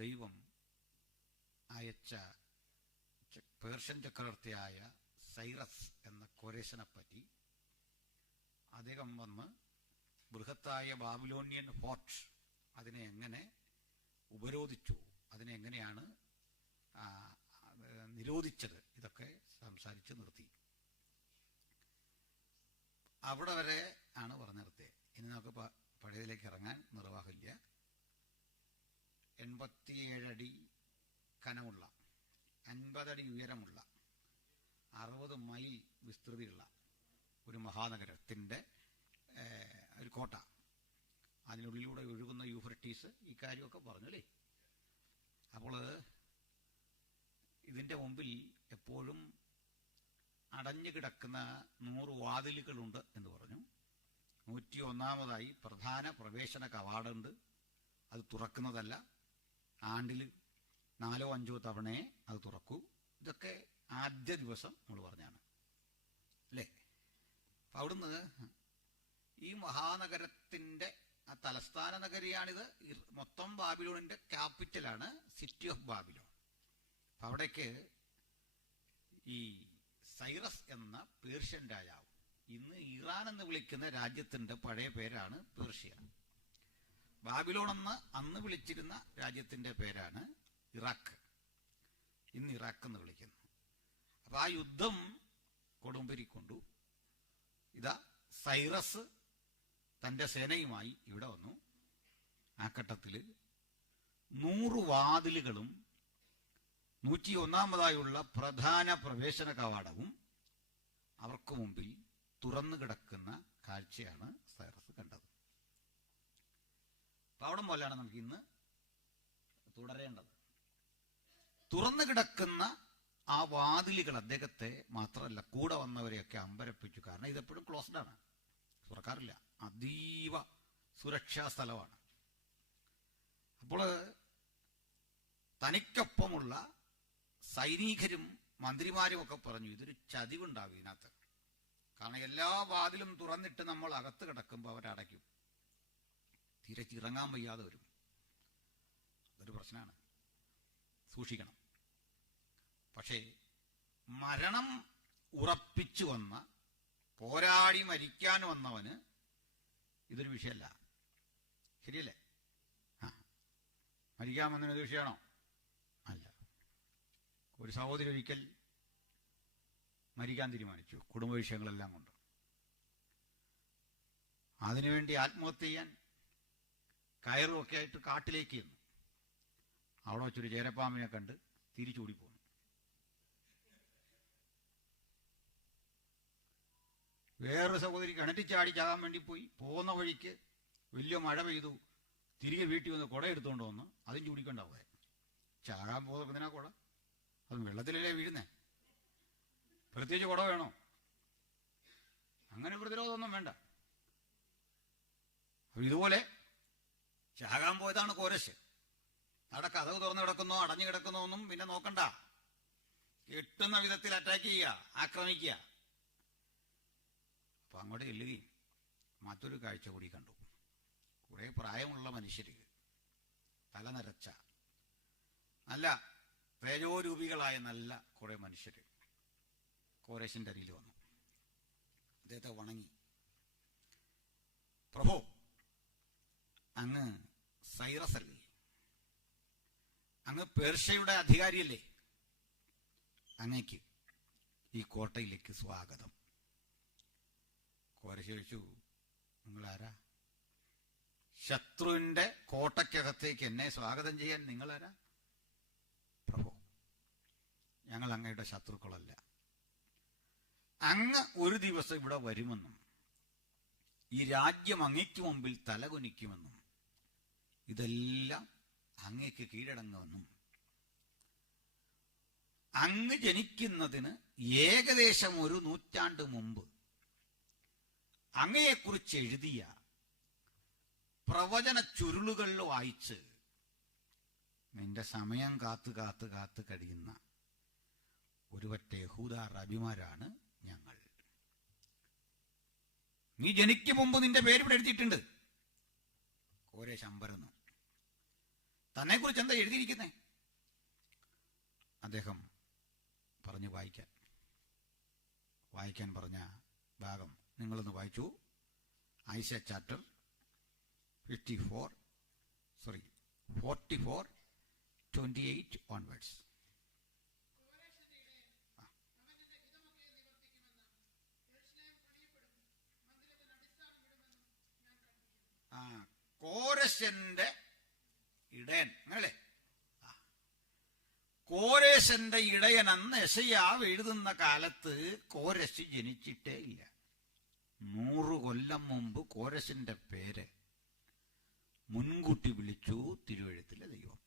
ദൈവം അയച്ച പേർഷ്യൻ ചക്രവർത്തിയായ സൈറസ് എന്ന കോരേശനെപ്പറ്റി അദ്ദേഹം വന്ന് ബൃഹത്തായ ബാബിലോണിയൻ ഫോർട്ട് അതിനെ എങ്ങനെ ഉപരോധിച്ചു, അതിനെ എങ്ങനെയാണ് നിരോധിച്ചത്, ഇതൊക്കെ സംസാരിച്ച് നിർത്തി. അവിടെ വരെ ആണ് പറഞ്ഞു നിർത്തിയത്. ഇനി നമുക്ക് പഴയതിലേക്ക് ഇറങ്ങാൻ നിർവാഹമില്ല. 87 അടി കനമുള്ള, 50 അടി ഉയരമുള്ള, 60 മൈൽ വിസ്തൃതിയുള്ള ഒരു മഹാനഗരത്തിൻ്റെ ഒരു കോട്ട, അതിനുള്ളിലൂടെ ഒഴുകുന്ന യൂഫ്രട്ടീസ്, ഇക്കാര്യമൊക്കെ പറഞ്ഞു അല്ലേ. അപ്പോൾ ഇതിൻ്റെ മുമ്പിൽ എപ്പോഴും അടഞ്ഞു കിടക്കുന്ന 100 വാതിലുകളുണ്ട് എന്ന് പറഞ്ഞു. 101-ാമതായി പ്രധാന പ്രവേശന കവാടമുണ്ട്. അത് തുറക്കുന്നതല്ല, ആണ്ടിൽ 4-5 തവണയെ അത് തുറക്കൂ. ഇതൊക്കെ ആദ്യ ദിവസം നമ്മൾ പറഞ്ഞാണ് അല്ലേ. അപ്പം അവിടുന്ന് ഈ മഹാനഗരത്തിൻ്റെ തലസ്ഥാന നഗരിയാണിത്. മൊത്തം ബാബിലോണിൻ്റെ ക്യാപിറ്റലാണ്, സിറ്റി ഓഫ് ബാബിലോൺ. അപ്പം അവിടേക്ക് ഈ സൈറസ് എന്ന പേർഷ്യൻ രാജാവ്, ഇന്ന് ഇറാൻ എന്ന് വിളിക്കുന്ന രാജ്യത്തിൻ്റെ പഴയ പേരാണ് പേർഷ്യ. ബാബിലോൺ എന്ന് അന്ന് വിളിച്ചിരുന്ന രാജ്യത്തിൻ്റെ പേരാണ് ഇറാഖ്, ഇന്ന് ഇറാഖ് എന്ന് വിളിക്കുന്നു. അപ്പം ആ യുദ്ധം കൊടുമ്പിരിക്കൊണ്ടു. ഇതാ സൈറസ് തൻ്റെ സേനയുമായി ഇവിടെ വന്നു. ആ ഘട്ടത്തിൽ 100 വാതിലുകളും 101-ാമതായുള്ള പ്രധാന പ്രവേശന കവാടവും അവർക്ക് മുമ്പിൽ തുറന്നു കിടക്കുന്ന കാഴ്ചയാണ് സൈറസ് കണ്ടത്. അപ്പം അവിടെ മുതലാണ് നമുക്ക് ഇന്ന് തുടരേണ്ടത്. തുറന്നു കിടക്കുന്ന ആ വാതിലുകൾ അദ്ദേഹത്തെ മാത്രമല്ല, കൂടെ വന്നവരെയൊക്കെ അമ്പരപ്പിച്ചു. കാരണം ഇതെപ്പോഴും ക്ലോസ്ഡ് ആണ്, തുറക്കാറില്ല. അതീവ സുരക്ഷാ സ്ഥലമാണ്. അപ്പോൾ തനിക്കൊപ്പമുള്ള സൈനികരും മന്ത്രിമാരും ഒക്കെ പറഞ്ഞു, ഇതൊരു ചതിവുണ്ടാവും ഇതിനകത്ത്. കാരണം എല്ലാ വാതിലും തുറന്നിട്ട് നമ്മൾ അകത്ത് കിടക്കുമ്പോൾ അവരടയ്ക്കും, തിരച്ചിറങ്ങാൻ വയ്യാതെ വരും. അതൊരു പ്രശ്നമാണ്, സൂക്ഷിക്കണം. പക്ഷേ മരണം ഉറപ്പിച്ചു വന്ന, പോരാടി മരിക്കാൻ വന്നവന് ഇതൊരു വിഷയമല്ല. ശരിയല്ലേ? മരിക്കാൻ വന്നതിനൊരു വിഷയമാണോ? അല്ല. ഒരു സഹോദരി ഒരിക്കൽ മരിക്കാൻ തീരുമാനിച്ചു, കുടുംബ വിഷയങ്ങളെല്ലാം കൊണ്ട്. അതിനുവേണ്ടി ആത്മഹത്യ ചെയ്യാൻ കയറുമൊക്കെ ആയിട്ട് കാട്ടിലേക്ക് ചെന്നു. അവിടെ വെച്ചൊരു ചേരപ്പാമ്പിനെ കണ്ട് തിരിച്ചോടിപ്പോന്നു. വേറൊരു സഹോദരി കിണറ്റിൽ ചാടി ചാകാൻ വേണ്ടി പോയി. പോകുന്ന വഴിക്ക് വലിയ മഴ പെയ്തു. തിരികെ വീട്ടിൽ വന്ന് കുട എടുത്തുകൊണ്ട് വന്ന് അതും ചൂടിക്കൊണ്ടാവുക. ചാകാൻ പോകുന്നതിനാ കുട, അത് വെള്ളത്തിലല്ലേ വീഴുന്നേ, പ്രത്യേകിച്ച് കുട വേണോ? അങ്ങനെ പ്രതിരോധമൊന്നും വേണ്ട. അപ്പൊ ഇതുപോലെ ചാകാൻ പോയതാണ് കോരശ്. അവിടെ കഥവ് തുറന്നു കിടക്കുന്നോ അടഞ്ഞു കിടക്കുന്നോ ഒന്നും പിന്നെ നോക്കണ്ട. എട്ടുന്ന വിധത്തിൽ അറ്റാക്ക് ചെയ്യുക, ആക്രമിക്കുക. അപ്പൊ അങ്ങോട്ട് ചെല്ലുകയും മറ്റൊരു കാഴ്ച കൂടി കണ്ടു. കുറെ പ്രായമുള്ള മനുഷ്യര്, തലനരച്ച നല്ല തേജോരൂപികളായ നല്ല കുറെ മനുഷ്യര് കോരേശിന്റെ അരിയിൽ വന്നു. അദ്ദേഹത്തെ വണങ്ങി, പ്രഭു, അങ്ങ് സൈറസ് അല്ലേ? അങ്ങ് പേർഷ്യയുടെ അധികാരിയല്ലേ? അങ്ങയ്ക്ക് ഈ കോട്ടയിലേക്ക് സ്വാഗതം. കോരേശ് ചോദിച്ചു, നിങ്ങളാരാ? ശത്രുവിന്റെ കോട്ടയ്ക്കകത്തേക്ക് എന്നെ സ്വാഗതം ചെയ്യാൻ നിങ്ങളാരാ? പ്രഭു, ഞങ്ങൾ അങ്ങയുടെ ശത്രുക്കളല്ല. അങ്ങ് ഒരു ദിവസം ഇവിടെ വരുമെന്നും ഈ രാജ്യം അങ്ങയ്ക്ക് മുമ്പിൽ തലകുനിക്കുമെന്നും ഇതെല്ലാം അങ്ങയ്ക്ക് കീഴടങ്ങുമെന്നും അങ്ങ് ജനിക്കുന്നതിന് ഏകദേശം 1 നൂറ്റാണ്ട് മുമ്പ് അങ്ങയെക്കുറിച്ച് എഴുതിയ പ്രവചന ചുരുളുകൾ വായിച്ച് നിന്റെ സമയം കാത്ത് കാത്ത് കാത്ത് കഴിയുന്ന ഒരുപറ്റ യഹൂദ റബിമാരാണ് ഞങ്ങൾ. നീ ജനിക്കും മുമ്പ് നിന്റെ പേര് ഇവിടെ എഴുതിയിട്ടുണ്ട്. കോരേശ് അമ്പരന്നു. തന്നെക്കുറിച്ച് എന്താ എഴുതിയിരിക്കുന്നേ? അദ്ദേഹം പറഞ്ഞു വായിക്കാൻ പറഞ്ഞ ഭാഗം നിങ്ങളൊന്ന് വായിച്ചു. ഐസ ചാപ്റ്റർ 44:28 onwards. കോരശന്റെ ഇടയൻ അല്ലേ? കോരേശന്റെ ഇടയനെന്ന് യെശയ്യാവ് എഴുതുന്ന കാലത്ത് കോരശ് ജനിച്ചിട്ടേ ഇല്ല. 100 കൊല്ലം മുമ്പ് കോരശിന്റെ പേര് മുൻകൂട്ടി വിളിച്ചു തിരുവെഴുത്തിലെ ദൈവം.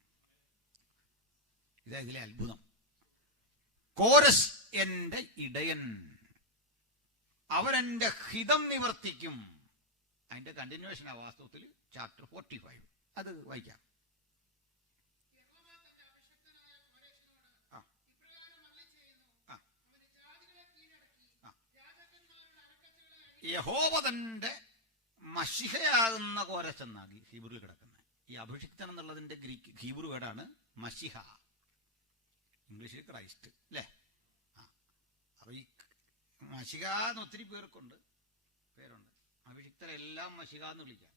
ഇതാ ഇതിലെ അത്ഭുതം. കോരസ് എന്റെ ഇടയൻ, അവനെന്റെ ഹിതം നിവർത്തിക്കും. അതിന്റെ കണ്ടിന്യൂവേഷനാ വാസ്തവത്തിൽ ചാപ്റ്റർ 45. അത് വായിക്കാം. യഹോവ തന്റെ മഷിഹയാകുന്ന കോരസ് എന്നാണ് ഹീബ്രുവിൽ കിടക്കുന്നത്. ഈ അഭിഷിക്തൻ എന്നുള്ളതിന്റെ ഹീബ്രു വേർഡാണ് മഷിഹ, ഇംഗ്ലീഷിൽ ക്രൈസ്റ്റ് അല്ലേ? അപ്പൊ ഈ മഷിഹ എന്ന് ഒത്തിരി പേരുണ്ട്. അഭിഷിക്തരെല്ലാം മഷിഹ എന്ന് വിളിക്കാം.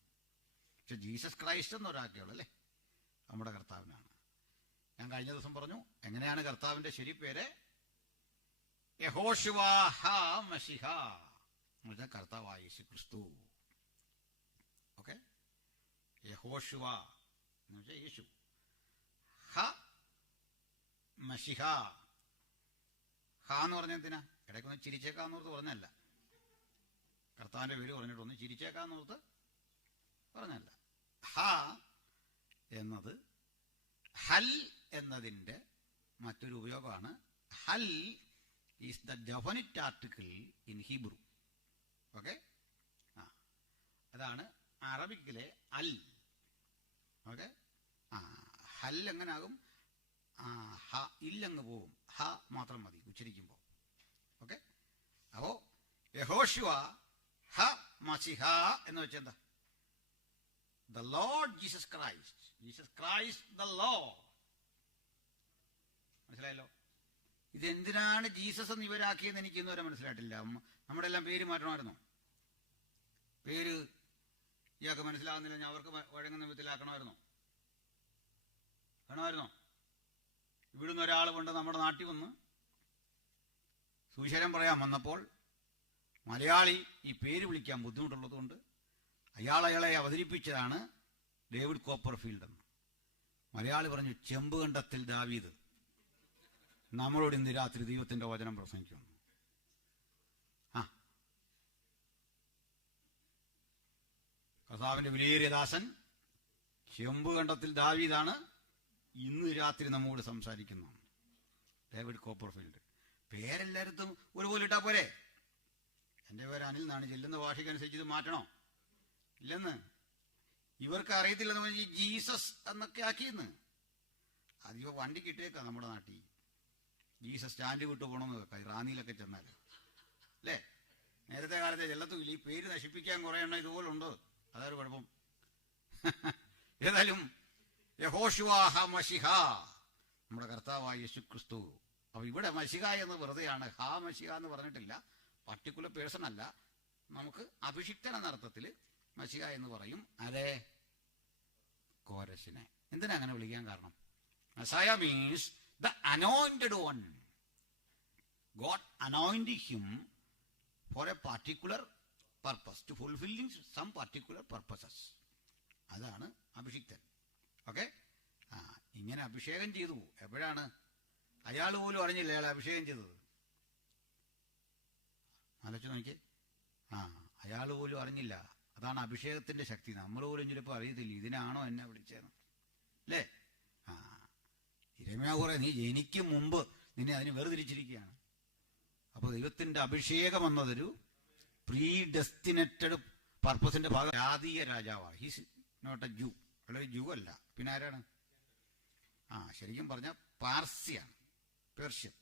പക്ഷെ ജീസസ് ക്രൈസ്റ്റ് എന്നൊരാൾക്കുള്ളൂ അല്ലേ? നമ്മുടെ കർത്താവിനാണ്. ഞാൻ കഴിഞ്ഞ ദിവസം പറഞ്ഞു എങ്ങനെയാണ് കർത്താവിന്റെ ശരി പേര്? യഹോശുവ ഹാ മഷിഹ, കർത്താവായ യേശു ക്രിസ്തു. ഓക്കെ, യഹോശുവ എന്ന് വെച്ചാൽ യേശു, ഹ മഷിഹ. ഹ എന്ന് പറഞ്ഞ എന്തിനാ? ഇടയ്ക്കൊന്ന് ചിരിച്ചേക്കാന്നോർത്ത് പറഞ്ഞല്ല. കർത്താവിന്റെ പേര് പറഞ്ഞിട്ടൊന്ന് ചിരിച്ചേക്കാന്നോർത്ത് പറഞ്ഞല്ല. ഹ എന്നത് ഹൽ എന്നതിന്റെ മറ്റൊരു ഉപയോഗമാണ്. ഹൽ is the definite article in Hebrew. Okay, അതാണ് അറബിക്കിലെ അൽ. ഓക്കെ, ഹൽ എങ്ങനാകും? ഹ ഇല്ലങ്ങ് പോകും, ഹ മാത്രം മതി ഉച്ചരിക്കുമ്പോൾ. ഓക്കെ, അപ്പോ യഹോശുവ ഹ മസിഹ എന്ന് വെച്ചെന്താ? The Lord Jesus Christ the Lord. മനസ്സിലായല്ലോ? ഇതെന്തിനാണ് ജീസസ് എന്ന് ഇവരാക്കിയെന്ന് എനിക്ക് ഇന്നുവരെ മനസ്സിലായിട്ടില്ല. നമ്മുടെ എല്ലാം പേര് മാറ്റണമായിരുന്നോ? പേര് ഇയാൾക്ക് മനസ്സിലാകുന്നില്ല, ഞാൻ അവർക്ക് വഴങ്ങുന്ന വിധത്തിലാക്കണമായിരുന്നോ? വേണമായിരുന്നോ? ഇവിടുന്ന് ഒരാൾ കൊണ്ട് നമ്മുടെ നാട്ടിൽ വന്ന് സുവിശേഷം പറയാൻ വന്നപ്പോൾ മലയാളി ഈ പേര് വിളിക്കാൻ ബുദ്ധിമുട്ടുള്ളത് കൊണ്ട് അയാളെ അവതരിപ്പിച്ചതാണ് ഡേവിഡ് കോപ്പർഫീൽഡ് എന്ന്. മലയാളി പറഞ്ഞു ചെമ്പുകണ്ടത്തിൽ ദാവീദ് നമ്മളോട് ഇന്ന് രാത്രി ദൈവത്തിന്റെ വചനം പ്രസംഗിക്കുന്നു. കർത്താവിന്റെ വിലയേറിയ ദാസൻ ചെമ്പുകണ്ടത്തിൽ ദാവീദാണ് ഇന്ന് രാത്രി നമ്മോട് സംസാരിക്കുന്നു. David Copperfield. പേരെല്ലായിടത്തും ഒരുപോലെ ഇട്ടാ പോരെ? എന്റെ പേര് അനിൽ എന്നാണ്, ചെല്ലുന്ന ഭാഷയ്ക്കനുസരിച്ച് ഇത് മാറ്റണോ? ഇല്ലെന്ന്. ഇവർക്ക് അറിയത്തില്ലെന്ന് പറഞ്ഞ് ജീസസ് എന്നൊക്കെ ആക്കിയെന്ന്. അതിപ്പോ വണ്ടി കിട്ടിയേക്കാ നമ്മുടെ നാട്ടിൽ. ജീസസ് സ്റ്റാൻഡ് വിട്ടു പോകണമെന്ന് വെക്കാം, റാന്നിയിലൊക്കെ ചെന്നാൽ അല്ലേ? നേരത്തെ കാലത്തെ ചെല്ലത്തുമില്ല. ഈ പേര് നശിപ്പിക്കാൻ കുറെ എണ്ണം ഇതുപോലെ ഉണ്ട്. അതൊരു കുഴപ്പം. ഏതായാലും യഹോശുവ ഹ മഷിഹ, നമ്മുടെ കർത്താവായ യേശു ക്രിസ്തു. അപ്പൊ ഇവിടെ മഷിഹ എന്ന് വെറുതെയാണ്, ഹാ മഷിഹ എന്ന് പറഞ്ഞിട്ടില്ല. പർട്ടിക്കുലർ പേഴ്സൺ അല്ല, നമുക്ക് അഭിഷിക്തൻ എന്ന അർത്ഥത്തിൽ മഷിഹ എന്ന് പറയും. അതെ, കോരശിനെ. എന്തിനാ അങ്ങനെ വിളിക്കാൻ കാരണം? മസായ means the anointed one. God anointed him for a particular purpose, to fulfilling some particular purposes. അതാണ് അഭിഷിക്തൻ. ഓക്കെ, ഇങ്ങനെ അഭിഷേകം ചെയ്തു. എപ്പോഴാണ്? അയാൾ പോലും അറിഞ്ഞില്ല അയാൾ അഭിഷേകം ചെയ്തത്. ആലോചിച്ച് നോക്കിയേ. അയാൾ പോലും അറിഞ്ഞില്ല. അതാണ് അഭിഷേകത്തിന്റെ ശക്തി. നമ്മൾ പോലും ചിലപ്പോൾ അറിയത്തില്ല ഇതിനാണോ എന്നെ വിളിച്ചതെന്ന് അല്ലേ? ഇരമ്യാവ് പറ, നീ ജനിക്കും മുമ്പ് നിന്നെ അതിന് വേർതിരിച്ചിരിക്കുകയാണ്. അപ്പൊ ദൈവത്തിന്റെ അഭിഷേകം എന്നതൊരു പ്രീ ഡെസ്റ്റിനേറ്റഡ് പർപ്പസിന്റെ ഭാഗം. ജാതീയ രാജാവാണ്. ഹീസ് നോട്ട് എ ജൂ. വളരെ ജൂ അല്ല. പിന്നെ ആരാണ്? ശരിക്കും പറഞ്ഞ പാർസിയാണ്, പേർഷ്യൻ.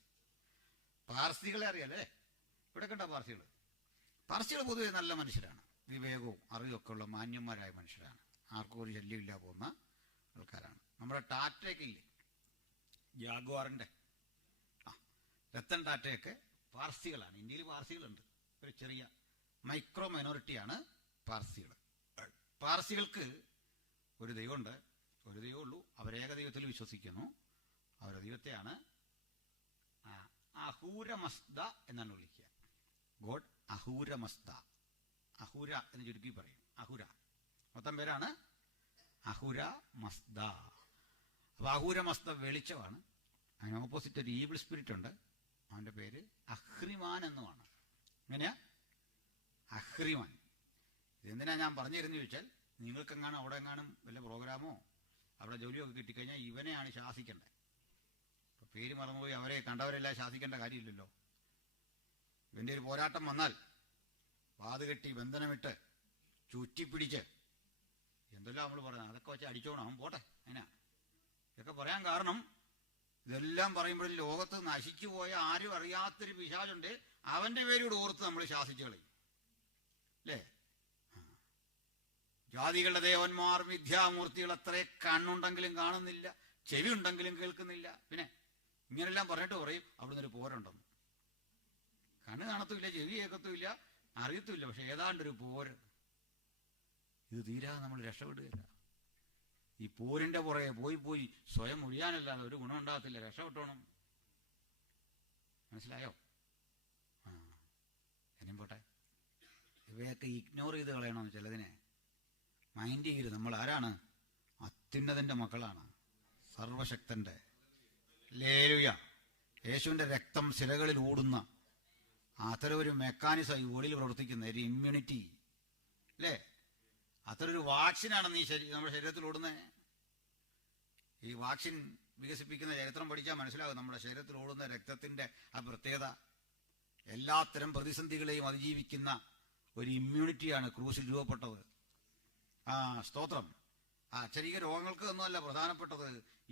പാർസികളെ അറിയാലേ? ഇവിടെ കണ്ട പാർസികൾ പൊതുവെ നല്ല മനുഷ്യരാണ്. വിവേകവും അറിവും ഒക്കെ ഉള്ള മാന്യന്മാരായ മനുഷ്യരാണ്. ആർക്കും ഒരു ശല്യമില്ല പോകുന്ന ആൾക്കാരാണ്. നമ്മുടെ ടാറ്റയൊക്കെ ഇല്ലേ, ജാഗ്വാറിൻ്റെ രത്തൻ ടാറ്റയൊക്കെ പാർസികളാണ്. ഇന്ത്യയിൽ പാർസികളുണ്ട്, ഒരു ചെറിയ മൈക്രോ മൈനോറിറ്റിയാണ് പാർസികൾ. പാർസികൾക്ക് ഒരു ദൈവമുണ്ട്, ഒരു ദൈവമുള്ളൂ. അവരേക ദൈവത്തിൽ വിശ്വസിക്കുന്നു. അവരുടെ ദൈവത്തെയാണ് അഹൂരമസ്ത എന്നാണ് വിളിക്കുക. ഗോഡ് അഹൂരമസ്ത. അഹുര എന്ന് ചുരുക്കി പറയും. അഹുര മൊത്തം പേരാണ് അഹുര മസ്ത. അപ്പൊ അഹൂര മസ്ത വെളിച്ചമാണ്. അതിന് ഓപ്പോസിറ്റ് ഒരു ഈവിൾ സ്പിരിറ്റ് ഉണ്ട്, അവൻ്റെ പേര് അഹ്രിമാൻ എന്നുമാണ്. എങ്ങനെയാ? അഹ്രിമാൻ. ഇതെന്തിനാ ഞാൻ പറഞ്ഞു തരുന്നത് ചോദിച്ചാൽ, നിങ്ങൾക്കെങ്ങാനും അവിടെ എങ്ങാനും വല്ല പ്രോഗ്രാമോ അവിടെ ജോലിയൊക്കെ കിട്ടിക്കഴിഞ്ഞാൽ ഇവനെയാണ് ശാസിക്കേണ്ടത്. പേര് മറന്നുപോയി അവരെ കണ്ടവരെല്ലാം ശാസിക്കേണ്ട കാര്യമില്ലല്ലോ. ഇവൻ്റെ ഒരു പോരാട്ടം വന്നാൽ വാതുകെട്ടി ബന്ധനമിട്ട് ചുറ്റിപ്പിടിച്ച് എന്തെല്ലാം നമ്മൾ പറയുന്നത് അതൊക്കെ വെച്ച് അടിച്ചോണം, അവൻ പോട്ടെ. അതിനാ ഇതൊക്കെ പറയാൻ കാരണം, ഇതെല്ലാം പറയുമ്പോഴും ലോകത്ത് നശിച്ചു പോയ ആരും അറിയാത്തൊരു പിശാചുണ്ട്, അവന്റെ പേരോട് ഓർത്ത് നമ്മൾ ശാസിച്ചു കളയും അല്ലേ? ജാതികളുടെ ദേവന്മാർ മിഥ്യാമൂർത്തികൾ അത്രേ, കണ്ണുണ്ടെങ്കിലും കാണുന്നില്ല, ചെവി ഉണ്ടെങ്കിലും കേൾക്കുന്നില്ല. പിന്നെ ഇങ്ങനെല്ലാം പറഞ്ഞിട്ട് പറയും അവിടുന്ന് ഒരു പോരുണ്ടെന്ന്. കണ്ണ് കാണത്തുമില്ല, ചെവി കേൾക്കത്തുമില്ല, അറിയത്തുമില്ല, പക്ഷെ ഏതാണ്ടൊരു പോര്. ഇത് തീരാതെ നമ്മൾ രക്ഷപ്പെടുകയില്ല. ഈ പോരിന്റെ പുറകെ പോയി പോയി സ്വയം ഒഴിയാനല്ലാതെ ഒരു ഗുണം ഉണ്ടാകത്തില്ല. രക്ഷപ്പെട്ടോണം. മനസ്സിലായോ? ഇനിയും പോട്ടെ. ഇവയൊക്കെ ഇഗ്നോർ ചെയ്ത് കളയണം. ചിലതിനെ മൈൻഡ് ചെയ്യരുത്. നമ്മൾ ആരാണ്? അത്യുന്നതന്റെ മക്കളാണ്, സർവശക്തന്റെ. ഹല്ലേലൂയ. യേശുവിന്റെ രക്തം ശിലകളിൽ ഓടുന്ന അത്തരം ഒരു മെക്കാനിസം ഈ ബോഡിയിൽ പ്രവർത്തിക്കുന്ന ഒരു ഇമ്മ്യൂണിറ്റി അല്ലേ? അത്തരൊരു വാക്സിനാണ് നമ്മുടെ ശരീരത്തിൽ ഓടുന്നത്. ഈ വാക്സിൻ വികസിപ്പിക്കുന്ന ചരിത്രം പഠിച്ചാൽ മനസ്സിലാകും നമ്മുടെ ശരീരത്തിൽ ഓടുന്ന രക്തത്തിന്റെ ആ പ്രത്യേകത. എല്ലാത്തരം പ്രതിസന്ധികളെയും അതിജീവിക്കുന്ന ഒരു ഇമ്മ്യൂണിറ്റിയാണ് ക്രൂസിൽ രൂപപ്പെട്ടത്. സ്തോത്രം. അക്ഷരീക രോഗങ്ങൾക്ക് ഒന്നുമല്ല പ്രധാനപ്പെട്ടത്,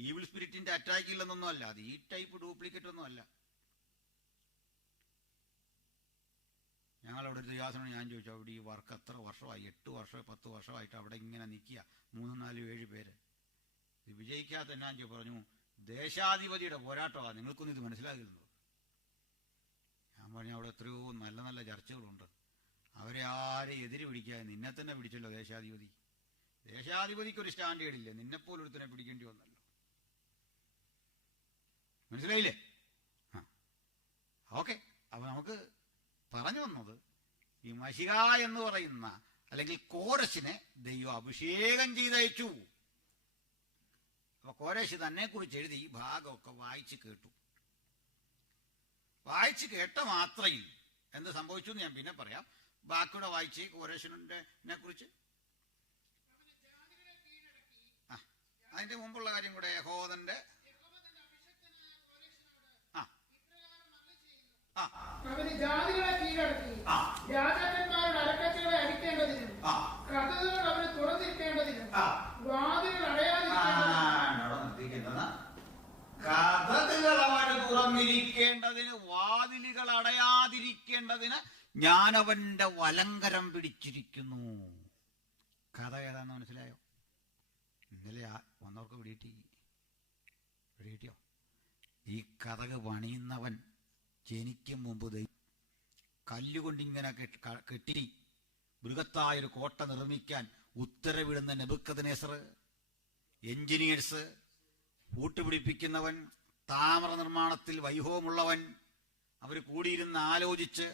ഈവിൾ സ്പിരിറ്റിന്റെ അറ്റാക്ക് ഇല്ലെന്നൊന്നുമല്ല, അത് ഈ ടൈപ്പ് ഡ്യൂപ്ലിക്കേറ്റ് ഒന്നുമല്ല. ഞങ്ങളവിടെ ഒരു ദൈവാസനം ഞാൻ ചോദിച്ചു, അവിടെ ഈ വർക്ക് എത്ര വർഷമായി? 8 വർഷം 10 വർഷമായിട്ട് അവിടെ ഇങ്ങനെ നിൽക്കുക, 3, 4, 7 പേര്. ഇത് വിജയിക്കാത്ത എന്നാ പറഞ്ഞു, ദേശാധിപതിയുടെ പോരാട്ടമാണ്, നിങ്ങൾക്കൊന്നും ഇത് മനസ്സിലാകില്ലെന്ന്. ഞാൻ പറഞ്ഞു അവിടെ എത്രയോ നല്ല നല്ല ചർച്ചകളുണ്ട്, അവരെ ആരെയും എതിര് പിടിക്കാൻ നിന്നെ തന്നെ പിടിച്ചല്ലോ ദേശാധിപതി. ദേശാധിപതിക്ക് ഒരു സ്റ്റാൻഡേർഡ് ഇല്ലേ, നിന്നെപ്പോലൊരുത്തനെ പിടിക്കേണ്ടി വന്നല്ലോ. മനസ്സിലായില്ലേ? ഓക്കെ. അപ്പൊ നമുക്ക് പറഞ്ഞു വന്നത്, ഈ മശിഹ എന്ന് പറയുന്ന അല്ലെങ്കിൽ കോരശിനെ ദൈവം അഭിഷേകം ചെയ്തയച്ചു. അപ്പൊ കോരശ് തന്നെ കുറിച്ച് എഴുതി ഈ ഭാഗമൊക്കെ വായിച്ചു കേട്ടു. വായിച്ചു കേട്ട മാത്രയിൽ എന്ത് സംഭവിച്ചു എന്ന് ഞാൻ പിന്നെ പറയാം. ബാക്കിയുടെ വായിച്ച് കോരശിനെ കുറിച്ച് അതിന്റെ മുമ്പുള്ള കാര്യം കൂടെ. യഹോവന്റെ അവന് ജാതികളെ കീഴടക്കി രാജാക്കന്മാരുടെ അരക്കച്ചുകളെ അടിക്കേണ്ടതിനും കതകുകൾ അവന് തുറന്നിരിക്കേണ്ടതിനും വാതിലുകൾ അടയാതിരിക്കേണ്ടതിന് ഞാൻ അവന്റെ വലങ്കരം പിടിച്ചിരിക്കുന്നു. കഥ ഏതാന്ന് മനസ്സിലായോ? ഇന്നലെ വന്നവർക്ക് പിടികിട്ടിയോ? ഈ കഥക് പണിയുന്നവൻ ജനിക്കും മുമ്പ് കല്ലുകൊണ്ടിങ്ങനെ കെട്ടി ബൃഹത്തായൊരു കോട്ട നിർമ്മിക്കാൻ ഉത്തരവിടുന്ന നെബൂഖദ്നേസർ, എഞ്ചിനീയേഴ്സ്, കൂട്ടുപിടിപ്പിക്കുന്നവൻ, താമ്ര നിർമ്മാണത്തിൽ വൈഭവമുള്ളവൻ, അവർ കൂടിയിരുന്ന് ആലോചിച്ച്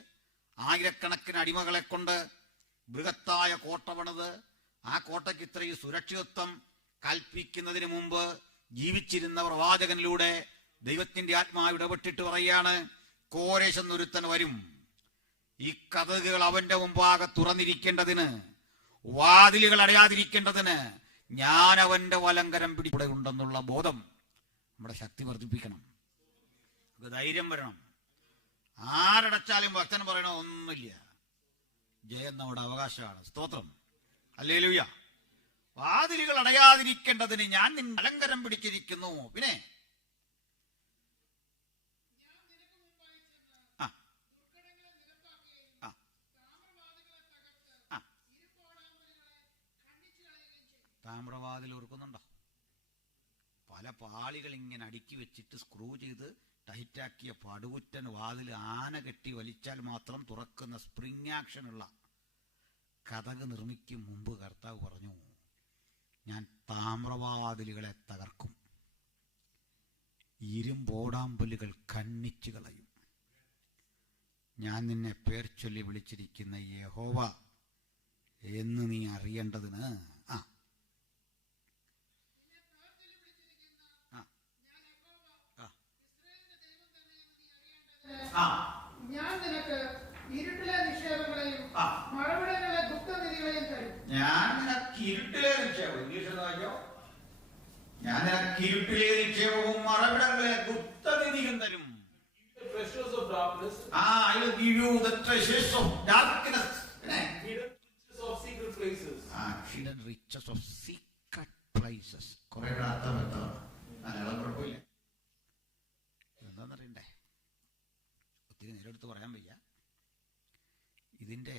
ആയിരക്കണക്കിന് അടിമകളെ കൊണ്ട് ബൃഹത്തായ കോട്ട പണിത് ആ കോട്ടയ്ക്ക് ഇത്രയും സുരക്ഷിതത്വം കൽപ്പിക്കുന്നതിന് മുമ്പ് ജീവിച്ചിരുന്ന പ്രവാചകനിലൂടെ ദൈവത്തിന്റെ ആത്മാവ് ഇടപെട്ടിട്ട് പറയാണ്, കോരേശ് എന്നൊരുത്തൻ വരും, ഈ കതകുകൾ അവന്റെ മുമ്പാകെ തുറന്നിരിക്കേണ്ടതിന്, വാതിലുകൾ അടയാതിരിക്കേണ്ടതിന് ഞാൻ അവന്റെ വലങ്കരം പിടികൂടെ ഉണ്ടെന്നുള്ള ബോധം നമ്മുടെ ശക്തി വർദ്ധിപ്പിക്കണം. ധൈര്യം വരണം. ആരടച്ചാലും ഭക്തൻ പറയണ ഒന്നുമില്ല, ജയം നമ്മുടെ അവകാശമാണ്. സ്തോത്രം. ഹല്ലേലൂയ. വാതിലുകൾ അടയാതിരിക്കേണ്ടതിന് ഞാൻ നിന്റെ അലങ്കരം പിടിച്ചിരിക്കുന്നു. പിന്നെ താമ്രവാതിൽ ഓർക്കുന്നുണ്ടോ? പാളികൾ ഇങ്ങനെ അടുക്കി വെച്ചിട്ട് സ്ക്രൂ ചെയ്ത് ടൈറ്റാക്കിയ പടുകുറ്റൻ വാതിൽ ആന കെട്ടി വലിച്ചാൽ മാത്രം തുറക്കുന്ന സ്പ്രിങ് ആക്ഷനുള്ള കതക് നിർമ്മിക്കും മുമ്പ് കർത്താവ് പറഞ്ഞു, ഞാൻ താമ്രവാതിലുകളെ തകർക്കും, ഇരുമ്പോടാമ്പലുകൾ ഖണ്ഡിച്ചു കളയും. ഞാൻ നിന്നെ പേർ ചൊല്ലി വിളിച്ചിരിക്കുന്ന യഹോവ എന്ന് നീ അറിയേണ്ടതിന് ഞാൻ നിനക്ക് ഇരുട്ടിലെ നിക്ഷേപങ്ങളെയും മഴവിടങ്ങളിലെ ഗുപ്തനിധികളെയും തരും. ഞാൻ നിനക്ക് ഇരുട്ടിലെ നിക്ഷേപം, ഇംഗ്ലീഷ് വായിക്കോ, ഞാൻ നിനക്ക് ഇരുട്ടിലെ നിക്ഷേപവും മറവിടങ്ങളിലെ ഗുപ്തനിധിയും തരും. Treasures of darkness. I will give you the treasures of darkness. Hidden riches of secret places. Hidden riches of secret places. കുറെ അർത്ഥം വ്യക്തമാണ്. മലയാളം കുഴപ്പമില്ല. എന്താണെന്നറിയണ്ടേ? ഒത്തിരി നേരെടുത്ത് പറയാൻ വയ്യ. ഇതിൻ്റെ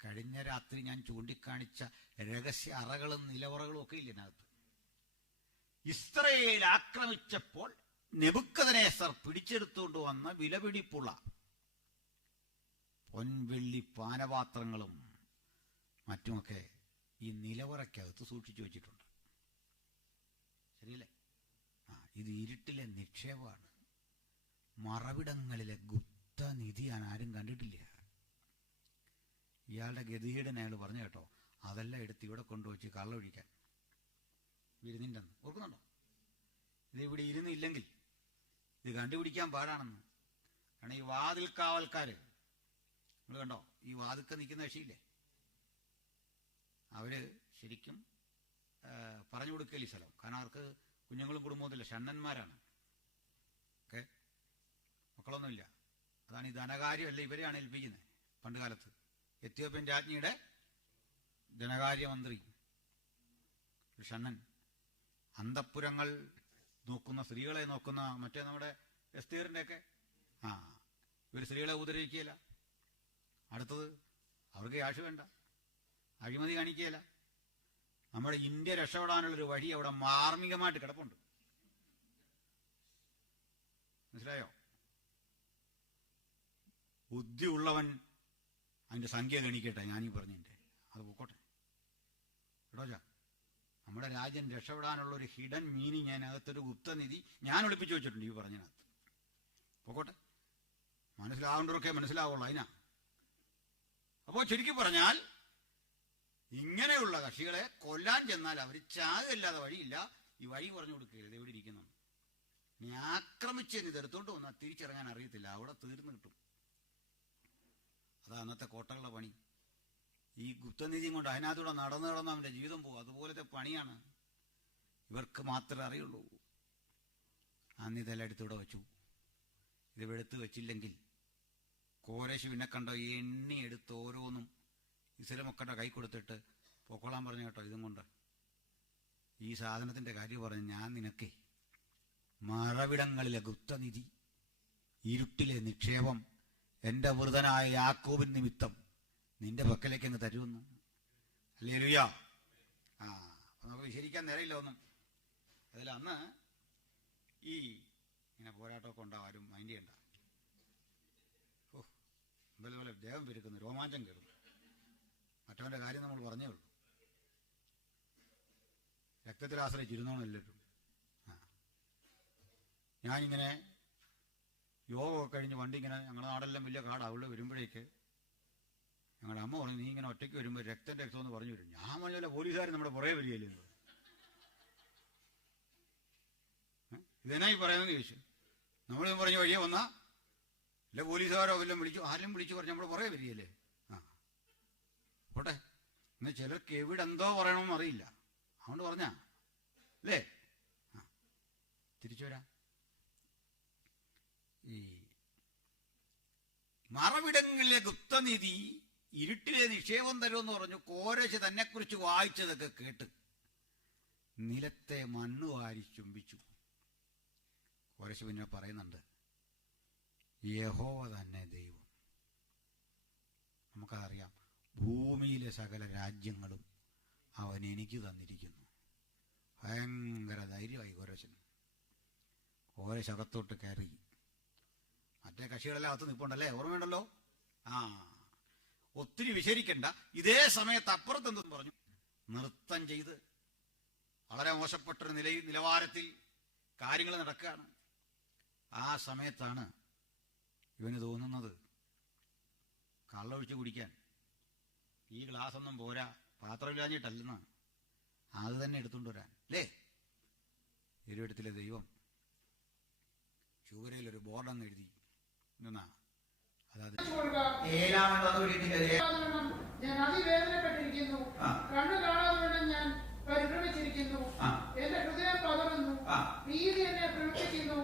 കഴിഞ്ഞ രാത്രി ഞാൻ ചൂണ്ടിക്കാണിച്ച രഹസ്യ അറകളും നിലവറകളും ഒക്കെ ഇല്ല ഇതിനകത്ത്. ഇസ്രായേൽ ആക്രമിച്ചപ്പോൾ നെബൂഖദ്നേസർ പിടിച്ചെടുത്തുകൊണ്ട് വന്ന വിലപിടിപ്പുള്ള പൊൻവെള്ളി പാനപാത്രങ്ങളും മറ്റുമൊക്കെ ഈ നിലവറയ്ക്കകത്ത് സൂക്ഷിച്ചു വെച്ചിട്ടുണ്ട്. ശരിയല്ലേ? ഇത് ഇരുട്ടിലെ നിക്ഷേപമാണ്, മറവിടങ്ങളിലെ ഗുപ്തനിധിയാണ്. ആരും കണ്ടിട്ടില്ല. ഇയാളുടെ ഗതികേടിനെ അയാൾ പറഞ്ഞു കേട്ടോ, അതെല്ലാം എടുത്ത് ഇവിടെ കൊണ്ടുവച്ച് കള്ളൊഴിക്കാൻ ഇരുന്നിണ്ടെന്ന് ഓർക്കുന്നുണ്ടോ? ഇത് ഇവിടെ ഇരുന്നില്ലെങ്കിൽ ഇത് കണ്ടുപിടിക്കാൻ പാടാണെന്ന്. കാരണം ഈ വാതിൽ കാവൽക്കാർ, നിങ്ങൾ കണ്ടോ, ഈ വാതിൽക്ക് നിൽക്കുന്ന കക്ഷിയില്ലേ, അവര് ശരിക്കും പറഞ്ഞു കൊടുക്കല് സ്ഥലം. കാരണം അവർക്ക് കുഞ്ഞുങ്ങളും കുടുംബവുമില്ല, ഷണ്ണന്മാരാണ്. ഓക്കെ, മക്കളൊന്നുമില്ല. അതാണ് ഈ ധനകാര്യമല്ല, ഇവരെയാണ് ഏൽപ്പിക്കുന്നത്. പണ്ട് കാലത്ത് എത്യോപ്യൻ രാജ്ഞിയുടെ ധനകാര്യമന്ത്രി ഷണ്ണൻ, അന്തഃപുരങ്ങൾ നോക്കുന്ന, സ്ത്രീകളെ നോക്കുന്ന, മറ്റേ നമ്മുടെ എസ്തേറിൻ്റെ ഒക്കെ ഇവർ സ്ത്രീകളെ ഉപദ്രവിക്കുകയില്ല. അടുത്തത്, അവർക്ക് ക്യാഷ് വേണ്ട, അഴിമതി കാണിക്കുകയില്ല. നമ്മുടെ ഇന്ത്യ രക്ഷപ്പെടാനുള്ളൊരു വഴി അവിടെ മാർമികമായിട്ട് കിടപ്പുണ്ട്. മനസ്സിലായോ? ബുദ്ധിയുള്ളവൻ അതിൻ്റെ സംഖ്യ ഗണിക്കട്ടെ, ഞാനീ പറഞ്ഞതിൻ്റെ അത് പൊക്കോട്ടെ കേട്ടോ. നമ്മുടെ രാജ്യം രക്ഷപ്പെടാനുള്ള ഒരു ഹിഡൻ മീനിങ് അതിനകത്തൊരു ഗുപ്തനിധി ഞാൻ ഒളിപ്പിച്ചു വെച്ചിട്ടുണ്ട് ഈ പറഞ്ഞതിനകത്ത്. പൊക്കോട്ടെ, മനസ്സിലാവേണ്ടവരൊക്കെ മനസ്സിലാവുള്ളൂ അതിനാ. അപ്പോൾ ചുരുക്കി പറഞ്ഞാൽ, ഇങ്ങനെയുള്ള കക്ഷികളെ കൊല്ലാൻ ചെന്നാൽ അവർ ചാകല്ലാതെ വഴിയില്ല. ഈ വഴി പറഞ്ഞു കൊടുക്കുകയില്ല, എവിടെ ഇരിക്കുന്നു. നീ ആക്രമിച്ച് ഇത് എടുത്തോണ്ട് വന്നാൽ തിരിച്ചിറങ്ങാൻ അറിയത്തില്ല, അവിടെ തീർന്നു കിട്ടും. അതാ അന്നത്തെ കോട്ടകളുടെ പണി. ഈ ഗുപ്തനിധിയും കൊണ്ട് അതിനകത്തൂടെ നടന്നു അവൻ്റെ ജീവിതം പോകും. അതുപോലത്തെ പണിയാണ്. ഇവർക്ക് മാത്രമേ അറിയുള്ളൂ. അന്ന് ഇതെല്ലാം എടുത്തൂടെ വെച്ചു. ഇത് എടുത്ത് വെച്ചില്ലെങ്കിൽ കോരേശ് പിന്നെ കണ്ടോ എണ്ണി എടുത്ത് ഓരോന്നും ഇസ്ലാമൊക്കെ കൈ കൊടുത്തിട്ട് പൊക്കോളാൻ പറഞ്ഞു കേട്ടോ. ഇതും കൊണ്ട് ഈ സാധനത്തിൻ്റെ കാര്യം പറഞ്ഞു, ഞാൻ നിനക്ക് മറവിടങ്ങളിലെ ഗുപ്തനിധി, ഇരുട്ടിലെ നിക്ഷേപം, എൻ്റെ വൃതനായ യാക്കോബിൻ നിമിത്തം നിന്റെ പക്കലേക്ക് അങ്ങ് തരുമെന്ന്. ഹല്ലേലൂയ. അപ്പം നമുക്ക് വിശദീകരിക്കാൻ നേരമില്ല ഒന്നും. അതിൽ അന്ന് ഈ ഇങ്ങനെ പോരാട്ടമൊക്കെ ഉണ്ടാവും, ആരും മൈൻഡ് ചെയ്യണ്ട. പോലെ ദേഹം പെരുക്കുന്നു, രോമാഞ്ചം കയറുന്നു. മറ്റവൻ്റെ കാര്യം നമ്മൾ പറഞ്ഞേ ഉള്ളൂ. രക്തത്തിൽ ആശ്രയിച്ചിരുന്നോണം എല്ലാവരും. ഞാനിങ്ങനെ യോഗമൊക്കെ കഴിഞ്ഞ് വണ്ടി ഇങ്ങനെ, ഞങ്ങളുടെ നാടെല്ലാം വലിയ കാടാണ്, അവിടെ വരുമ്പോഴേക്ക് ഞങ്ങളുടെ അമ്മ പറഞ്ഞു, നീ ഇങ്ങനെ ഒറ്റയ്ക്ക് വരുമ്പോൾ രക്തം എന്ന് പറഞ്ഞു വരും. ഞാൻ പറഞ്ഞ പോലീസുകാർ നമ്മുടെ പുറകെ വരികയല്ലേ. ഇതെന്നായി പറയുന്നത് ചോദിച്ചു. നമ്മൾ പറഞ്ഞ വഴിയെ വന്നാ അല്ല പോലീസുകാരോ വല്ലതും വിളിച്ചു, ആരെങ്കിലും വിളിച്ചു പറഞ്ഞു നമ്മുടെ പുറകെ വരികയല്ലേ. പോട്ടെ, എന്നാൽ ചിലർക്ക് എവിടെ എന്തോ പറയണമെന്ന് അറിയില്ല, അതുകൊണ്ട് പറഞ്ഞാ അല്ലേ. തിരിച്ചു വരാം. ഈ മറവിടങ്ങളിലെ ഗുപ്തനിധി, ഇരുട്ടിലെ നിക്ഷേപം തരുമെന്ന് പറഞ്ഞു. കോരേശ് തന്നെക്കുറിച്ച് വായിച്ചതൊക്കെ കേട്ട് നിലത്തെ മണ്ണ് വാരി ചുംബിച്ചു. കോരേശ് പിന്നെ പറയുന്നുണ്ട്, യഹോവ തന്നെ ദൈവം. നമുക്കതറിയാം, ഭൂമിയിലെ സകല രാജ്യങ്ങളും അവൻ എനിക്ക് തന്നിരിക്കുന്നു. ഭയങ്കര ധൈര്യമായി കോരേശന്. അവരെ ശകത്തോട്ട് കയറി. മറ്റേ കക്ഷികളെല്ലാം അകത്ത് നിൽപ്പുണ്ടല്ലേ, ഓർമ്മയുണ്ടല്ലോ. ആ, ഒത്തിരി വിശരിക്കണ്ട. ഇതേ സമയത്ത് അപ്പുറത്തെന്തെന്ന് പറഞ്ഞു, നൃത്തം ചെയ്ത് വളരെ മോശപ്പെട്ടൊരു നിലവാരത്തിൽ കാര്യങ്ങൾ നടക്കുകയാണ്. ആ സമയത്താണ് ഇവന് തോന്നുന്നത് കള്ളൊഴിച്ച് കുടിക്കാൻ ഈ ഗ്ലാസ്സൊന്നും പോരാ, പാത്രമില്ലാഞ്ഞിട്ടല്ലെന്ന്, അത് തന്നെ എടുത്തുകൊണ്ട് വരാൻ അല്ലേ. ഇരുവടത്തിലെ ദൈവം ചൂരയിലൊരു ബോർഡങ്ങ് എഴുതി നിന്നാ, അതായത് ഞാൻ അതിവേദനപ്പെട്ടിരിക്കുന്നു, കണ്ണു കാണാതെ ഞാൻ പരിഭ്രമിച്ചിരിക്കുന്നു, എന്റെ ഹൃദയം പതറുന്നു, ഭീതി എന്നെ പ്രവർത്തിക്കുന്നു.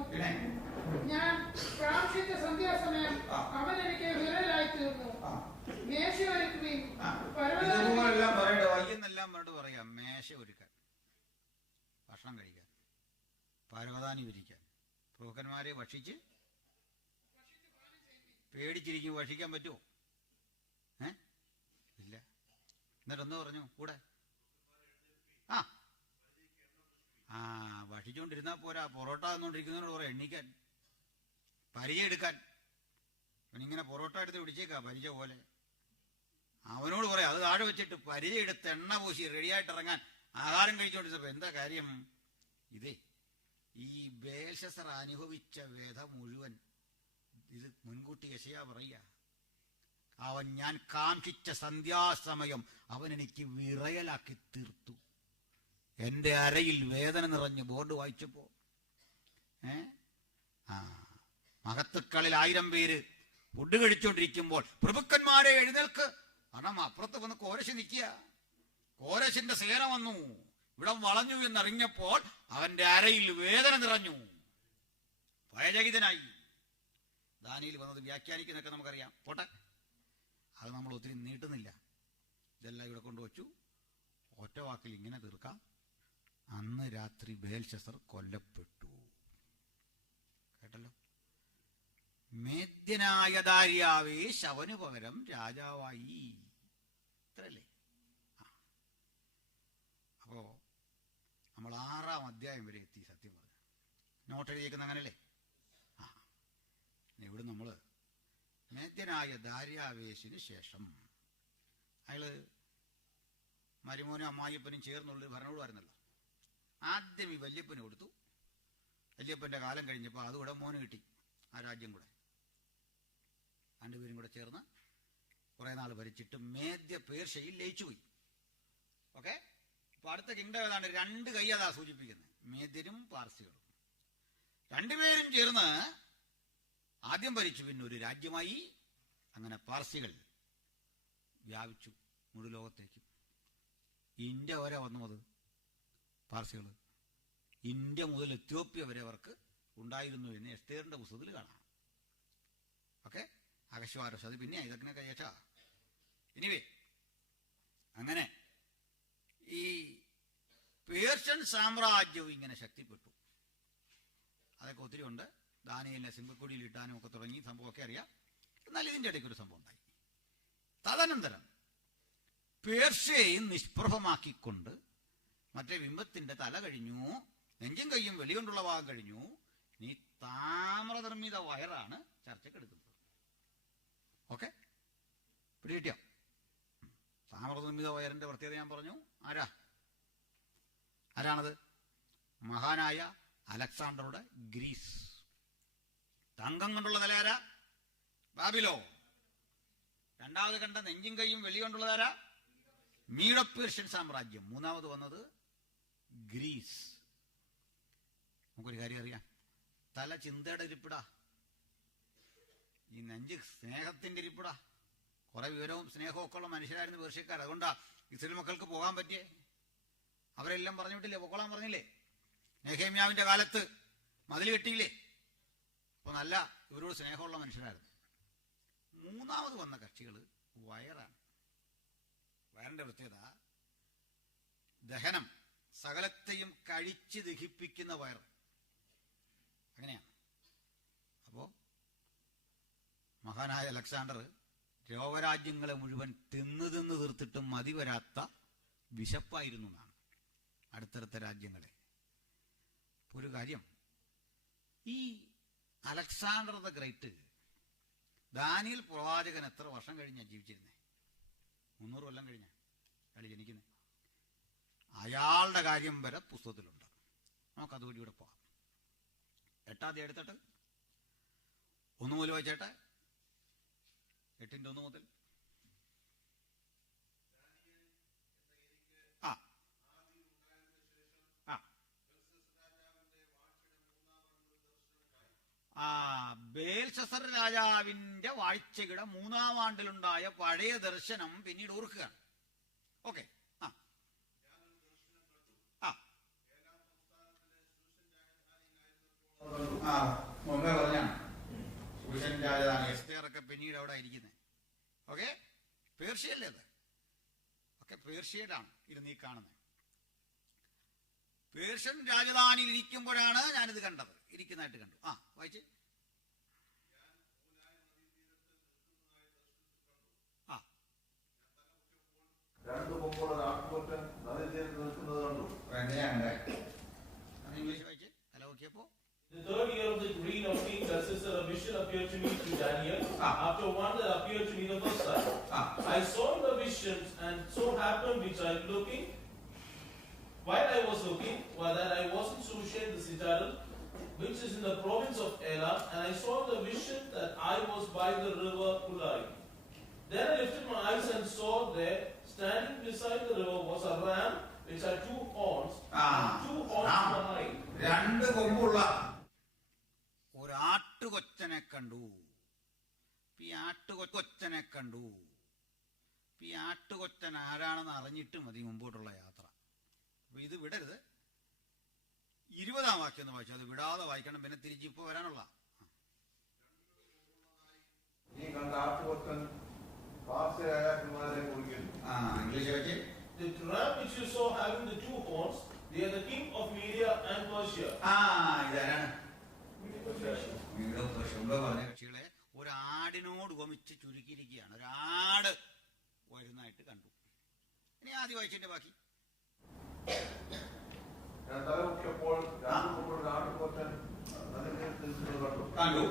ഞാൻ പ്രാർത്ഥിച്ച സന്ധ്യാസമയം അവൻ എനിക്ക് വിരലായി തീർന്നു. മേശ ഒരുക്കുകയും വയ്യെന്നെല്ലാം പറഞ്ഞിട്ട് പറയാം, മേശ ഒരുക്കാൻ, ഭക്ഷണം കഴിക്കാൻ, പരവതാനി വിരിക്കാൻ, പ്രഭുക്കന്മാരെ ഭക്ഷിച്ച് പേടിച്ചിരിക്കും. ഭക്ഷിക്കാൻ പറ്റുമോ? ഇല്ല. എന്നിട്ടൊന്ന് പറഞ്ഞു കൂടെ, ഭക്ഷിച്ചുകൊണ്ടിരുന്നാൽ പോരാ, പൊറോട്ട തന്നുകൊണ്ടിരിക്കുന്നതിനോട് പറയാം എണ്ണിക്കാൻ, പരിചയം എടുക്കാൻ. അവനിങ്ങനെ പൊറോട്ട എടുത്ത് പിടിച്ചേക്കാം പരിചയ പോലെ. അവനോട് പറയാം അത് താഴെ വെച്ചിട്ട് പരിചയം എടുത്ത് എണ്ണ പൂശി റെഡിയായിട്ട് ഇറങ്ങാൻ ആഹാരം കഴിച്ചുകൊണ്ടിരുന്നപ്പോ എന്താ കാര്യം? ഇതേ ഈ ബേൽശസ്സർ അനുഭവിച്ച വേദ മുഴുവൻ ഇത് മുൻകൂട്ടി യെശയ്യാ പറയുക. അവൻ ഞാൻ കാക്ഷിച്ച സന്ധ്യാസമയം അവൻ എനിക്ക് വിറയലാക്കി തീർത്തു. എന്റെ അരയിൽ വേദന നിറഞ്ഞ് ബോർഡ് വായിച്ചപ്പോ മഹത്തുക്കളിൽ 1000 പേര് ഫുഡ് കഴിച്ചുകൊണ്ടിരിക്കുമ്പോൾ പ്രഭുക്കന്മാരെ എഴുന്നേൽക്ക്, കാരണം അപ്പുറത്ത് വന്ന് കോരശ് നിൽക്കുക. കോരശിന്റെ സേന വന്നു, ഇവിടം വളഞ്ഞു എന്നറിഞ്ഞപ്പോൾ അവന്റെ അരയിൽ വേദന നിറഞ്ഞു, ഭയചകിതനായി. ദാനിയേൽ വന്നത് വ്യാഖ്യാനിക്കുന്നതൊക്കെ നമുക്കറിയാം, പോട്ടെ, അത് നമ്മൾ ഒത്തിരി നീട്ടുന്നില്ല. ഇതെല്ലാം ഇവിടെ കൊണ്ടുവച്ചു. ഒറ്റ വാക്കിൽ ഇങ്ങനെ തീർക്കാം, അന്ന് രാത്രി ബേൽശസ്സർ കൊല്ലപ്പെട്ടു. കേട്ടല്ലോ. മേദ്യനായ ദാര്യാവേശ് അവന് പകരം രാജാവായി. ഇത്രല്ലേ? അപ്പോ നമ്മൾ 6-ാം അധ്യായം വരെ എത്തി. സത്യം പറഞ്ഞു നോട്ട് എഴുതിയേക്കുന്ന അങ്ങനല്ലേ? ഇവിടെ നമ്മള് മേദ്യനായ ദാര്യാവേശിന് ശേഷം അയാള് മരുമോനും അമ്മായിയപ്പനും ചേർന്നുള്ളൊരു ഭരണകൂടമായിരുന്നല്ലോ. ആദ്യം ഈ വല്യപ്പന് കൊടുത്തു. വല്യപ്പന്റെ കാലം കഴിഞ്ഞപ്പോൾ അതുകൂടെ മോന് കിട്ടി, ആ രാജ്യം കൂടെ. രണ്ടുപേരും കൂടെ ചേർന്ന് കുറെ നാൾ ഭരിച്ചിട്ട് മേദ്യ പേർഷ്യയിൽ ലയിച്ചുപോയി. ഓക്കെ. ഇപ്പൊ അടുത്ത കിങ്ഡം ഏതാണ്ട് 2 കൈ അതാ സൂചിപ്പിക്കുന്നത്, മേദ്യരും പാർസികളും. രണ്ടുപേരും ചേർന്ന് ആദ്യം ഭരിച്ചു, പിന്നെ ഒരു രാജ്യമായി. അങ്ങനെ പാർസികൾ വ്യാപിച്ചു മുഴു ലോകത്തേക്കും. ഇന്ത്യ വരെ വന്നു അത് പാർസികൾ. ഇന്ത്യ മുതൽ എത്യോപ്യ വരെ അവർക്ക് ഉണ്ടായിരുന്നു എന്ന് എസ്തേറിന്റെ പുസ്തകത്തിൽ കാണാം. ഓക്കെ. അകശ്വാരോസ് അത് പിന്നെ ഇതൊക്കെ കേട്ടാ. ഇനിവേ അങ്ങനെ ഈ പേർഷ്യൻ സാമ്രാജ്യവും ഇങ്ങനെ ശക്തിപ്പെട്ടു. അതൊക്കെ ഒത്തിരി ഉണ്ട്. ദാനിയേലിനെ സിംഹക്കുടിയിൽ ഇട്ടാനും ഒക്കെ തുടങ്ങി സംഭവമൊക്കെ അറിയാം. എന്നാൽ ഇതിൻ്റെ ഇടയ്ക്ക് ഒരു സംഭവം ഉണ്ടായി. തദനന്തരം പേർഷ്യയെ നിഷ്പ്രഭമാക്കിക്കൊണ്ട് മറ്റേ ബിംബത്തിന്റെ തല കഴിഞ്ഞു, നെഞ്ചും കയ്യും വെളികൊണ്ടുള്ള ഭാഗം കഴിഞ്ഞു, ഇനി താമ്രനിർമ്മിത വയറാണ് ചർച്ചക്കെടുക്കുന്നത്. ഓക്കെ, പിടികിട്ടിയോ? താമ്രനിർമ്മിത വയറിന്റെ പ്രത്യേകത ഞാൻ പറഞ്ഞു. ആരാണത്? മഹാനായ അലക്സാണ്ടറുടെ ഗ്രീസ്. തങ്കം കൊണ്ടുള്ള തലയാരാ? ബാബിലോ. രണ്ടാമത് കണ്ട നെഞ്ചും കൈയും വെള്ളി കൊണ്ടുള്ളതാരാ? മീഡോ പേർഷ്യൻ സാമ്രാജ്യം. മൂന്നാമത് വന്നത് ഗ്രീസ്. നമുക്കൊരു കാര്യം അറിയാം, തല ചിന്തയുടെ ഇരിപ്പിടാ, ഈ നെഞ്ച് സ്നേഹത്തിന്റെ ഇരിപ്പിടാ. കുറെ വിവരവും സ്നേഹവും ഒക്കെ ഉള്ള മനുഷ്യരായിരുന്നു പേർഷ്യക്കാർ. അതുകൊണ്ടാ ഇസ്രായേൽ മക്കൾക്ക് പോകാൻ പറ്റിയേ. അവരെല്ലാം പറഞ്ഞു വിട്ടില്ലേ, പൊക്കോളാൻ പറഞ്ഞില്ലേ? നെഹെമ്യാവിന്റെ കാലത്ത് മതിൽ കെട്ടിയില്ലേ? അപ്പൊ നല്ല ഇവരോട് സ്നേഹമുള്ള മനുഷ്യരായിരുന്നു. മൂന്നാമത് വന്ന കക്ഷികൾ വയറാണ്. വയറിന്റെ പ്രത്യേകത ദഹനം, സകലത്തെയും കഴിച്ച് ദഹിപ്പിക്കുന്ന വയർ. അങ്ങനെയാണ്. അപ്പോ മഹാനായ അലക്സാണ്ടർ ലോകരാജ്യങ്ങളെ മുഴുവൻ തിന്ന് തീർത്തിട്ടും മതി വരാത്ത വിശപ്പായിരുന്നു എന്നാണ് അടുത്തടുത്ത രാജ്യങ്ങളെ. ഒരു കാര്യം, ഈ അലക്സാണ്ടർ ദ ഗ്രേറ്റ് ദാനിയേൽ പ്രവാചകൻ എത്ര വർഷം കഴിഞ്ഞാ ജീവിച്ചിരുന്നേ? 300 കൊല്ലം കഴിഞ്ഞ അയാൾ ജനിക്കുന്നത്. അയാളുടെ കാര്യം വരെ പുസ്തകത്തിലുണ്ട്. നമുക്കതുകൂടി ഇവിടെ പോകാം. 8-ാം അധ്യായം എടുത്തിട്ട് 1 മുതൽ വായിച്ചേട്ടെ. 8-ന്റെ 1 മുതൽ. ബേൽശസ്സർ രാജാവിന്റെ വാഴ്ചയുടെ 3-ാം ആണ്ടിലുണ്ടായ പഴയ ദർശനം പിന്നീട് ഓർക്കുകയാണ്. ഓക്കെ. മുമ്പേ പറഞ്ഞാണ് സൂഷൻ രാജധാനി. എസ്തേറൊക്കെ പിന്നീട് അവിടെ ഇരിക്കുന്നത്. ഓക്കെ, പേർഷ്യല്ലേ അത്? ഒക്കെ പേർഷ്യയിലാണ് ഇരുന്ന് ഈ കാണുന്നത്. പേർഷ്യൻ രാജധാനിയിൽ ഇരിക്കുമ്പോഴാണ് ഞാനിത് കണ്ടത്, ഇരിക്കുന്നതായിട്ട് കണ്ടു. വായിച്ച്. ഇംഗ്ലീഷ് വായിച്ച് അല്ല നോക്കിയപ്പോ. The 3rd year of the reign of King Belshazzar, a vision appeared to me to Daniel. After one that appeared to me the first time, I saw the visions, and so happened which I looking. While I was looking, while that I was in Shushan the citadel, which is in the province of Elam, and I saw the vision that I was by the river Ulai. Then I lifted my eyes and saw there, standing beside the river, was a ram which had 2 horns, and 2 horns behind. 2 കൊമ്പുള്ള ഒരാട്ടുകൊറ്റനെ കണ്ടു. ഈ ആട്ടുകൊറ്റനെ കണ്ടു. ഈ ആട്ടുകൊറ്റൻ ആരാണെന്ന് അറിഞ്ഞിട്ട് മതി മുമ്പോട്ടുള്ള യാത്ര. അപ്പൊ ഇത് വിടരുത്. 20-ാം വാക്യം എന്ന് വായിച്ചു. അത് വിടാതെ വായിക്കണം. പിന്നെ തിരിച്ച് ഇപ്പൊ വരാനുള്ള ഇംഗ്ലീഷ് വെച്ച്. The ram which you saw having the 2 horns, they are the king of Media and Persia. ഇതാരാണ്? പറഞ്ഞ കക്ഷികളെ ഒരാടിനോട് ഉപമിച്ച് ചുരുക്കിയിരിക്കുകയാണ്. ഒരാട് വരുന്നതായിട്ട് കണ്ടു. ഇനി ആദ്യം വായിച്ചതിന്റെ ബാക്കി. കണ്ടു.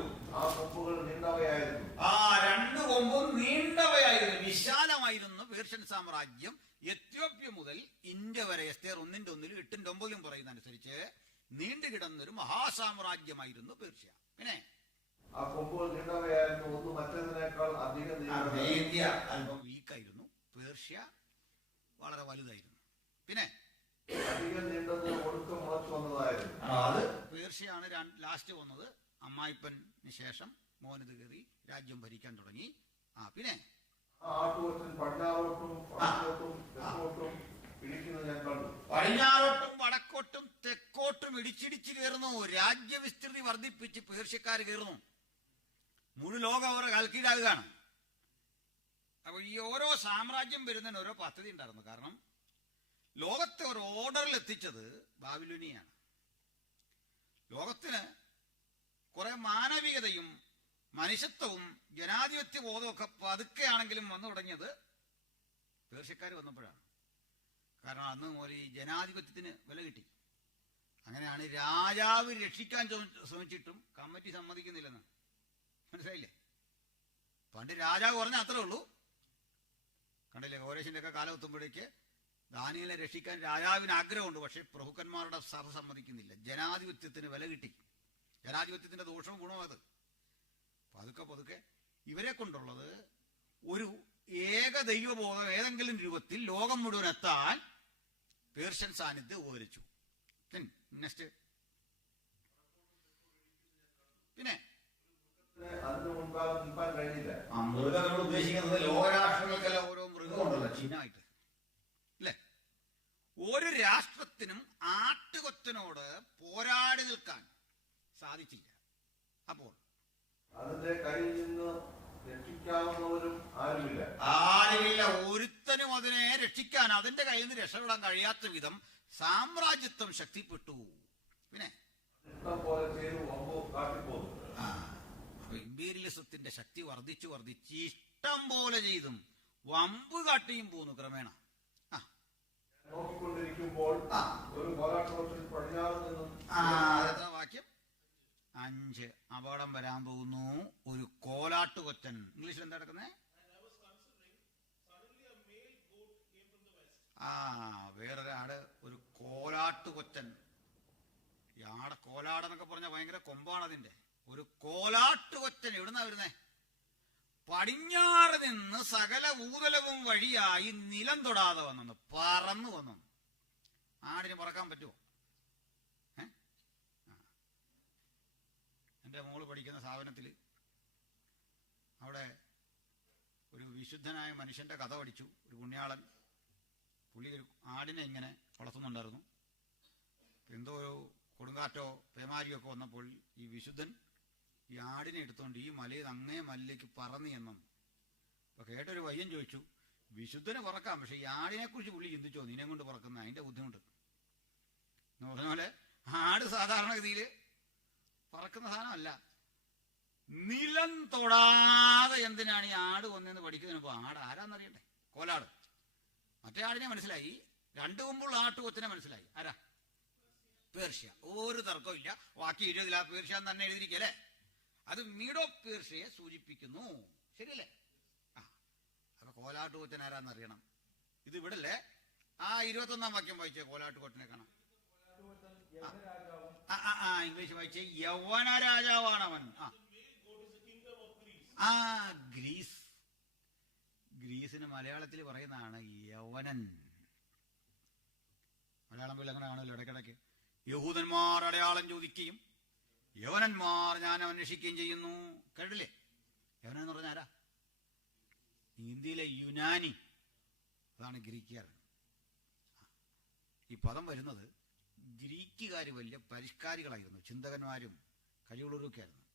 2 കൊമ്പും നീണ്ടവയായിരുന്നു, വിശാലമായിരുന്നു. പേർഷ്യൻ സാമ്രാജ്യം എത്യോപ്യ മുതൽ ഇന്ത്യ വരെ, എസ്തേർ 1-ന്റെ 1-ലും 8-ന്റെ 9-ലും പറയുന്നതനുസരിച്ച് നീണ്ടുകിടന്നൊരു മഹാസാമ്രാജ്യമായിരുന്നു പേർഷ്യ. പിന്നെ അല്പം വീക്കായിരുന്നു. പേർഷ്യ വളരെ വലുതായിരുന്നു. പിന്നെ അത് പേർഷ്യയാണ് ലാസ്റ്റ് വന്നത്. അമ്മായിപ്പന് ശേഷം മോനത് കയറി രാജ്യം ഭരിക്കാൻ തുടങ്ങി. പിന്നെ പടിഞ്ഞാറോട്ടും വടക്കോട്ടും തെക്കോട്ടും ഇടിച്ചിടിച്ച് കയറുന്നു. രാജ്യവിസ്തൃതി വർദ്ധിപ്പിച്ച് പേർഷ്യക്കാർ കയറുന്നു. മുഴു ലോകം അവരുടെ കൽക്കീഴാകുകയാണ്. അപ്പൊ ഈ ഓരോ സാമ്രാജ്യം വരുന്നതിന് ഓരോ പദ്ധതി ഉണ്ടായിരുന്നു. കാരണം ലോകത്തെ ഒരു ഓർഡറിൽ എത്തിച്ചത് ബാബിലോണിയാണ്. ലോകത്തിന് കുറെ മാനവികതയും മനുഷ്യത്വവും ജനാധിപത്യ ബോധമൊക്കെ പതുക്കെയാണെങ്കിലും വന്നു തുടങ്ങിയത് പേർഷ്യക്കാർ വന്നപ്പോഴാണ്. കാരണം അന്ന് മുതൽ ഈ ജനാധിപത്യത്തിന് വില കിട്ടി. അങ്ങനെയാണ് രാജാവ് രക്ഷിക്കാൻ ശ്രമിച്ചിട്ടും കമ്മിറ്റി സമ്മതിക്കുന്നില്ലെന്ന്. മനസ്സിലായില്ലേ? പണ്ട് രാജാവ് പറഞ്ഞാൽ അത്രേ ഉള്ളൂ. കണ്ടില്ലേ, കോരേശിന്റെ ഒക്കെ കാലം എത്തുമ്പോഴേക്ക് ദാനിയേലിനെ രക്ഷിക്കാൻ രാജാവിന് ആഗ്രഹമുണ്ട്. പക്ഷെ പ്രഭുക്കന്മാരുടെ സഭ സമ്മതിക്കുന്നില്ല. ജനാധിപത്യത്തിന് വില കിട്ടി. ജനാധിപത്യത്തിന്റെ ദോഷവും ഗുണവും അത്. പതുക്കെ പതുക്കെ ഇവരെ കൊണ്ടുള്ളത് ഒരു ഏക ദൈവബോധം ഏതെങ്കിലും രൂപത്തിൽ ലോകം മുഴുവൻ എത്താൻ പേർഷ്യൻ സാന്നിധ്യം ഉപകരിച്ചു. നെക്സ്റ്റ്. പിന്നെ മൃഗങ്ങൾ ഉദ്ദേശിക്കുന്നത് ലോകരാഷ്ട്രങ്ങൾക്കെല്ലാം ഓരോ മൃഗമുണ്ടല്ലോ ചീനായിട്ട്, അല്ലേ? ഒരു രാഷ്ട്രത്തിനും ആട്ടുകൊറ്റനോട് പോരാടി നിൽക്കാൻ സാധിച്ചില്ല. അപ്പോൾ അതിന്റെ കയ്യിൽ നിന്ന് രക്ഷിക്കാവുന്നവരും ആരുമില്ല. ഒരുത്തനും അതിനെ രക്ഷിക്കാൻ, അതിന്റെ കയ്യിൽ നിന്ന് രക്ഷപ്പെടാൻ കഴിയാത്ത വിധം സാമ്രാജ്യത്വം ശക്തിപ്പെട്ടു. പിന്നെ ഇഷ്ടം പോലെ ചെയ്തു കാട്ടിപ്പോകും. ഇമ്പീരിയലിസത്തിന്റെ ശക്തി വർദ്ധിച്ചു വർദ്ധിച്ച് ഇഷ്ടം പോലെ ചെയ്തും വമ്പ് കാട്ടിയും പോന്നു ക്രമേണ. നോക്കിക്കൊണ്ടിരിക്കുമ്പോൾ ഒരു പോരാട്ടത്തിൽ പടിഞ്ഞാറ് നിന്നും വാക്യം 5 അപകടം വരാൻ പോകുന്നു. ഒരു കോലാട്ട് കൊച്ചൻ. ഇംഗ്ലീഷിൽ എന്താ നടക്കുന്നത്? വേറൊരാട്, ഒരു കോലാട്ട് കൊച്ചൻ. ഈ ആടെ കോലാടെന്നൊക്കെ പറഞ്ഞാൽ ഭയങ്കര കൊമ്പാണ് അതിന്റെ. ഒരു കോലാട്ട് കൊച്ചൻ എവിടുന്നാ വരുന്നേ? പടിഞ്ഞാറ് നിന്ന് സകല ഊതലവും വഴിയായി നിലം തൊടാതെ വന്നു, പറന്നു വന്നു. ആടിന് പറക്കാൻ പറ്റുമോ? എൻ്റെ മോള് പഠിക്കുന്ന സ്ഥാപനത്തിൽ അവിടെ ഒരു വിശുദ്ധനായ മനുഷ്യന്റെ കഥ പഠിച്ചു. ഒരു പുണ്യാളൻ, പുള്ളി ഒരു ആടിനെ ഇങ്ങനെ വളർത്തുന്നുണ്ടായിരുന്നു. എന്തോ ഒരു കൊടുങ്കാറ്റോ പേമാരിയോ ഒക്കെ വന്നപ്പോൾ ഈ വിശുദ്ധൻ ഈ ആടിനെ എടുത്തുകൊണ്ട് ഈ മലയിൽ അങ്ങേ മലയിലേക്ക് പറന്നു എന്നും. അപ്പൊ കേട്ടൊരു പയ്യൻ ചോദിച്ചു, വിശുദ്ധന് പറക്കാം, പക്ഷെ ഈ ആടിനെ കുറിച്ച് പുള്ളി ചിന്തിച്ചോ? നിന്നെ കൊണ്ട് പറക്കുന്ന അതിന്റെ ബുദ്ധിമുട്ട് എന്ന് പറഞ്ഞ പോലെ ആട് സാധാരണഗതിയിൽ പറക്കുന്ന സാധനമല്ല. നിലം തൊടാതെ എന്തിനാണ് ഈ ആട് വന്നെന്ന് പഠിക്കുന്നതിനിപ്പോ ആട് ആരാന്നറിയണ്ടേ? കോലാട്. മറ്റേ ആടിനെ മനസ്സിലായി, 2 കൊമ്പുള്ള ആട്ടുകൊച്ചിനെ മനസ്സിലായി. ആരാ? പേർഷ്യ. ഒരു തർക്കവും ഇല്ല. ബാക്കി 20 പേർഷ്യ തന്നെ എഴുതിയിരിക്കല്ലേ. അത് മീഡോ പേർഷ്യയെ സൂചിപ്പിക്കുന്നു. ശരിയല്ലേ? അപ്പൊ കോലാട്ട് കൊച്ചൻ ആരാന്നറിയണം. ഇത് ഇവിടല്ലേ? 21-ാം വാക്യം വായിച്ചേ, കോലാട്ട് കൊച്ചനെ കാണാം. ഇംഗ്ലീഷ് വായിച്ചേ. യൗവന രാജാവാണവൻ. ഗ്രീസ്. ഗ്രീസിന് മലയാളത്തിൽ പറയുന്നതാണ് യൗവനൻ. മലയാളം പോലെ അങ്ങനെ കാണുമല്ലോ ഇടയ്ക്കിടയ്ക്ക്. യഹൂദന്മാർ അടയാളം ചോദിക്കുകയും യവനന്മാർ ഞാൻ അന്വേഷിക്കുകയും ചെയ്യുന്നു. കേട്ടില്ലേ? യവനൻ എന്ന് പറഞ്ഞാൽ ആരാ? ഇന്ത്യയിലെ യുനാനി. അതാണ് ഗ്രീക്കുകാരൻ. ഈ പദം വരുന്നത്, ഗ്രീക്കുകാർ വലിയ പരിഷ്കാരികളായിരുന്നു, ചിന്തകന്മാരും കഴിവുള്ളവരൊക്കെ ആയിരുന്നു.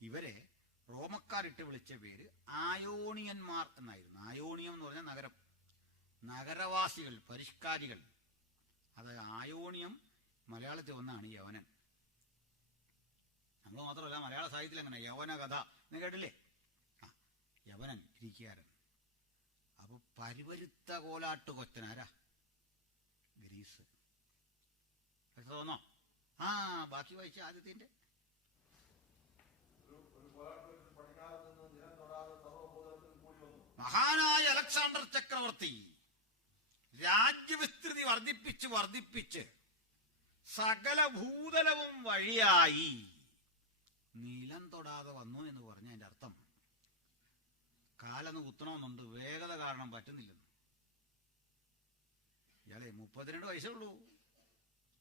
ഇവരെ റോമക്കാരിട്ട് വിളിച്ച പേര് ആയോണിയന്മാർ എന്നായിരുന്നു. ആയോണിയം എന്ന് പറഞ്ഞാൽ നഗരം, നഗരവാസികൾ, പരിഷ്കാരികൾ. അത് ആയോണിയം മലയാളത്തിൽ ഒന്നാണ് യവനൻ. നമ്മൾ മാത്രമല്ല, മലയാള സാഹിത്യത്തിൽ അങ്ങനെ യവന കഥ എന്ന് കേട്ടില്ലേ? യവനൻ, ഗ്രീക്കുകാരൻ. അപ്പൊ പരിവരുത്ത കോലാട്ട് കൊച്ചനാരാ? ഗ്രീസ്. തോന്നോ? ബാക്കി വായിച്ച ആദ്യത്തിന്റെ. മഹാനായ അലക്സാണ്ടർ ചക്രവർത്തി രാജ്യവിസ്തൃതി വർദ്ധിപ്പിച്ച് സകല ഭൂതലവും വഴിയായി നിലം തൊടാതെ വന്നു എന്ന് പറഞ്ഞ അതിന്റെ അർത്ഥം, കാലൊന്ന് കുത്തണമെന്നുണ്ട്, വേഗത കാരണം പറ്റുന്നില്ലെന്ന്. ഇയാളെ 32 വയസ്സേ ഉള്ളൂ.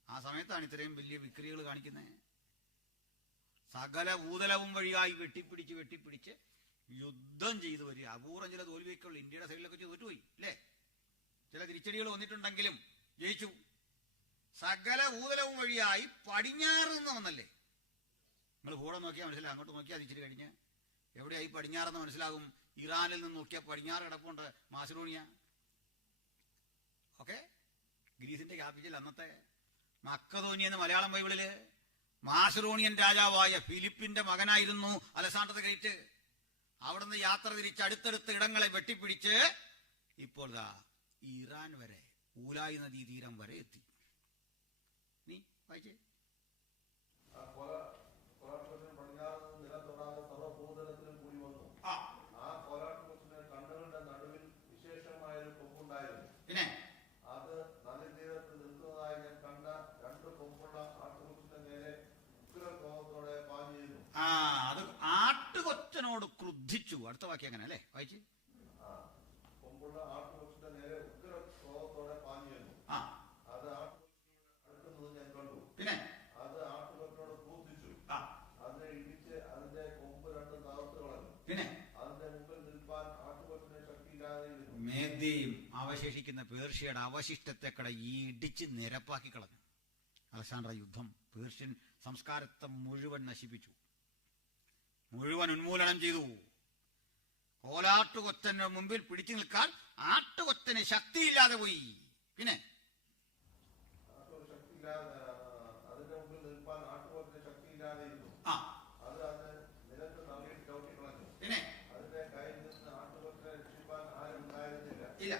ആ സമയത്താണ് ഇത്രയും വലിയ വിക്രികൾ കാണിക്കുന്നത്. സകല ഭൂതലവും വഴിയായി വെട്ടിപ്പിടിച്ച് യുദ്ധം ചെയ്തു വരിക. അപൂർവം ചില തോൽവിയൊക്കെയുള്ളൂ. ഇന്ത്യയുടെ സൈഡിലൊക്കെ തോറ്റുപോയി അല്ലേ? ചില തിരിച്ചടികൾ വന്നിട്ടുണ്ടെങ്കിലും ജയിച്ചു. സകല ഭൂതലവും വഴിയായി പടിഞ്ഞാറ് നിന്ന് വന്നല്ലേ? നിങ്ങൾ കൂടെ നോക്കിയാൽ മനസ്സിലാവും. അങ്ങോട്ട് നോക്കിയാൽ ഇച്ചിരി കഴിഞ്ഞ് എവിടെയായി പടിഞ്ഞാറെന്ന് മനസ്സിലാകും. ഇറാനിൽ നിന്ന് നോക്കിയാൽ പടിഞ്ഞാറ് കിടപ്പുണ്ട്, മാസിഡോണിയ. ഓക്കെ, ഗ്രീസിന്റെ ക്യാപിറ്റൽ അന്നത്തെ മക്കതോനിയ എന്ന് മലയാളം ബൈബിളില്. മാസിഡോണിയൻ രാജാവായ ഫിലിപ്പിന്റെ മകനായിരുന്നു അലക്സാണ്ടർ ദ ഗ്രേറ്റ്. അവിടുന്ന് യാത്ര തിരിച്ച് അടുത്തടുത്ത ഇടങ്ങളെ വെട്ടിപ്പിടിച്ച് ഇപ്പോൾ ഇറാൻ വരെ, ഊലായി നദീ തീരം വരെ എത്തി. നീ വായിച്ചേ. പിന്നെ അത് ആട്ടുകൊച്ചനോട് ക്രുദ്ധിച്ചു. അടുത്ത വാക്യം അങ്ങനെ അല്ലേ? വായിച്ച്. പിന്നെ പിന്നെ മേദ്യയും അവശേഷിക്കുന്ന പേർഷ്യയുടെ അവശിഷ്ടത്തെക്കട ഇടിച്ച് നിരപ്പാക്കി കളഞ്ഞു. അലക്സാണ്ടർ യുദ്ധം പേർഷ്യൻ സംസ്കാരത്തെ മുഴുവൻ നശിപ്പിച്ചു, മുഴുവൻ ഉന്മൂലനം ചെയ്തു. കോലാട്ടുകൊച്ചന്റെ മുമ്പിൽ പിടിച്ചു നിൽക്കാൻ ആട്ടുകൊച്ചന് ശക്തിയില്ലാതെ പോയി. പിന്നെ പിന്നെ ഇല്ല.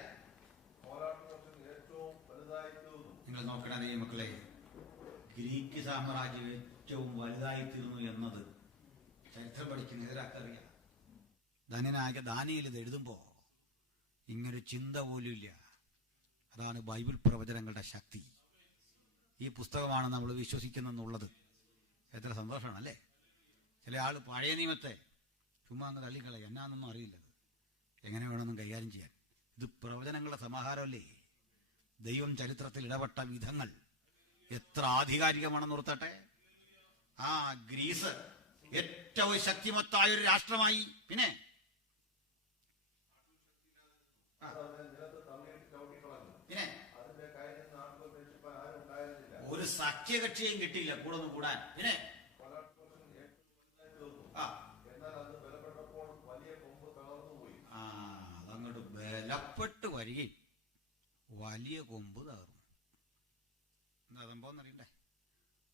നിങ്ങൾ നോക്കണേ മക്കളെ, ഗ്രീക്ക് സാമ്രാജ്യം ഏറ്റവും വലുതായിത്തീർന്നു എന്നത് ചരിത്രം പഠിക്കുന്ന ഏതൊരാൾക്കറിയാം. ധനനായ ദാനിയേൽ ഇത് എഴുതുമ്പോൾ ഇങ്ങനൊരു ചിന്ത പോലും ഇല്ല. അതാണ് ബൈബിൾ പ്രവചനങ്ങളുടെ ശക്തി. ഈ പുസ്തകമാണ് നമ്മൾ വിശ്വസിക്കുന്നെന്നുള്ളത് എത്ര സന്തോഷമാണല്ലേ. ചില ആൾ പഴയ നിയമത്തെ ചുമ്മാ അങ്ങ് തള്ളിക്കളയും, എന്നാന്നൊന്നും അറിയില്ലത്, എങ്ങനെ വേണമെന്നും കൈകാര്യം ചെയ്യാൻ. ഇത് പ്രവചനങ്ങളുടെ സമാഹാരമല്ലേ. ദൈവം ചരിത്രത്തിൽ ഇടപെട്ട വിധങ്ങൾ എത്ര ആധികാരികമാണെന്ന് ഓർത്തട്ടെ. ആ ഗ്രീസ് ഏറ്റവും ശക്തിമത്തായ ഒരു രാഷ്ട്രമായി. പിന്നെ ഒരു സഖ്യകക്ഷിയും കിട്ടിയില്ല കൂടെ ഒന്ന് കൂടാൻ. പിന്നെ അതങ്ങോട്ട് ബലപ്പെട്ട് വരികയും വലിയ കൊമ്പ് തകർന്നു. എന്താ സംഭവം എന്നറിയണ്ടേ?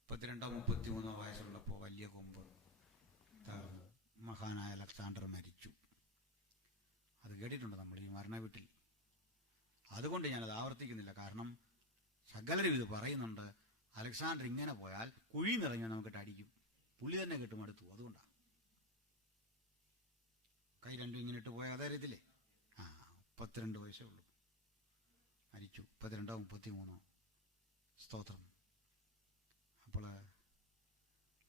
32 33 വയസ്സുള്ളപ്പോൾ വലിയ കൊമ്പ് തകർന്നു. മഹാനായ അലക്സാണ്ടർ മരിച്ചു. അത് കേട്ടിട്ടുണ്ട് നമ്മൾ ഈ മരണ വീട്ടിൽ. അതുകൊണ്ട് ഞാനത് ആവർത്തിക്കുന്നില്ല. കാരണം സകലരും ഇത് പറയുന്നുണ്ട്. അലക്സാണ്ടർ ഇങ്ങനെ പോയാൽ കുഴി നിറഞ്ഞാൽ നമുക്കിട്ട് അടിക്കും. പുള്ളി തന്നെ കിട്ടും അടുത്തു. അതുകൊണ്ടാണ് കൈ രണ്ടും ഇങ്ങനെ ഇട്ട് പോയ അതറിയത്തില്ലേ. 32 വയസ്സേ ഉള്ളൂ, മരിച്ചു. 32 33. സ്തോത്രം. അപ്പോൾ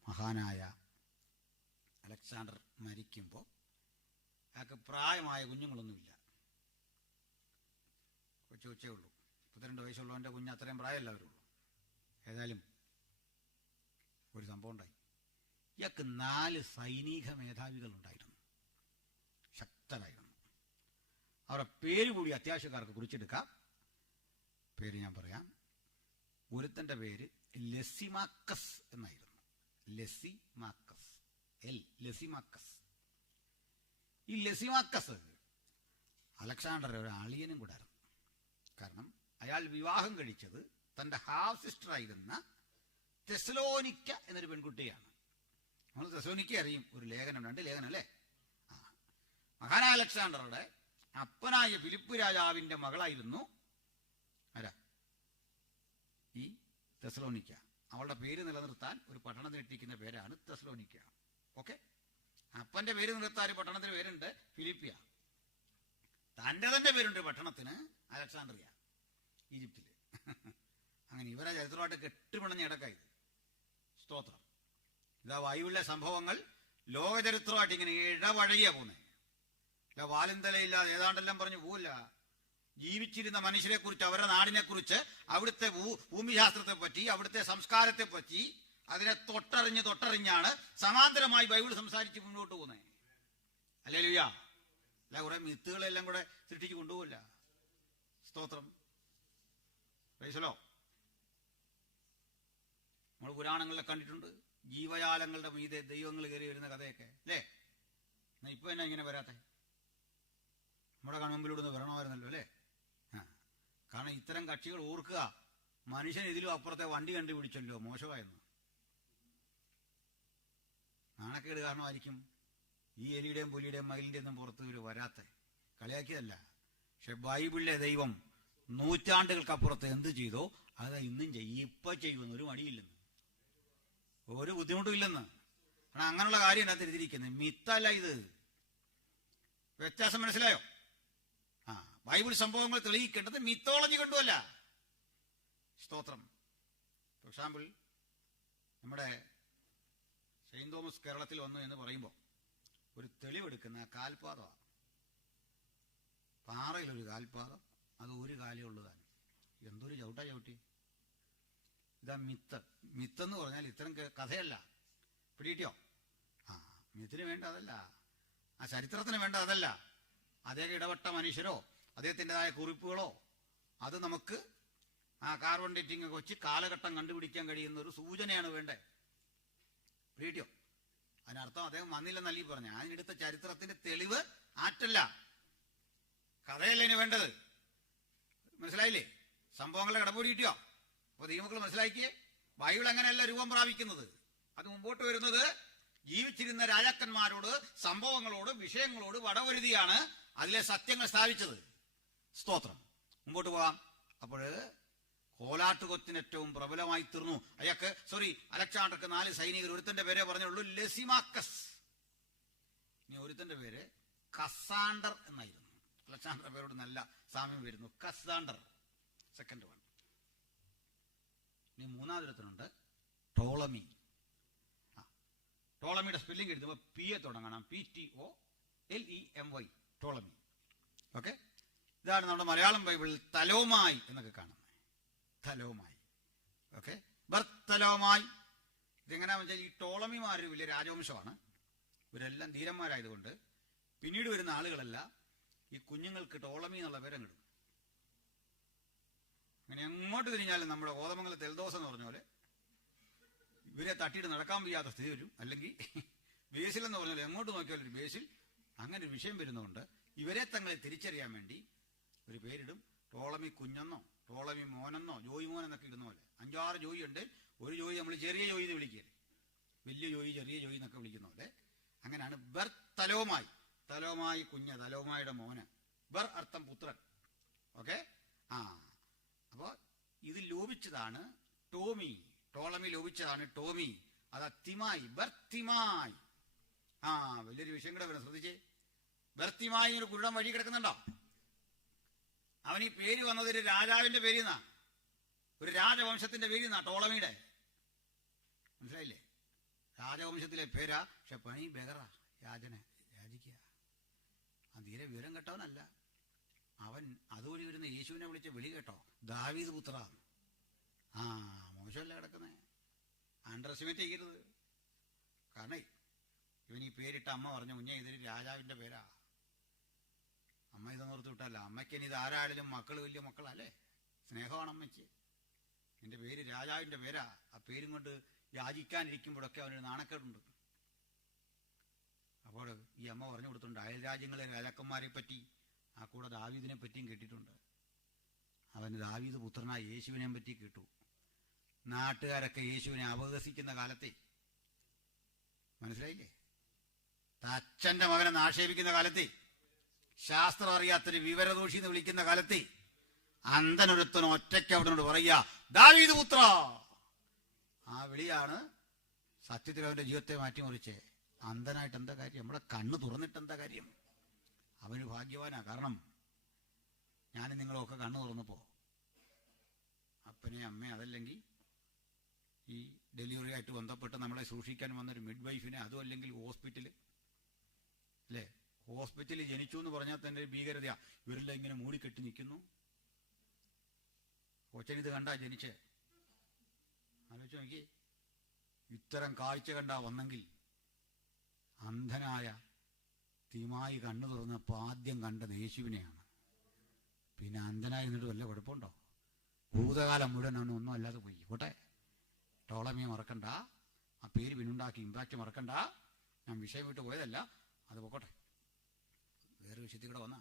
മഹാനായ അലക്സാണ്ടർ മരിക്കുമ്പോൾ അയാൾക്ക് പ്രായമായ കുഞ്ഞുങ്ങളൊന്നുമില്ല, കൊച്ചേ ഉള്ളൂ. 32 വയസ്സുള്ളവൻ്റെ കുഞ്ഞ് അത്രയും പ്രായമല്ല അവരുള്ളൂ. ഏതായാലും ഒരു സംഭവം ഉണ്ടായി. ഇയാൾക്ക് 4 സൈനിക മേധാവികളുണ്ടായിരുന്നു, ശക്തരായിരുന്നു. അവരുടെ പേര് കൂടി അത്യാവശ്യക്കാർക്ക് കുറിച്ചെടുക്കാം. പേര് ഞാൻ പറയാം. ഒരുത്തൻ്റെ പേര് ലെസിമാക്കസ് എന്നായിരുന്നു. ലെസിമാക്കസ്. ലെസിമാക്കസ്. ഈ ലെസിമാക്കസ് അലക്സാണ്ടറുടെ ഒരു അളിയനും കൂടായിരുന്നു. കാരണം അയാൾ വിവാഹം കഴിച്ചത് തൻ്റെ ഹാഫ് സിസ്റ്റർ ആയിരുന്ന തെസലോനിക്ക എന്നൊരു പെൺകുട്ടിയാണ്. നമ്മൾ തെസലോനിക്ക അറിയും, ഒരു ലേഖനം, 2 ലേഖനം അല്ലേ. മഹാനായ അലക്സാണ്ടറുടെ അപ്പനായ ഫിലിപ്പ് രാജാവിന്റെ മകളായിരുന്നു ആരാ? ഈ തെസലോനിക്ക. അവളുടെ പേര് നിലനിർത്താൻ ഒരു പട്ടണത്തിന് ഇട്ടിരിക്കുന്ന പേരാണ് തെസലോനിക്ക. ഓക്കെ, അപ്പന്റെ പേര് നിലനിർത്താൻ ഒരു പട്ടണത്തിന് പേരുണ്ട് ഫിലിപ്പിയ. തൻ്റെ തന്നെ പേരുണ്ട് പട്ടണത്തിന്, അലക്സാണ്ട്രിയ, ഈജിപ്തില്. അങ്ങനെ ഇവരെ ചരിത്രമായിട്ട് കെട്ടുപിണഞ്ഞ ഇടക്കായത്. സ്തോത്രം. ഇതാ ബൈബിളിലെ സംഭവങ്ങൾ ലോകചരിത്രമായിട്ട് ഇങ്ങനെ ഇടവഴകിയാ പോകുന്നത്. ഇല്ല വാലിന്തലയില്ലാതെ ഏതാണ്ടെല്ലാം പറഞ്ഞു പോവില്ല. ജീവിച്ചിരുന്ന മനുഷ്യരെ കുറിച്ച്, അവരുടെ നാടിനെ കുറിച്ച്, അവിടുത്തെ ഭൂമിശാസ്ത്രത്തെ പറ്റി, അവിടുത്തെ സംസ്കാരത്തെ പറ്റി അതിനെ തൊട്ടറിഞ്ഞാണ് സമാന്തരമായി ബൈബിൾ സംസാരിച്ച് മുന്നോട്ട് പോകുന്നത്. ഹല്ലേലൂയ. അല്ല കുറെ മിത്തുകളെല്ലാം കൂടെ സൃഷ്ടിച്ച് കൊണ്ടുപോകില്ല. സ്തോത്രം. പ്രൈസലോ. നമ്മൾ പുരാണങ്ങളിലൊക്കെ കണ്ടിട്ടുണ്ട് ജീവജാലങ്ങളുടെ മീതെ ദൈവങ്ങൾ കയറി വരുന്ന കഥയൊക്കെ അല്ലേ. എന്നാ ഇപ്പൊ എന്നാ ഇങ്ങനെ വരാത്തെ? നമ്മുടെ കൺമുമ്പിലൂടെ ഒന്ന് വരണമായിരുന്നല്ലോ അല്ലേ. കാരണം ഇത്തരം കക്ഷികൾ ഓർക്കുക, മനുഷ്യൻ ഇതിലും അപ്പുറത്തെ വണ്ടി കണ്ടുപിടിച്ചല്ലോ, മോശമായെന്ന്. നാണക്കേട് കാരണമായിരിക്കും ഈ എലിയുടെയും പുലിയുടെയും മയിലിന്റെ ഒന്നും പുറത്ത് ഒരു വരാത്ത. കളിയാക്കിയതല്ല. പക്ഷെ ബൈബിളിലെ ദൈവം നൂറ്റാണ്ടുകൾക്കപ്പുറത്ത് എന്ത് ചെയ്തോ അത് ഇന്നും ചെയ്യും. ഇപ്പൊ ചെയ്യുമെന്ന് ഒരു മടിയില്ലെന്ന്, ഒരു ബുദ്ധിമുട്ടും ഇല്ലെന്ന്. കാരണം അങ്ങനെയുള്ള കാര്യം അതിനകത്ത് എഴുതിയിരിക്കുന്നത്. മിത്തല്ല ഇത്. വ്യത്യാസം മനസ്സിലായോ? ബൈബിൾ സംഭവങ്ങൾ തെളിയിക്കേണ്ടത് മിത്തോളജി കൊണ്ടുമല്ല. സ്തോത്രം. ഫോർ എക്സാമ്പിൾ, നമ്മുടെ സെയിന്റ് തോമസ് കേരളത്തിൽ വന്നു എന്ന് പറയുമ്പോൾ ഒരു തെളിവെടുക്കുന്ന കാൽപാദമാണ്. പാറയിലൊരു കാൽപാദം, അത് ഒരു കാലേ ഉള്ളതാണ്. എന്തൊരു ചവിട്ടി. ഇതാ മിത്ത്. മിത്തെന്ന് പറഞ്ഞാൽ ഇത്തരം കഥയല്ല. പിടികിട്ടിയോ? മിത്തിന് വേണ്ട അതല്ല, ആ ചരിത്രത്തിന് വേണ്ട അതല്ല. അദ്ദേഹം ഇടപെട്ട മനുഷ്യരോ അദ്ദേഹത്തിൻ്റെതായ കുറിപ്പുകളോ അത് നമുക്ക് ആ കാർബൺ ഡേറ്റിംഗ് ഒക്കെ വെച്ച് കാലഘട്ടം കണ്ടുപിടിക്കാൻ കഴിയുന്ന ഒരു സൂചനയാണ് വേണ്ടേ. പിടികിട്ടിയോ? അതിനർത്ഥം അദ്ദേഹം വന്നില്ലെന്നല്ല ഈ പറഞ്ഞ. അതിനെടുത്ത ചരിത്രത്തിന്റെ തെളിവ് ആറ്റല്ല, കഥയല്ല ഇതിന് വേണ്ടത്. മനസ്സിലായില്ലേ? സംഭവങ്ങളുടെ കിടപ്പൂടി കിട്ടിയോ? അപ്പൊ ദൈവമക്കൾ മനസ്സിലാക്കിയേ, ബൈബിൾ അങ്ങനെയല്ല രൂപം പ്രാപിക്കുന്നത്. അത് മുമ്പോട്ട് വരുന്നത് ജീവിച്ചിരുന്ന രാജാക്കന്മാരോട്, സംഭവങ്ങളോട്, വിഷയങ്ങളോട് വടവരുതിയാണ് അതിലെ സത്യങ്ങൾ സ്ഥാപിച്ചത്. സ്തോത്രം. മുമ്പോട്ട് പോകാം. അപ്പോൾ കോലാട്ടുകൊത്തിന് ഏറ്റവും പ്രബലമായി തീർന്നു. അലക്സാണ്ടർക്ക് 4 സൈനികർ. ഒരുത്തന്റെ പേരെ പറഞ്ഞുള്ളൂ, ലെസിമാക്കസ്. ഇനി ഒരുത്തന്റെ പേര് കസാണ്ടർ എന്നായിരുന്നു. അലക്സാണ്ടർ പേരോട് നല്ല സാമ്യം വരുന്നു. Cassander second one. ഇനി മൂന്നാമതൊരുത്തനുണ്ട്, ടോളമി. ടോളമിയുടെ സ്പെല്ലിംഗ് എഴുതുമ്പോൾ പി എ തുടങ്ങണം, PTOLEMY, ടോളമി. ഓക്കെ, ഇതാണ് നമ്മുടെ മലയാളം ബൈബിളിൽ തലോമായി എന്നൊക്കെ കാണുന്നത്. തലോമായി. ഓക്കെ, ബർത്തലോമായി. ഇതെങ്ങനെയാണെന്ന് വെച്ചാൽ ഈ ടോളമിമാരൊരു വലിയ രാജവംശമാണ്. ഇവരെല്ലാം ധീരന്മാരായതുകൊണ്ട് പിന്നീട് വരുന്ന ആളുകളെല്ലാം ഈ കുഞ്ഞുങ്ങൾക്ക് ടോളമി എന്നുള്ള പേരങ്ങിടും. അങ്ങനെ എങ്ങോട്ട് തിരിഞ്ഞാലും നമ്മുടെ കോതമംഗലത്ത് എൽദോസ് എന്ന് പറഞ്ഞ പോലെ ഇവരെ തട്ടിയിട്ട് നടക്കാൻ വയ്യാത്ത സ്ഥിതി വരും. അല്ലെങ്കിൽ ബേസിൽ എന്ന് പറഞ്ഞാൽ എങ്ങോട്ട് നോക്കിയാലും ഒരു ബേസിൽ. അങ്ങനെ ഒരു വിഷയം വരുന്നതുകൊണ്ട് ഇവരെ തങ്ങളെ തിരിച്ചറിയാൻ വേണ്ടി ഒരു പേരിടും. ടോളമി കുഞ്ഞെന്നോ ടോളമി മോനെന്നോ ജോയി മോൻ എന്നൊക്കെ ഇടുന്ന പോലെ. 5-6 ജോയി ഉണ്ട്. ഒരു ജോയി നമ്മൾ ചെറിയ ജോയി എന്ന് വിളിക്കുക, വലിയ ജോയി ചെറിയ ജോയി എന്നൊക്കെ വിളിക്കുന്ന പോലെ. അങ്ങനെയാണ് ബർ തലോമായി. തലോമായി കുഞ്ഞ്, തലോമായുടെ മോന്. ബർ അർത്ഥം പുത്രൻ. ഓക്കെ, അപ്പോൾ ഇത് ലോപിച്ചതാണ് ടോമി. ടോളമി ലോപിച്ചതാണ് ടോമി. അത് തിമായി, ബർത്തിമായി. വലിയൊരു വിഷയം കൂടെ വരും, ശ്രദ്ധിച്ചേ. ബർത്തിമായി ഒരു കുരുടൻ വഴി കിടക്കുന്നുണ്ടോ? അവൻ ഈ പേര് വന്നത് ഒരു രാജാവിന്റെ പേരിൽ നിന്നാ, ഒരു രാജവംശത്തിന്റെ പേരിൽ നിന്നാ, ടോളമിയുടെ. മനസ്സിലായില്ലേ? രാജവംശത്തിലെ പേരാ. പക്ഷെ പണി ബെഗറാ, യാചിക്കുക. തീരെ വിവരം കേട്ടവനല്ല അവൻ. അതുവഴി വരുന്ന യേശുവിനെ വിളിച്ച് വിളി കേട്ടോ, ദാവീദ് പുത്ര. മോശമല്ല കിടക്കുന്നേ, അണ്ടർ എസ്റ്റിമേറ്റ് ചെയ്യരുത്. കാരണം ഇവൻ ഈ പേരിട്ട അമ്മ പറഞ്ഞു, കുഞ്ഞെ ഇതൊരു രാജാവിന്റെ പേരാ. അമ്മ ഇതൊന്നോർത്ത് വിട്ടല്ല. അമ്മയ്ക്ക് ഇനി ഇത് ആരായാലും മക്കൾ വലിയ മക്കളല്ലേ, സ്നേഹമാണ് അമ്മയ്ക്ക്. എൻ്റെ പേര് രാജാവിന്റെ പേരാ. ആ പേരും കൊണ്ട് യാചിക്കാനിരിക്കുമ്പോഴൊക്കെ അവനൊരു നാണക്കേടുണ്ട്. അപ്പോൾ ഈ അമ്മ പറഞ്ഞു കൊടുത്തിട്ടുണ്ട്, അയൽ രാജ്യങ്ങളിലെ രാജാക്കന്മാരെ പറ്റി, ആ കൂടെ ദാവീദിനെ പറ്റിയും കേട്ടിട്ടുണ്ട്. അവന് ദാവീദ് പുത്രനായ യേശുവിനെ പറ്റി കേട്ടു. നാട്ടുകാരൊക്കെ യേശുവിനെ അപഹസിക്കുന്ന കാലത്തെ, മനസ്സിലായില്ലേ? അച്ഛന്റെ മകനെ ആക്ഷേപിക്കുന്ന കാലത്തെ, ശാസ്ത്രം അറിയാത്തൊരു വിവരദോഷി എന്ന് വിളിക്കുന്ന കാലത്തെ, അന്ധനൊരുത്തനും ഒറ്റയ്ക്ക് അവിടോട് പറയുക, ദാവീദ് പുത്ര. ആ വിളിയാണ് സത്യത്തിൽ അവന്റെ ജീവിതത്തെ മാറ്റിമറിച്ചേ. അന്ധനായിട്ട് എന്താ കാര്യം? നമ്മുടെ കണ്ണ് തുറന്നിട്ട് എന്താ കാര്യം? അവന് ഭാഗ്യവാനാ. കാരണം ഞാൻ നിങ്ങളൊക്കെ കണ്ണു തുറന്നപ്പോ അപ്പനെ അമ്മയെ, അതല്ലെങ്കിൽ ഈ ഡെലിവറി ആയിട്ട് ബന്ധപ്പെട്ട് നമ്മളെ സൂക്ഷിക്കാൻ വന്നൊരു മിഡ് വൈഫിനെ, അതും അല്ലെങ്കിൽ ഹോസ്പിറ്റല്, അല്ലേ? ഹോസ്പിറ്റലിൽ ജനിച്ചു എന്ന് പറഞ്ഞാൽ തന്നെ ഒരു ഭീകരതയാ. ഇവരെല്ലാം ഇങ്ങനെ മൂടിക്കെട്ടി നിൽക്കുന്നു. കൊച്ചനിത് കണ്ടാ ജനിച്ച്, ആലോചിച്ച് നോക്കി. ഇത്തരം കാഴ്ച കണ്ടാ വന്നെങ്കിൽ അന്ധനായ തിമായി കണ്ണു തുറന്നപ്പോൾ ആദ്യം കണ്ടത് യേശുവിനെയാണ്. പിന്നെ അന്ധനായി നിന്നിട്ട് വല്ല കുഴപ്പമുണ്ടോ? ഭൂതകാലം മുഴുവൻ അവന് ഒന്നും അല്ലാതെ പോയി. പോട്ടെ, ടോളമിയെ മറക്കണ്ട, ആ പേര് പിന്നുണ്ടാക്കി ഇമ്പാക്റ്റ് മറക്കണ്ട. ഞാൻ വിഷയം വിട്ട് പോയതല്ല, അത് പോക്കോട്ടെ. വേറെ വിഷയത്തിൽ കൂടെ വന്നാ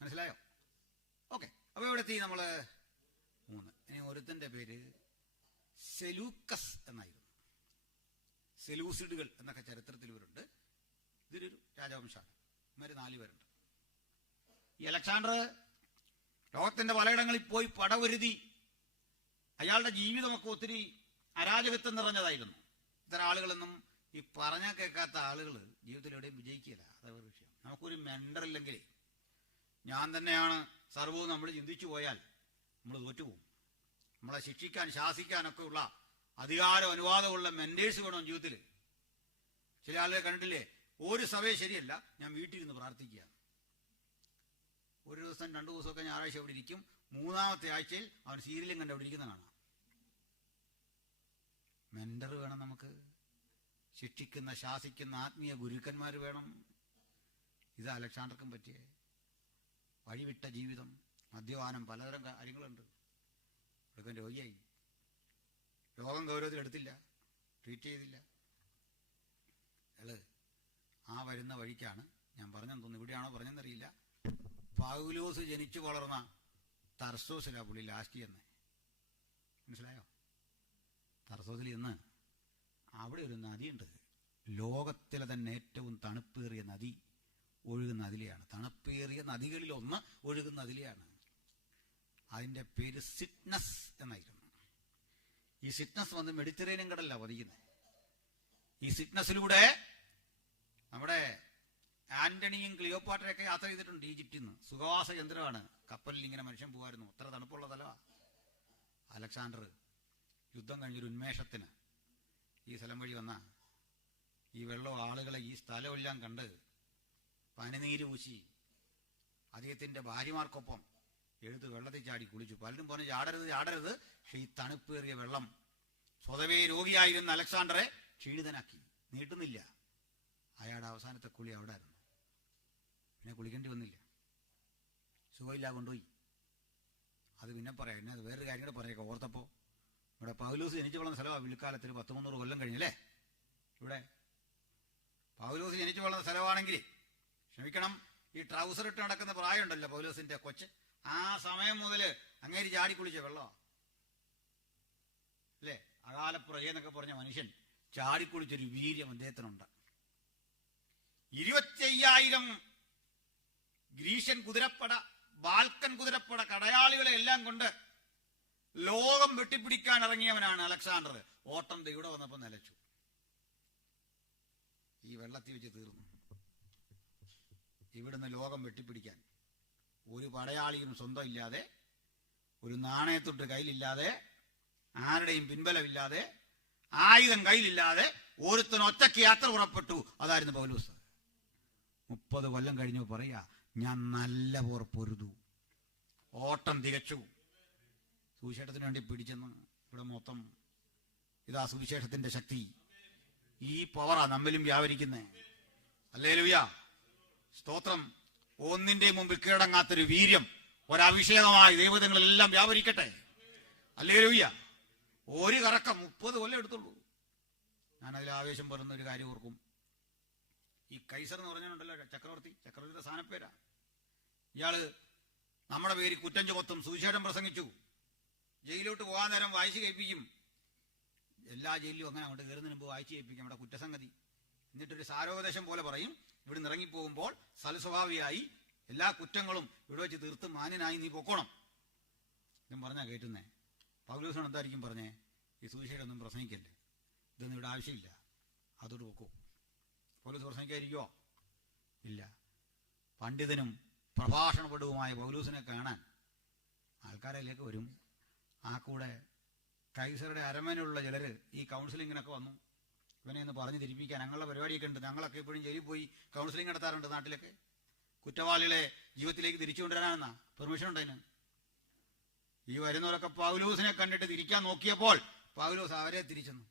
മനസ്സിലായോ? ഓക്കെ, അപ്പോൾ ഇവിടെ എത്തി നമ്മൾ 3. ഇനി ഒരുത്തൻ്റെ പേര് സെലൂക്കസ് എന്നായിരുന്നു. സെലൂസിഡുകൾ എന്നൊക്കെ ചരിത്രത്തിൽ ഇവരുണ്ട്. ഇതൊരു രാജവംശമാണ്. ഇവർ 4 പേരുണ്ട്. ഈ അലക്സാണ്ടർ ലോകത്തിന്റെ പലയിടങ്ങളിൽ പോയി പടവരുതി. അയാളുടെ ജീവിതമൊക്കെ ഒത്തിരി അരാജകത്വം നിറഞ്ഞതായിരുന്നു. ഇത്തരം ആളുകളൊന്നും ഈ പറഞ്ഞാൽ കേൾക്കാത്ത ആളുകൾ ജീവിതത്തിൽ എവിടെയും വിജയിക്കില്ല. അതൊരു വിഷയം. നമുക്കൊരു മെന്റർ ഇല്ലെങ്കിൽ, ഞാൻ തന്നെയാണ് സർവ്വവും നമ്മൾ ചിന്തിച്ചു പോയാൽ നമ്മൾ തോറ്റുപോകും. നമ്മളെ ശിക്ഷിക്കാൻ ശാസിക്കാനൊക്കെ ഉള്ള അധികാരം അനുവാദമുള്ള മെന്റേഴ്സ് വേണം ജീവിതത്തിൽ. ചില ആളുകൾ കണ്ടിട്ടില്ലേ, ഒരു സഭയെ ശരിയല്ല, ഞാൻ വീട്ടിലിരുന്ന് പ്രാർത്ഥിക്കുക. ഒരു ദിവസം 2 ദിവസമൊക്കെ ഞായറാഴ്ച അവിടെ ഇരിക്കും. 3-ാമത്തെ ആഴ്ചയിൽ അവൻ സീരിയലും കണ്ട് അവിടെ ഇരിക്കുന്ന കാണാം. മെന്റർ വേണം നമുക്ക്. ശിക്ഷിക്കുന്ന ശാസിക്കുന്ന ആത്മീയ ഗുരുക്കന്മാർ വേണം. ഇത് അലക്സാണ്ടർക്കും പറ്റിയേ. വഴിവിട്ട ജീവിതം, മദ്യപാനം, പലതരം കാര്യങ്ങളുണ്ട്. ഇതൊക്കെ രോഗിയായി. രോഗം ഗൗരവത്തിലെടുത്തില്ല, ട്രീറ്റ് ചെയ്തില്ല. ആ വരുന്ന വഴിക്കാണ് ഞാൻ പറഞ്ഞെന്ന് തോന്നുന്നു, ഇവിടെയാണോ പറഞ്ഞെന്നറിയില്ല, പൗലോസ് ജനിച്ചു വളർന്ന തർസോസിലാ പുള്ളി ലാസ്റ്റ് എന്ന്. മനസ്സിലായോ? തർസോസിൽ ഇന്ന് അവിടെ ഒരു നദിയുണ്ട്. ലോകത്തിലെ തന്നെ ഏറ്റവും തണുപ്പേറിയ നദി ഒഴുകുന്ന അതിലെയാണ്. തണുപ്പേറിയ നദികളിലൊന്ന് ഒഴുകുന്ന അതിലെയാണ്. അതിൻ്റെ പേര് സിറ്റ്നസ് എന്നായിരുന്നു. ഈ സിറ്റ്നസ് വന്ന് മെഡിറ്ററേനിയൻ കടലിലാണ് പതിക്കുന്നത്. ഈ സിറ്റ്നസിലൂടെ നമ്മുടെ ആന്റണിയും ക്ലിയോപാട്രയൊക്കെ യാത്ര ചെയ്തിട്ടുണ്ട് ഈജിപ്തിൽ നിന്ന്. സുഖവാസ കേന്ദ്രമാണ്. കപ്പലിൽ ഇങ്ങനെ മനുഷ്യൻ പോകുമായിരുന്നു. അത്ര തണുപ്പുള്ള സ്ഥലമാണ്. അലക്സാണ്ടർ യുദ്ധം കഴിഞ്ഞൊരു ഉന്മേഷത്തിന് ഈ സ്ഥലം വഴി വന്ന ഈ വെള്ളവും ആളുകളെ ഈ സ്ഥലമെല്ലാം കണ്ട് പനിനീര് പൂശി അദ്ദേഹത്തിൻ്റെ ഭാര്യമാർക്കൊപ്പം എഴുത്ത് വെള്ളത്തിൽ ചാടി കുളിച്ചു. പലരും പറഞ്ഞു ചാടരുത് ചാടരുത്. പക്ഷെ ഈ തണുപ്പേറിയ വെള്ളം സ്വതവേ രോഗിയായിരുന്ന അലക്സാണ്ടറെ ക്ഷീണിതനാക്കി. നീട്ടുന്നില്ല. അയാളുടെ അവസാനത്തെ കുളി അവിടെ ആയിരുന്നു. പിന്നെ കുളിക്കേണ്ടി വന്നില്ല. സുഖമില്ല, കൊണ്ടുപോയി. അത് പിന്നെ പറയാം. എന്നെ അത് വേറൊരു കാര്യം കൂടെ പറയാം. ഓർത്തപ്പോൾ ഇവിടെ പൗലോസ് ജനിച്ചു വളർന്ന സ്ഥലമാണ്. വിൽക്കാലത്തിന് 100-300 കൊല്ലം കഴിഞ്ഞല്ലേ. ഇവിടെ പൗലോസ് ജനിച്ചു വളർന്ന സ്ഥലമാണെങ്കിൽ ക്ഷമിക്കണം, ഈ ട്രൗസർ ഇട്ട് നടക്കുന്ന പ്രായമുണ്ടല്ലോ പൗലോസിന്റെ കൊച്ച്, ആ സമയം മുതൽ അങ്ങേര് ചാടി കുളിച്ച വെള്ളമാണ് അല്ലേ. അകാലപ്പുറകെന്നൊക്കെ പറഞ്ഞ മനുഷ്യൻ ചാടിക്കുളിച്ചൊരു വീര്യം അദ്ദേഹത്തിനുണ്ട്. 25,000 ഗ്രീഷ്യൻ കുതിരപ്പട, ബാൽക്കൻ കുതിരപ്പട, കടയാളികളെ എല്ലാം കൊണ്ട് ലോകം വെട്ടിപ്പിടിക്കാൻ ഇറങ്ങിയവനാണ് അലക്സാണ്ടർ. ഓട്ടം ഇവിടെ വന്നപ്പോൾ നിലച്ചു. ഈ വെള്ളത്തിൽ വെച്ച് തീർന്നു. ഇവിടുന്ന് ലോകം വെട്ടിപ്പിടിക്കാൻ ഒരു പടയാളിയും സ്വന്തം ഇല്ലാതെ, ഒരു നാണയത്തൊട്ട് കയ്യിലില്ലാതെ, ആരുടെയും പിൻബലമില്ലാതെ, ആയുധം കയ്യിലില്ലാതെ ഒരുത്തൻ ഒറ്റയ്ക്ക് യാത്ര പുറപ്പെട്ടു. അതായിരുന്നു പൗലോസ്. 30 കൊല്ലം കഴിഞ്ഞു പറയാ, ഞാൻ നല്ല പോർ പൊരുതു, ഓട്ടം തികച്ചു, സുവിശേഷത്തിന് വേണ്ടി പിടിച്ചെന്ന്. ഇവിടെ മൊത്തം ഇതാ സുവിശേഷത്തിന്റെ ശക്തി. ഈ പവറാ നമ്മിലും വ്യാപരിക്കുന്നേ. ഹല്ലേലൂയ, സ്തോത്രം. ഒന്നിന്റെ മുമ്പിൽ കീഴടങ്ങാത്തൊരു വീര്യം, ഒരഭിഷേകമായി ദൈവതങ്ങളെല്ലാം വ്യാപരിക്കട്ടെ. ഹല്ലേലൂയ. ഒരു കറക്കം 30 കൊല്ലം എടുത്തുള്ളൂ. ഞാനതിൽ ആവേശം പറയുന്ന ഒരു കാര്യം ഓർക്കും. ഈ കൈസർ എന്ന് പറഞ്ഞിട്ടുണ്ടല്ലോ, ചക്രവർത്തിയുടെ സ്ഥാനപ്പേരാ. ഇയാള് നമ്മുടെ പേര് കുറ്റം ചുമത്തും, സുവിശേഷം പ്രസംഗിച്ചു, ജയിലോട്ട് പോകാൻ നേരം വായിച്ചു കേൾപ്പിക്കും. എല്ലാ ജയിലിലും അങ്ങനെ അങ്ങോട്ട് കയറുന്നതിന് മുമ്പ് വായിച്ചു കേൾപ്പിക്കും നമ്മുടെ കുറ്റസംഗതി. എന്നിട്ടൊരു സാരോപദേശം പോലെ പറയും, ഇവിടെ നിന്ന് ഇറങ്ങിപ്പോകുമ്പോൾ സൽസ്വഭാവിയായി എല്ലാ കുറ്റങ്ങളും ഇവിടെ വെച്ച് തീർത്ത് മാന്യനായി നീ പൊക്കോണം. ഇതും പറഞ്ഞാ കേട്ടുന്നേ. പൗലോസിനോട് എന്തായിരിക്കും പറഞ്ഞേ? ഈ സുവിശേഷം ഒന്നും പ്രസംഗിക്കല്ലേ, ഇതൊന്നും ഇവിടെ ആവശ്യമില്ല, അതോട് പൊക്കോ. പൗലോസ് പ്രസംഗിക്കാതിരിക്കുവോ? ഇല്ല. പണ്ഡിതനും പ്രഭാഷണപടവുമായ പൗലോസിനെ കാണാൻ ആൾക്കാരിലേക്ക് വരും. ആ കൂടെ കൈസറുടെ അരമനയിലുള്ള ചിലര് ഈ കൗൺസിലിങ്ങിനൊക്കെ വന്നു. ഇവനെ ഒന്ന് പറഞ്ഞു തിരിപ്പിക്കാൻ ഞങ്ങളുടെ പരിപാടിയൊക്കെ ഉണ്ട്. ഞങ്ങളൊക്കെ എപ്പോഴും ജയിലിൽ പോയി കൗൺസിലിംഗ് നടത്താറുണ്ട് നാട്ടിലൊക്കെ. കുറ്റവാളികളെ ജീവിതത്തിലേക്ക് തിരിച്ചു കൊണ്ടുവരാനെന്നാ പെർമിഷൻ ഉണ്ടതിന്. ഈ വരുന്നവരൊക്കെ പൗലോസിനെ കണ്ടിട്ട് തിരിക്കാൻ നോക്കിയപ്പോൾ പൗലോസ് അവരെ തിരിച്ചെന്നു.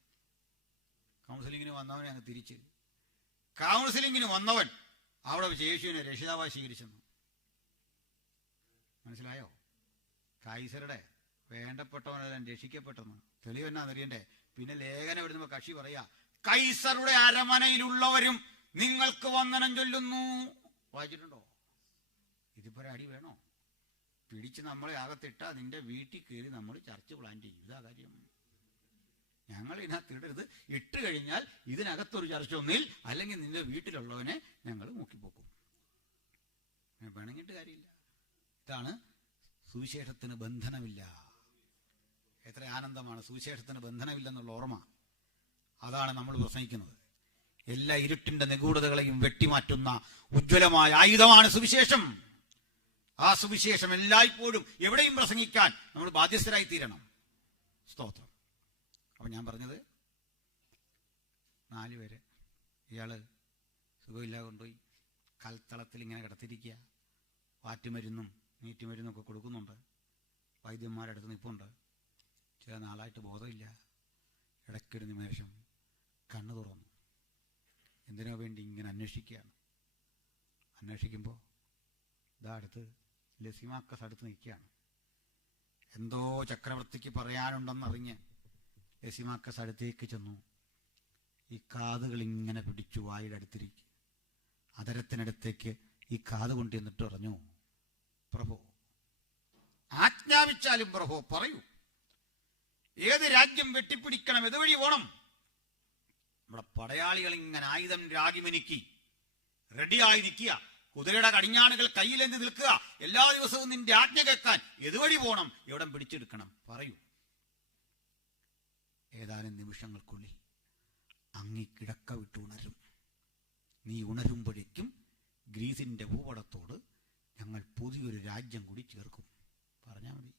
കൗൺസിലിങ്ങിന് വന്നവനെ അങ്ങ് തിരിച്ച്. കൗൺസിലിങ്ങിന് വന്നവൻ അവിടെ യേശുവിനെ രക്ഷിതാവായി സ്വീകരിച്ചെന്നു. മനസ്സിലായോ? കൈസറുടെ വേണ്ടപ്പെട്ടവനെല്ലാം രക്ഷിക്കപ്പെട്ടെന്ന് തെളിവെന്നാന്നറിയണ്ടേ? പിന്നെ ലേഖനം എഴുതുമ്പോ കക്ഷി പറയാ, കൈസറുടെ അരമനയിലുള്ളവരും നിങ്ങൾക്ക് വന്ദനം ചൊല്ലുന്നു. വായിച്ചിട്ടുണ്ടോ? ഇതിപ്പോ അടി വേണോ? പിടിച്ച് നമ്മളെ അകത്തിട്ട നിന്റെ വീട്ടിൽ കയറി നമ്മൾ ചർച്ച പ്ലാൻ ചെയ്യും. ഇതാ കാര്യം. ഞങ്ങൾ ഇതിനകത്ത് ഇടരുത്. ഇട്ട് കഴിഞ്ഞാൽ ഇതിനകത്തൊരു ചർച്ച ഒന്നിൽ, അല്ലെങ്കിൽ നിന്റെ വീട്ടിലുള്ളവനെ ഞങ്ങൾ നോക്കിപ്പോക്കും. വേണമെങ്കിട്ട് കാര്യമില്ല. ഇതാണ് സുവിശേഷത്തിന് ബന്ധനമില്ല. എത്ര ആനന്ദമാണ് സുവിശേഷത്തിന് ബന്ധനമില്ലെന്നുള്ള ഓർമ്മ. അതാണ് നമ്മൾ പ്രസംഗിക്കുന്നത്. എല്ലാ ഇരുട്ടിന്റെ നിഗൂഢതകളെയും വെട്ടിമാറ്റുന്ന ഉജ്ജ്വലമായ ആയുധമാണ് സുവിശേഷം. ആ സുവിശേഷം എല്ലായ്പ്പോഴും എവിടെയും പ്രസംഗിക്കാൻ നമ്മൾ ബാധ്യസ്ഥരായി തീരണം. സ്തോത്രം. അപ്പൊ ഞാൻ പറഞ്ഞത് 4 പേര് ഇയാള് സുഖമില്ലാതെ കൊണ്ടുപോയി കൽത്തളത്തിൽ ഇങ്ങനെ കിടത്തിരിക്കുക. വാറ്റുമരുന്നും നീറ്റുമരുന്നും ഒക്കെ കൊടുക്കുന്നുണ്ട്. വൈദ്യന്മാരുടെ അടുത്ത് നിൽപ്പുണ്ട്. ചില നാളായിട്ട് ബോധമില്ല. ഇടയ്ക്കൊരു നിമിഷം കണ്ണു തുറന്നു. എന്തിനോ വേണ്ടി ഇങ്ങനെ അന്വേഷിക്കുകയാണ്. അന്വേഷിക്കുമ്പോൾ ഇതാ അടുത്ത് ലസിമാക്കസ് അടുത്ത് നിൽക്കുകയാണ്. എന്തോ ചക്രവർത്തിക്ക് പറയാനുണ്ടെന്നറിഞ്ഞ് ലസിമാക്കസ് അടുത്തേക്ക് ചെന്നു. ഈ കാതുകൾ ഇങ്ങനെ പിടിച്ചു വായുടെ അടുത്തിരിക്കും. അതരത്തിനടുത്തേക്ക് ഈ കാത് കൊണ്ട് എന്നിട്ട് പറഞ്ഞു, പ്രഭു ആജ്ഞാപിച്ചാലും പ്രഭു പറയൂ, ഏത് രാജ്യം വെട്ടിപ്പിടിക്കണം, ഏതുവഴി പോണം? നമ്മുടെ പടയാളികൾ ഇങ്ങനെ ആയുധം രാഗിമിനുക്കി റെഡിയായി നിൽക്കുക. കുതിരയുടെ കടിഞ്ഞാണുകൾ കയ്യിലെന്ത് നിൽക്കുക. എല്ലാ ദിവസവും നിന്റെ ആജ്ഞ കേൾക്കാൻ എതുവഴി പോകണം, എവിടം പിടിച്ചെടുക്കണം, പറയൂ. ഏതാനും നിമിഷങ്ങൾക്കുള്ളിൽ അങ്ങി കിടക്ക വിട്ടുണരും. നീ ഉണരുമ്പോഴേക്കും ഗ്രീസിന്റെ ഭൂപടത്തോട് ഞങ്ങൾ പുതിയൊരു രാജ്യം കൂടി ചേർക്കും. പറഞ്ഞാൽ മതി.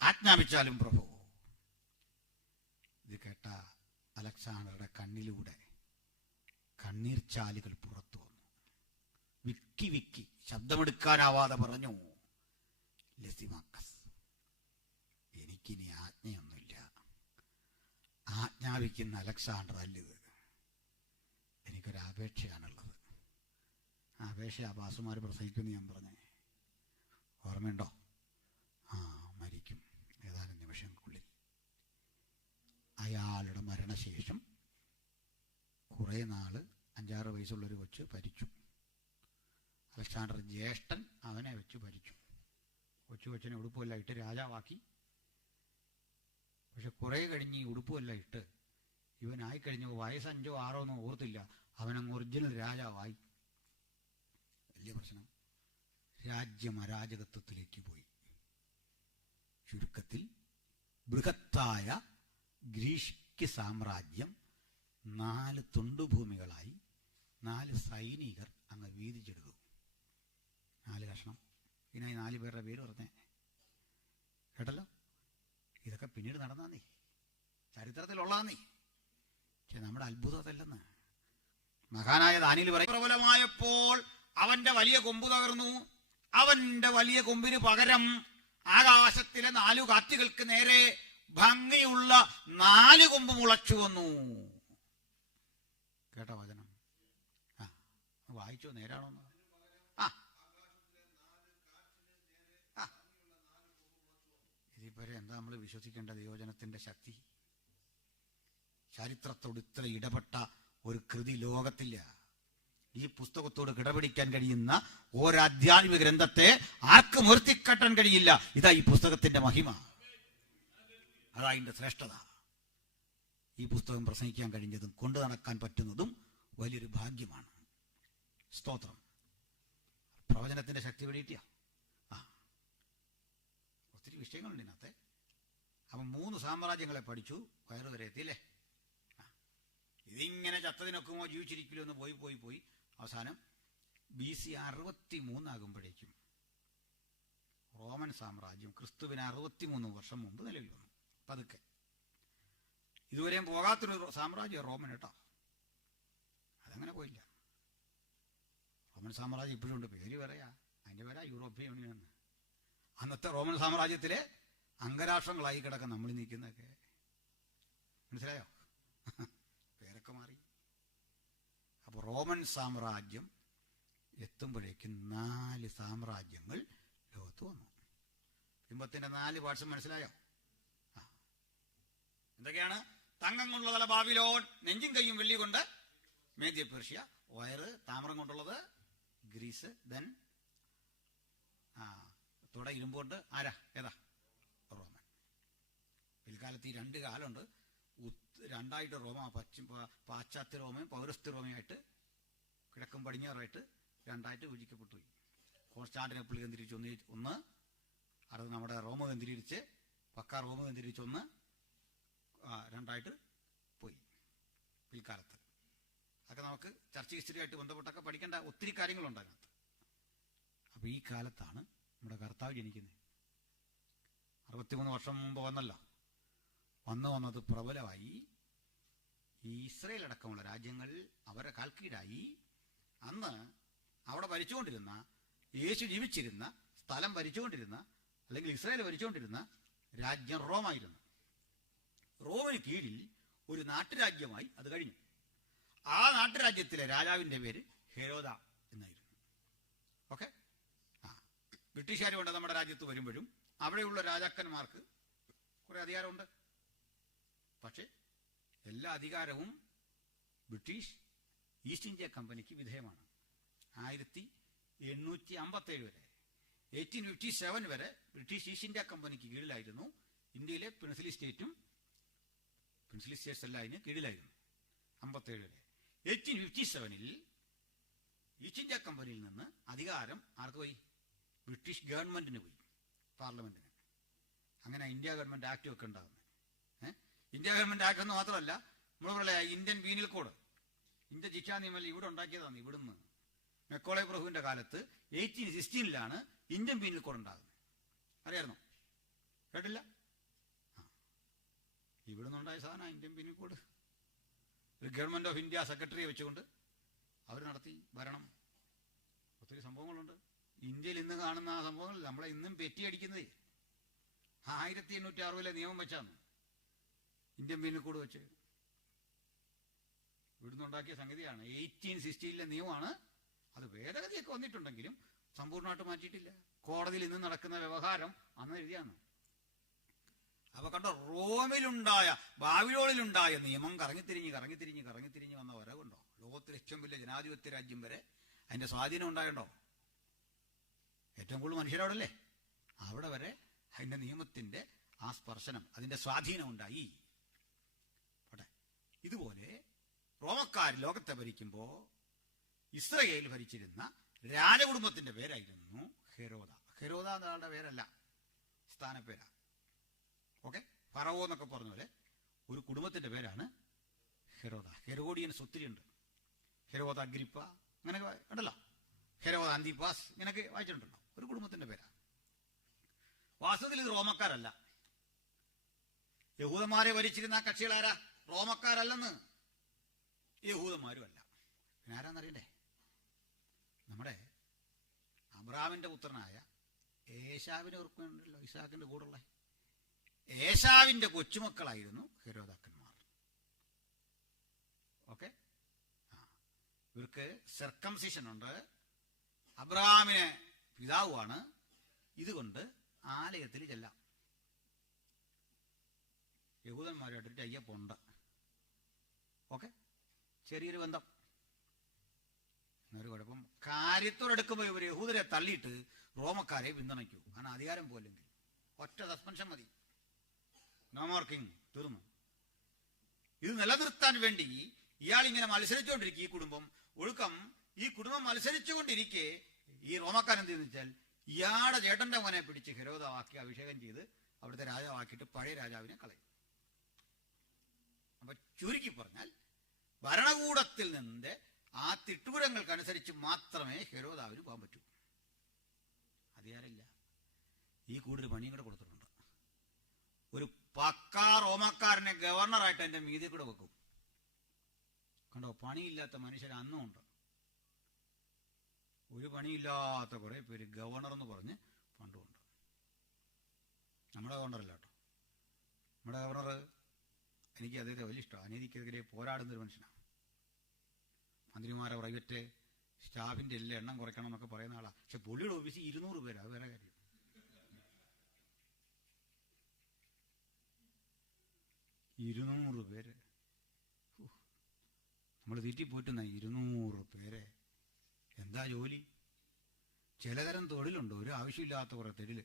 ആജ്ഞാപിച്ചാലും പ്രഭു. ഇത് കേട്ട അലക്സാണ്ടറുടെ കണ്ണിലൂടെ കണ്ണീർ ചാലുകൾ പുറത്തു വന്നു. വിക്കി വിക്കി ശബ്ദമെടുക്കാനാവാതെ പറഞ്ഞു, ലിസിമാക്കസ്, എനിക്കിനി ആജ്ഞയൊന്നുമില്ല. ആജ്ഞാപിക്കുന്ന അലക്സാണ്ടർ അല്ലിത്. എനിക്കൊരപേക്ഷയാണുള്ളത്. അപേക്ഷ അപ്പാസുമാർ പ്രസംഗിക്കുമെന്ന് ഞാൻ പറഞ്ഞേ, ഓർമ്മയുണ്ടോ? മരിക്കും ഏതാനും നിമിഷങ്ങൾക്കുള്ളിൽ. അയാളുടെ മരണശേഷം കുറേ നാള് 5-6 വയസ്സുള്ളൊരു കൊച്ച് ഭരിച്ചു. അലക്സാണ്ടർ ജ്യേഷ്ഠൻ അവനെ വെച്ച് ഭരിച്ചു. കൊച്ചിനെ ഉടുപ്പെല്ലാം ഇട്ട് രാജാവാക്കി. പക്ഷെ കുറേ കഴിഞ്ഞ് ഈ ഉടുപ്പെല്ലാം ഇട്ട് ഇവനായിക്കഴിഞ്ഞു വയസ്സ് 5 or 6 ഒന്നും ഓർത്തില്ല, അവനങ്ങ് ഒറിജിനൽ രാജാവായി. വലിയ പ്രശ്നം. രാജ്യം അരാജകത്വത്തിലേക്ക് പോയി. ചുരുക്കത്തിൽ ബൃഹത്തായ ഗ്രീക്ക് സാമ്രാജ്യം 4 തുണ്ടുഭൂമികളായി 4 സൈനികർ അങ്ങ് വീതിച്ചെടുത്തു. 4 കഷ്ണം. ഇതിനായി 4 പേരുടെ പേര് പറഞ്ഞേ കേട്ടല്ലോ. ഇതൊക്കെ പിന്നീട് നടന്നാന്നേ, ചരിത്രത്തിലുള്ളതാന്നേ. പക്ഷെ നമ്മുടെ അത്ഭുതം അതല്ലെന്ന്. മഹാനായ ദാനിയേൽ പറയും, പ്രബലമായപ്പോൾ അവന്റെ വലിയ കൊമ്പ് തകർന്നു. അവന്റെ വലിയ കൊമ്പിന് പകരം ആകാശത്തിലെ 4 കാറ്റുകൾക്ക് നേരെ ഭംഗിയുള്ള 4 കൊമ്പ് മുളച്ചു വന്നു. കേട്ട വചനം വായിച്ചോ? നേരാണോന്ന്? ഇതിപ്പോഴേ എന്താ നമ്മൾ വിശ്വസിക്കേണ്ട ദൈവജനത്തിന്റെ ശക്തി? ചരിത്രത്തോട് ഇത്ര ഇടപെട്ട ഒരു കൃതി ലോകത്തില്ല. ഈ പുസ്തകത്തോട് കിടപിടിക്കാൻ കഴിയുന്ന ഒരാധ്യാത്മിക ഗ്രന്ഥത്തെ ആർക്കും ഉയർത്തിക്കാട്ടാൻ കഴിയില്ല. ഇതാ ഈ പുസ്തകത്തിന്റെ മഹിമ, അതാ ഇതിന്റെ ശ്രേഷ്ഠത. ഈ പുസ്തകം പ്രസംഗിക്കാൻ കഴിഞ്ഞതും കൊണ്ടു നടക്കാൻ പറ്റുന്നതും വലിയൊരു ഭാഗ്യമാണ്. സ്തോത്രം. പ്രവചനത്തിന്റെ ശക്തി വെളിയിട്ടിയ ഒത്തിരി വിഷയങ്ങളുണ്ട് ഇതിനകത്തെ. അപ്പം 3 സാമ്രാജ്യങ്ങളെ പഠിച്ചു, വരെ എത്തിയില്ലേ? ഇതിങ്ങനെ ചത്തതിനൊക്കുമോ ജീവിച്ചിരിക്കില്ലോ എന്ന് പോയി അവസാനം BC 63 ആകുമ്പോഴേക്കും റോമൻ സാമ്രാജ്യം ക്രിസ്തുവിന് 63 വർഷം മുമ്പ് നിലവിൽ വന്നു. പതുക്കെ ഇതുവരെയും പോകാത്തൊരു സാമ്രാജ്യം റോമൻ കേട്ടോ. അതങ്ങനെ പോയില്ല. റോമൻ സാമ്രാജ്യം ഇപ്പോഴും ഉണ്ട്. പേര് പറയാ, അതിൻ്റെ പേരാ യൂറോപ്യൻ യൂണിയൻ. അന്നത്തെ റോമൻ സാമ്രാജ്യത്തിലെ അംഗരാഷ്ട്രങ്ങളായി കിടക്കാൻ നമ്മൾ നിൽക്കുന്നതൊക്കെ മനസ്സിലായോ? പേരൊക്കെ മാറി. അപ്പോൾ റോമൻ സാമ്രാജ്യം എത്തുമ്പോഴേക്കും 4 സാമ്രാജ്യങ്ങൾ ലോകത്ത് വന്നു. ബിംബത്തിന്റെ 4 പാർട്സ് മനസ്സിലായോ? എന്തൊക്കെയാണ്? തങ്കം കൊണ്ടുള്ള ബാബിലോൺ, നെഞ്ചും കയ്യും വെള്ളി കൊണ്ട് മേദ്യ പേർഷ്യ, വയറ് താമ്രം കൊണ്ടുള്ളത് ഗ്രീസ്, ദെൻ തുട ഇരുമ്പ് കൊണ്ട് ഏതാ? റോമൻ. പിൽക്കാലത്ത് ഈ 2 കാലമുണ്ട്. രണ്ടായിട്ട് റോമ, പാശ്ചാത്യ റോമയും പൗരസ്ത്യ റോമയായിട്ട് കിഴക്കും പടിഞ്ഞാറായിട്ട് 2ആയിട്ട് വിഭജിക്കപ്പെട്ടു. കോൺസ്റ്റാന്റിനോപ്പിൾ കേന്ദ്രീകരിച്ച് ഒന്ന്, അത് നമ്മുടെ റോമ കേന്ദ്രീകരിച്ച് പക്ക റോമ കേന്ദ്രീകരിച്ച് 2ആയിട്ട് പോയി പിൽക്കാലത്ത്. അതൊക്കെ നമുക്ക് ചർച്ച ഹിസ്റ്ററിയായിട്ട് ബന്ധപ്പെട്ടൊക്കെ പഠിക്കേണ്ട ഒത്തിരി കാര്യങ്ങളുണ്ട് അതിനകത്ത്. അപ്പോൾ ഈ കാലത്താണ് നമ്മുടെ കർത്താവ് ജനിക്കുന്നത്. 63 വർഷം മുമ്പ് വന്നല്ലോ. വന്നത് പ്രബലമായി. ഈ ഇസ്രയേൽ അടക്കമുള്ള രാജ്യങ്ങൾ അവരെ കാൽക്കീടായി. അന്ന് അവിടെ ഭരിച്ചുകൊണ്ടിരുന്ന, യേശു ജീവിച്ചിരുന്ന സ്ഥലം ഭരിച്ചുകൊണ്ടിരുന്ന, അല്ലെങ്കിൽ ഇസ്രയേൽ ഭരിച്ചുകൊണ്ടിരുന്ന രാജ്യം റോമായിരുന്നു. റോമിന് കീഴിൽ ഒരു നാട്ടുരാജ്യമായി അത് കഴിഞ്ഞു. ആ നാട്ടുരാജ്യത്തിലെ രാജാവിന്റെ പേര് ഹെരോദ എന്നായിരുന്നു. ഓക്കെ. ബ്രിട്ടീഷുകാർ കൊണ്ട് നമ്മുടെ രാജ്യത്ത് വരുമ്പോഴും അവിടെയുള്ള രാജാക്കന്മാർക്ക് കുറെ അധികാരമുണ്ട്. പക്ഷെ എല്ലാ അധികാരവും ബ്രിട്ടീഷ് ഈസ്റ്റ് ഇന്ത്യ കമ്പനിക്ക് വിധേയമാണ്. 1857 വരെ, 1857 വരെ ബ്രിട്ടീഷ് ഈസ്റ്റ് ഇന്ത്യ കമ്പനിക്ക് കീഴിലായിരുന്നു. ഇന്ത്യയിലെ പ്രിൻസ്ലി സ്റ്റേറ്റ്സ് എല്ലാം അതിന് കീഴിലായിരുന്നു 57 വരെ. 1857 ഈസ്റ്റ് ഇന്ത്യ കമ്പനിയിൽ നിന്ന് അധികാരം ആർക്ക് പോയി? ബ്രിട്ടീഷ് ഗവൺമെന്റിന് പോയി, പാർലമെന്റിന്. അങ്ങനെ ഇന്ത്യ ഗവൺമെന്റ് ആക്ട് ഒക്കെ ഉണ്ടാകുന്നത്. ഇന്ത്യ ഗവൺമെന്റ് ആക്ട് എന്ന് മാത്രമല്ല, നമ്മൾ പറയാ ഇന്ത്യൻ പീനൽ കോഡ്, ഇന്ത്യൻ ശിക്ഷാ നിയമം ഇവിടെ ഉണ്ടാക്കിയതാണ്. ഇവിടുന്ന് മെക്കോളെ പ്രഭുവിന്റെ കാലത്ത് 1816 ഇന്ത്യൻ പീനൽ കോഡ് ഉണ്ടാകുന്നത്. അറിയായിരുന്നോ? കേട്ടില്ല? ഇവിടുന്ന് ഉണ്ടായ സാധനം ഇന്ത്യൻ പീനൽ കോഡ്. ഒരു ഗവൺമെന്റ് ഓഫ് ഇന്ത്യ സെക്രട്ടറിയെ വെച്ചുകൊണ്ട് അവർ നടത്തി ഭരണം. ഒത്തിരി സംഭവങ്ങളുണ്ട് ഇന്ത്യയിൽ. ഇന്ന് കാണുന്ന ആ സംഭവങ്ങൾ നമ്മളെ ഇന്നും പെറ്റിയടിക്കുന്നത് 1860 നിയമം വെച്ചാണ്, ഇന്ത്യൻ പീനൽ കോഡ് വെച്ച് ഇവിടുന്ന് ഉണ്ടാക്കിയ സംഗതിയാണ്. 1816 നിയമമാണ്. അത് ഭേദഗതിയൊക്കെ വന്നിട്ടുണ്ടെങ്കിലും സമ്പൂർണ്ണമായിട്ട് മാറ്റിയിട്ടില്ല. കോടതിയിൽ ഇന്ന് നടക്കുന്ന വ്യവഹാരം അന്ന് എഴുതിയാണ്. അപ്പൊ കണ്ടോ, റോമിലുണ്ടായ, ബാബിലോണിലുണ്ടായ നിയമം കറങ്ങിത്തിരിഞ്ഞ് വന്ന വരവുണ്ടോ? ലോകത്തിലെ ഏറ്റവും വലിയ ജനാധിപത്യ രാജ്യം വരെ അതിന്റെ സ്വാധീനം ഉണ്ടായുണ്ടോ? ഏറ്റവും കൂടുതൽ മനുഷ്യരവിടല്ലേ? അവിടെ വരെ അതിന്റെ നിയമത്തിന്റെ ആ സ്പർശനം, അതിന്റെ സ്വാധീനം ഉണ്ടായി. ഇതുപോലെ റോമക്കാർ ലോകത്തെ ഭരിക്കുമ്പോൾ ഇസ്രയേൽ ഭരിച്ചിരുന്ന രാജകുടുംബത്തിന്റെ പേരായിരുന്നു ഹെരോദ. ഹെരോദ എന്നയാളുടെ പേരല്ല, സ്ഥാനപ്പേരാ. ഓക്കെ, ഫറവോ എന്നൊക്കെ പറഞ്ഞ പോലെ ഒരു കുടുംബത്തിന്റെ പേരാണ് ഹെരോദ. ഹെരോഡിയൻസ് ഒത്തിരി ഉണ്ട്. ഹെരോദ അഗ്രിപ്പ, അങ്ങനെയൊക്കെ ഉണ്ടല്ലോ. ഹെരോദ അന്തിപ്പാസ്, ഇങ്ങനെയൊക്കെ വായിച്ചിട്ടുണ്ടല്ലോ. ഒരു കുടുംബത്തിന്റെ പേരാ. വാസ്തവത്തിൽ ഇത് റോമക്കാരല്ല. യഹൂദന്മാരെ ഭരിച്ചിരുന്ന കക്ഷികളാരാ? റോമക്കാരല്ലെന്ന്. യഹൂദന്മാരുമല്ല. പിന്നെ ആരാന്നറിയണ്ടേ? നമ്മുടെ അബ്രഹാമിന്റെ പുത്രനായ ഏശാവിനെ ഓർക്കുന്നുണ്ടല്ലോ, ഇസാക്കിന്റെ കൂടെയുള്ള ഏശാവിന്റെ കൊച്ചുമക്കളായിരുന്നു ഹെരോദാക്കന്മാർ. ഓക്കെ, ഇവർക്ക് സർക്കംസിഷൻ ഉണ്ട്. അബ്രഹാമിന് പിതാവുമാണ്. ഇതുകൊണ്ട് ആലയത്തിൽ ചെല്ലാം. യഹൂദന്മാരായിട്ടൊരു അയ്യപ്പുണ്ട്. ഓക്കെ, ചെറിയൊരു ബന്ധം. എന്നൊരു കുഴപ്പം, കാര്യത്തോടെടുക്കുമ്പോൾ ഇവർ യഹൂദരെ തള്ളിയിട്ട് റോമക്കാരെ പിന്തുണയ്ക്കൂ. കാരണം അധികാരം പോലെങ്കിൽ ഒറ്റ സസ്പെൻഷൻ മതി, നോ മോർ കിങ്, തീർന്നു. ഇത് നിലനിർത്താൻ വേണ്ടി ഇയാൾ ഇങ്ങനെ മത്സരിച്ചുകൊണ്ടിരിക്കും. ഈ കുടുംബം ഒഴുക്കം, ഈ കുടുംബം മത്സരിച്ചുകൊണ്ടിരിക്കെ ഈ റോമക്കാരൻ എന്തെന്ന് വെച്ചാൽ ഇയാളുടെ ചേട്ടന്റെ മോനെ പിടിച്ച് ഹെരോദാവാക്കി അഭിഷേകം ചെയ്ത് അവിടുത്തെ രാജാവാക്കിയിട്ട് പഴയ രാജാവിനെ കളയും. അപ്പൊ ചുരുക്കി പറഞ്ഞാൽ ഭരണകൂടത്തിൽ നിന്ന് ആ തിട്ടൂരങ്ങൾക്കനുസരിച്ച് മാത്രമേ ഹെരോദാവിന് പോകാൻ പറ്റൂ. അധികാരമില്ല. ഈ കൂടുതൽ പണിയും കൂടെ കൊടുത്തിട്ടുണ്ട്. ഒരു പക്കാ റോമക്കാരനെ ഗവർണറായിട്ട് എന്റെ മീതി കൂടെ വെക്കും. കണ്ടോ, പണിയില്ലാത്ത മനുഷ്യർ അന്നും ഉണ്ട്. ഒരു പണിയില്ലാത്ത കുറെ പേര് ഗവർണർ എന്ന് പറഞ്ഞ് പണ്ടുമുണ്ട്. നമ്മുടെ ഗവർണറല്ല കേട്ടോ. നമ്മുടെ ഗവർണർ, എനിക്ക് അദ്ദേഹത്തെ വലിയ ഇഷ്ടമാണ്. അനീതിക്കെതിരെ പോരാടുന്നൊരു മനുഷ്യനാണ്. മന്ത്രിമാരെ പ്രൈവറ്റ് സ്റ്റാഫിന്റെ എല്ലാം എണ്ണം കുറയ്ക്കണം എന്നൊക്കെ പറയുന്ന ആളാണ്. പക്ഷെ പുള്ളിയുടെ ഓഫീസിൽ 200 പേര്. അത് വേറെ കാര്യം. 200 പേര്. നമ്മൾ തീറ്റിപ്പോറ്റുന്ന 200 പേരെ. എന്താ ജോലി? ചിലതരം തൊഴിലുണ്ട്, ഒരു ആവശ്യമില്ലാത്ത കുറെ തൊഴിൽ.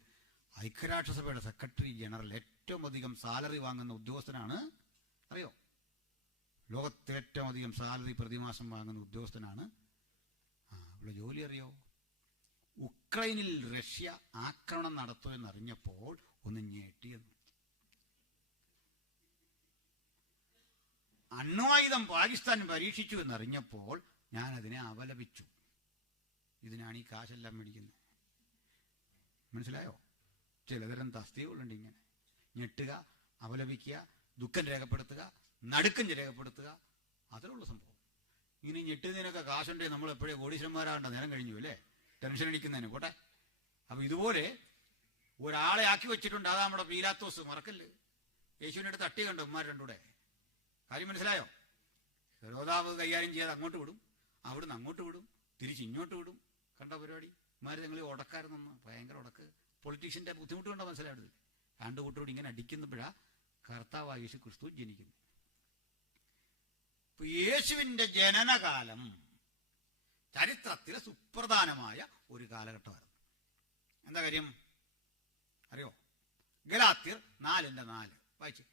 ഐക്യരാഷ്ട്രസഭയുടെ സെക്രട്ടറി ജനറൽ ഏറ്റവും അധികം സാലറി വാങ്ങുന്ന ഉദ്യോഗസ്ഥനാണ്. അറിയോ? ലോകത്തെ ഏറ്റവും അധികം സാലറി പ്രതിമാസം വാങ്ങുന്ന ഉദ്യോഗസ്ഥനാണ്. ഇവിടെ ജോലി അറിയോ? ഉക്രൈനിൽ റഷ്യ ആക്രമണം നടത്തുമെന്നറിഞ്ഞപ്പോൾ ഒന്ന് ഞെട്ടിയെന്ന്. അണ്വായുധം പാകിസ്ഥാൻ പരീക്ഷിച്ചു എന്നറിഞ്ഞപ്പോൾ ഞാൻ അതിനെ അപലപിച്ചു. ഇതിനാണ് ഈ കാശെല്ലാം മേടിക്കുന്നത്. മനസ്സിലായോ? ചിലതരം തസ്തികകളുണ്ട് ഇങ്ങനെ. ഞെട്ടുക, അപലപിക്കുക, ദുഃഖം രേഖപ്പെടുത്തുക, നടുക്കം രേഖപ്പെടുത്തുക, അതിലുള്ള സംഭവം. ഇങ്ങനെ ഞെട്ടുന്നതിനൊക്കെ കാശുണ്ടെങ്കിൽ നമ്മൾ എപ്പോഴേ കോടീശ്വരന്മാരാകേണ്ട നേരം കഴിഞ്ഞു അല്ലേ? ടെൻഷൻ അടിക്കുന്നതിന്. പോട്ടെ. അപ്പൊ ഇതുപോലെ ഒരാളെ ആക്കി വെച്ചിട്ടുണ്ട്. അതാ നമ്മുടെ പീലാത്തോസ്. മറക്കല്ല്. യേശുവിൻ്റെ അടുത്ത് തട്ടി കണ്ടു ഉമ്മാർ രണ്ടൂടെ. കാര്യം മനസ്സിലായോ? ഹെരോദാവ് കൈകാര്യം ചെയ്യാതെ അങ്ങോട്ട് വിടും, അവിടുന്ന് അങ്ങോട്ട് വിടും, തിരിച്ചിങ്ങോട്ട് വിടും. കണ്ട പരിപാടി. ഇമാര് നിങ്ങൾ ഉടക്കാരുന്നെന്ന്. ഭയങ്കര ഉടക്ക്. പൊളിറ്റീഷ്യന്റെ ബുദ്ധിമുട്ട് കൊണ്ടാ മനസ്സിലായത്. രണ്ടു കൂട്ടരോട് ഇങ്ങനെ അടിക്കുന്നപ്പോഴാ കർത്താവായ യേശു ക്രിസ്തു ജനിക്കുന്നു. ഇപ്പൊ യേശുവിന്റെ ജനനകാലം ചരിത്രത്തിലെ സുപ്രധാനമായ ഒരു കാലഘട്ടമായിരുന്നു. എന്താ കാര്യം അറിയോ? ഗലാത്യർ 4:4 വായിച്ചു.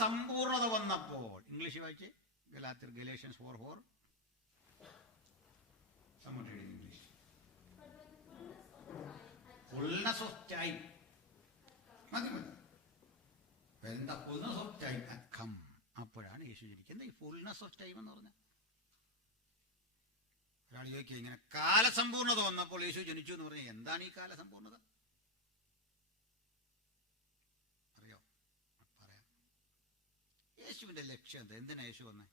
സമ്പൂർണത വന്നപ്പോൾ, ഇംഗ്ലീഷ് വായിച്ച് Galatians 4:4. English. Fullness of time. മതി. When the fullness of time had come, അപ്പോഴാണ് യേശു ജനിക്കുന്നത്. എന്താ ഈ ഫുൾനെസ് ഓഫ് ടൈം എന്ന് പറഞ്ഞാൽ? ഒരാൾ ചോദിക്കുക, ഇങ്ങനെ കാലസമ്പൂർണത വന്നപ്പോൾ യേശു ജനിച്ചു എന്ന് പറഞ്ഞാൽ എന്താണ് ഈ കാലസമ്പൂർണത? അറിയോ? പറയാം. യേശുവിന്റെ ലക്ഷ്യം എന്താ? എന്തിനാ യേശു വന്നേ?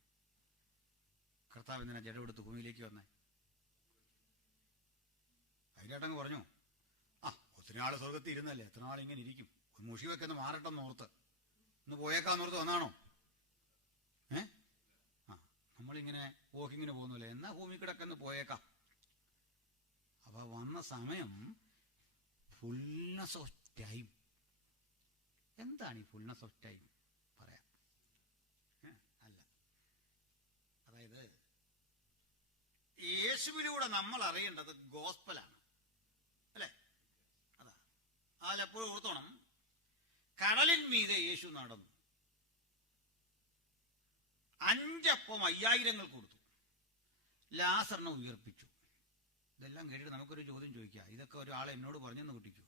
കർത്താവ് എന്തിനാ ജഡമെടുത്ത് ഭൂമിയിലേക്ക് വന്നേ? അതിനായിട്ടങ്ങ് പറഞ്ഞു, ഒത്തിരി നാൾ സ്വർഗത്തിൽ ഇരുന്നല്ലേ, എത്ര നാൾ ഇങ്ങനെ ഇരിക്കും, മുഷി വെക്കുന്ന മാറട്ടെന്ന് ഓർത്ത് ഒന്ന് പോയേക്കാന്നോർത്ത് വന്നാണോ? നമ്മളിങ്ങനെ വോക്കിങ്ങിന് പോകുന്നില്ലേ, എന്നാ ഭൂമി കിടക്കെന്ന് പോയേക്കാം. അപ്പൊ വന്ന സമയം ഫുൾനെസ് ഓഫ് ടൈം. എന്താണ് ഈ ഫുൾനെസ് ഓഫ് ടൈം? പറയാം. അല്ല, അതായത് യേശുവിലൂടെ നമ്മൾ അറിയേണ്ടത് ഗോസ്പലാണ്, അല്ലേ? അതാ അതിലെപ്പോഴും ഓർത്തോണം. കടലിൻ മീതെ യേശു നടന്നു, 5 അപ്പം 5000 കൊടുത്തു, ലാസറിനെ ഉയർപ്പിച്ചു. ഇതെല്ലാം കേട്ടിട്ട് നമുക്കൊരു ചോദ്യം ചോദിക്കാം, ഇതൊക്കെ ഒരാൾ എന്നോട് പറഞ്ഞെന്ന് കുട്ടിക്കൂ.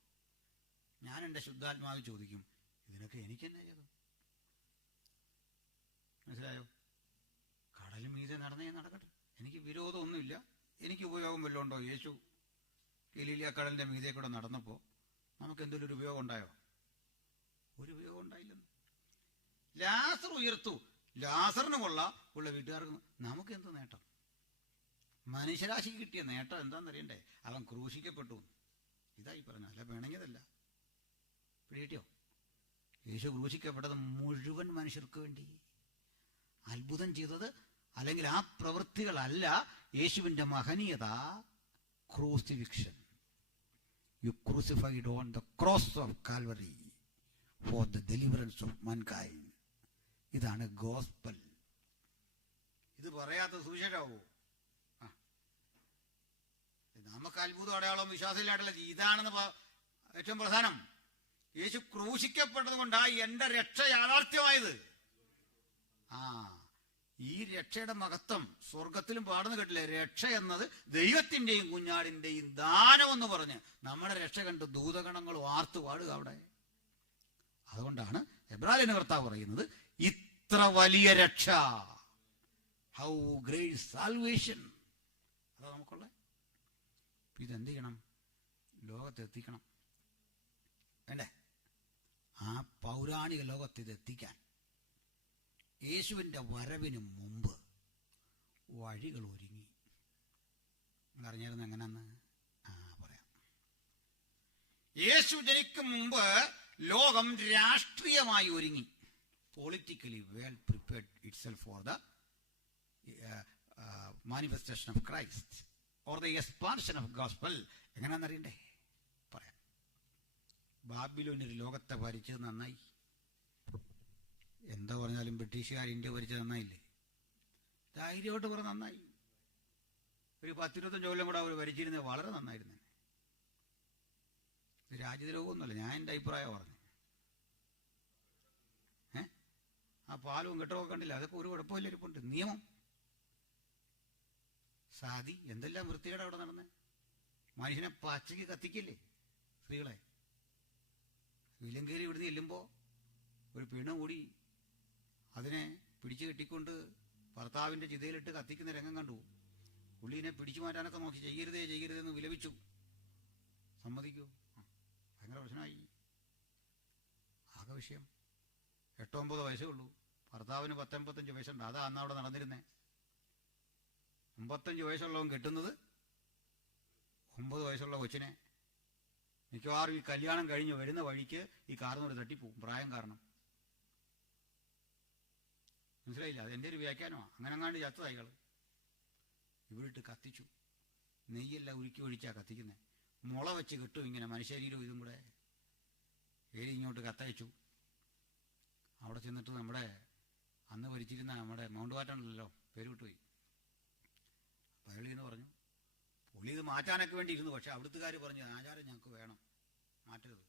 ഞാൻ എൻ്റെ ശുദ്ധാത്മാവ് ചോദിക്കും, ഇതിനൊക്കെ എനിക്കെന്നെ ചെയ്തു? മനസ്സിലായോ? കടലിൻ മീതെ നടന്നേ നടക്കട്ടെ, എനിക്ക് വിരോധമൊന്നുമില്ല. എനിക്ക് ഉപയോഗം വല്ലതും ഉണ്ടോ? യേശു ഗലീലിയ കടലിന്റെ മീതെ കൂടെ നടന്നപ്പോൾ നമുക്ക് എന്തെങ്കിലും ഒരു ഉപയോഗം ഉണ്ടായോ? ഒരു ഉപയോഗം ഉണ്ടായില്ലെന്ന്. ലാസർ ഉയർത്തു, ലാസറിന് ഉള്ള വീട്ടുകാർക്ക് നമുക്ക് എന്ത് നേട്ടം? മനുഷ്യരാശിക്ക് കിട്ടിയ നേട്ടം എന്താണെന്നറിയണ്ടേ? അവൻ ക്രൂശിക്കപ്പെട്ടു. ഇതായി പറഞ്ഞ, അല്ല പിണങ്ങിയതല്ല. പിടികിട്ടിയോ? യേശു ക്രൂശിക്കപ്പെട്ടത് മുഴുവൻ മനുഷ്യർക്ക് വേണ്ടി. അത്ഭുതം ചെയ്തത് അല്ലെങ്കിൽ ആ പ്രവൃത്തികളല്ല യേശുവിന്റെ മഹനീയത. Crucifixion. You crucified on the cross of Calvary for the deliverance of mankind. ഇതാണ് ഗോസ്പൽ. ഇത് പറയാത്ത സുവിശേഷമാവോ? നമുക്ക് അത്ഭുതം അടയാളം വിശ്വാസമില്ലാട്ടല്ല, ഇതാണെന്ന് ഏറ്റവും പ്രധാനം. യേശു ക്രൂശിക്കപ്പെട്ടത് കൊണ്ടാണ് എന്റെ രക്ഷ യാഥാർത്ഥ്യമായത്. ഈ രക്ഷയുടെ മഹത്വം സ്വർഗത്തിലും പാടുന്ന കേട്ടില്ലേ? രക്ഷ എന്നത് ദൈവത്തിന്റെയും കുഞ്ഞാടിന്റെയും ദാനമെന്ന് പറഞ്ഞ് നമ്മുടെ രക്ഷ കണ്ട് ദൂതഗണങ്ങൾ വാർത്തു പാടുക അവിടെ. അതുകൊണ്ടാണ് എബ്രായന കർത്താവ് പറയുന്നത്, ഇത്ര വലിയ രക്ഷ, ഹൗ ഗ്രേറ്റ് സാൽവേഷൻ. അതാ നമുക്കുള്ള. ഇതെന്ത് ചെയ്യണം? ലോകത്തെത്തിക്കണം, വേണ്ടേ? ആ പൗരാണിക ലോകത്ത് ഇതെത്തിക്കാൻ യേശുവിൻ്റെ വരവിന് മുമ്പ് വഴികൾ ഒരുങ്ങി. അറിഞ്ഞായിരുന്നു എങ്ങനെയാന്ന്? പറയാം. യേശു ജനിക്കും മുമ്പ് ലോകം രാഷ്ട്രീയമായി ഒരുങ്ങി. Politically well prepared itself for the manifestation of Christ or the expansion of gospel. എങ്ങനെയാണെന്നറിയണ്ടേ? പറയാം. ബാബിലോണിൽ ലോകത്തെ ഭരിച്ചത് നന്നായി. എന്താ പറഞ്ഞാലും ബ്രിട്ടീഷുകാർ ഇന്ത്യ ഭരിച്ചത് നന്നായില്ലേ? ധൈര്യമായിട്ട് പറഞ്ഞ നന്നായി. ഒരു 10-25 കൊല്ലം കൂടെ അവർ ഭരിച്ചിരുന്നത് വളരെ നന്നായിരുന്നു. ഇത് രാജ്യദ്രോഹമൊന്നുമല്ല, ഞാൻ എൻ്റെ അഭിപ്രായം പറഞ്ഞു. ആ പാലവും കെട്ടവും കണ്ടില്ല, അതൊക്കെ ഒരു കുഴപ്പമില്ല. ഇരിപ്പുണ്ട് നിയമം, സാധി, എന്തെല്ലാം വൃത്തികേട് അവിടെ നടന്നേ. മനുഷ്യനെ പച്ചയ്ക്ക് കത്തിക്കില്ലേ സ്ത്രീകളെ? വിലങ്കേരി ഇവിടുന്ന് ചെല്ലുമ്പോൾ ഒരു പിണ കൂടി അതിനെ പിടിച്ചു കെട്ടിക്കൊണ്ട് ഭർത്താവിൻ്റെ ചിതയിലിട്ട് കത്തിക്കുന്ന രംഗം കണ്ടു. പുള്ളിനെ പിടിച്ചു മാറ്റാനൊക്കെ നോക്കി, ചെയ്യരുതേ ചെയ്യരുതെന്ന് വിലപിച്ചു. സമ്മതിക്കൂ? ഭയങ്കര പ്രശ്നമായി. ആകെ വിഷയം. 8-9 വയസ്സേ ഉള്ളൂ. ഭർത്താവിന് 10-85 വയസ്സുണ്ട്. അതാ അന്ന് അവിടെ നടന്നിരുന്നേ. 55 വയസ്സുള്ളവൻ കെട്ടുന്നത് 9 വയസ്സുള്ള കൊച്ചിനെ. മിക്കവാറും ഈ കല്യാണം കഴിഞ്ഞ് വരുന്ന വഴിക്ക് ഈ കാർന്നോട് തട്ടിപ്പോവും, പ്രായം കാരണം. മനസ്സിലായില്ല? അതെൻ്റെ ഒരു വ്യാഖ്യാനമാണ്. അങ്ങനെ അങ്ങാണ്ട് ചത്തതായികൾ ഇവിടിട്ട് കത്തിച്ചു. നെയ്യെല്ലാം ഉരുക്കി ഒഴിച്ചാ കത്തിക്കുന്നത്. മുള വെച്ച് കിട്ടും ഇങ്ങനെ മനുഷ്യരീരും ഇതും കൂടെ ഏരി ഇങ്ങോട്ട് കത്തയച്ചു. അവിടെ ചെന്നിട്ട് നമ്മുടെ അന്ന് ഭരിച്ചിരുന്ന നമ്മുടെ മൗണ്ട് ബാറ്റണല്ലോ, പേര് വിട്ടുപോയി. പയളി എന്ന് പറഞ്ഞു. പുള്ളി ഇത് മാറ്റാനൊക്കെ വേണ്ടി ഇരുന്നു. പക്ഷെ അവിടുത്തുകാർ പറഞ്ഞു, ആചാരം ഞങ്ങൾക്ക് വേണം, മാറ്റരുത്.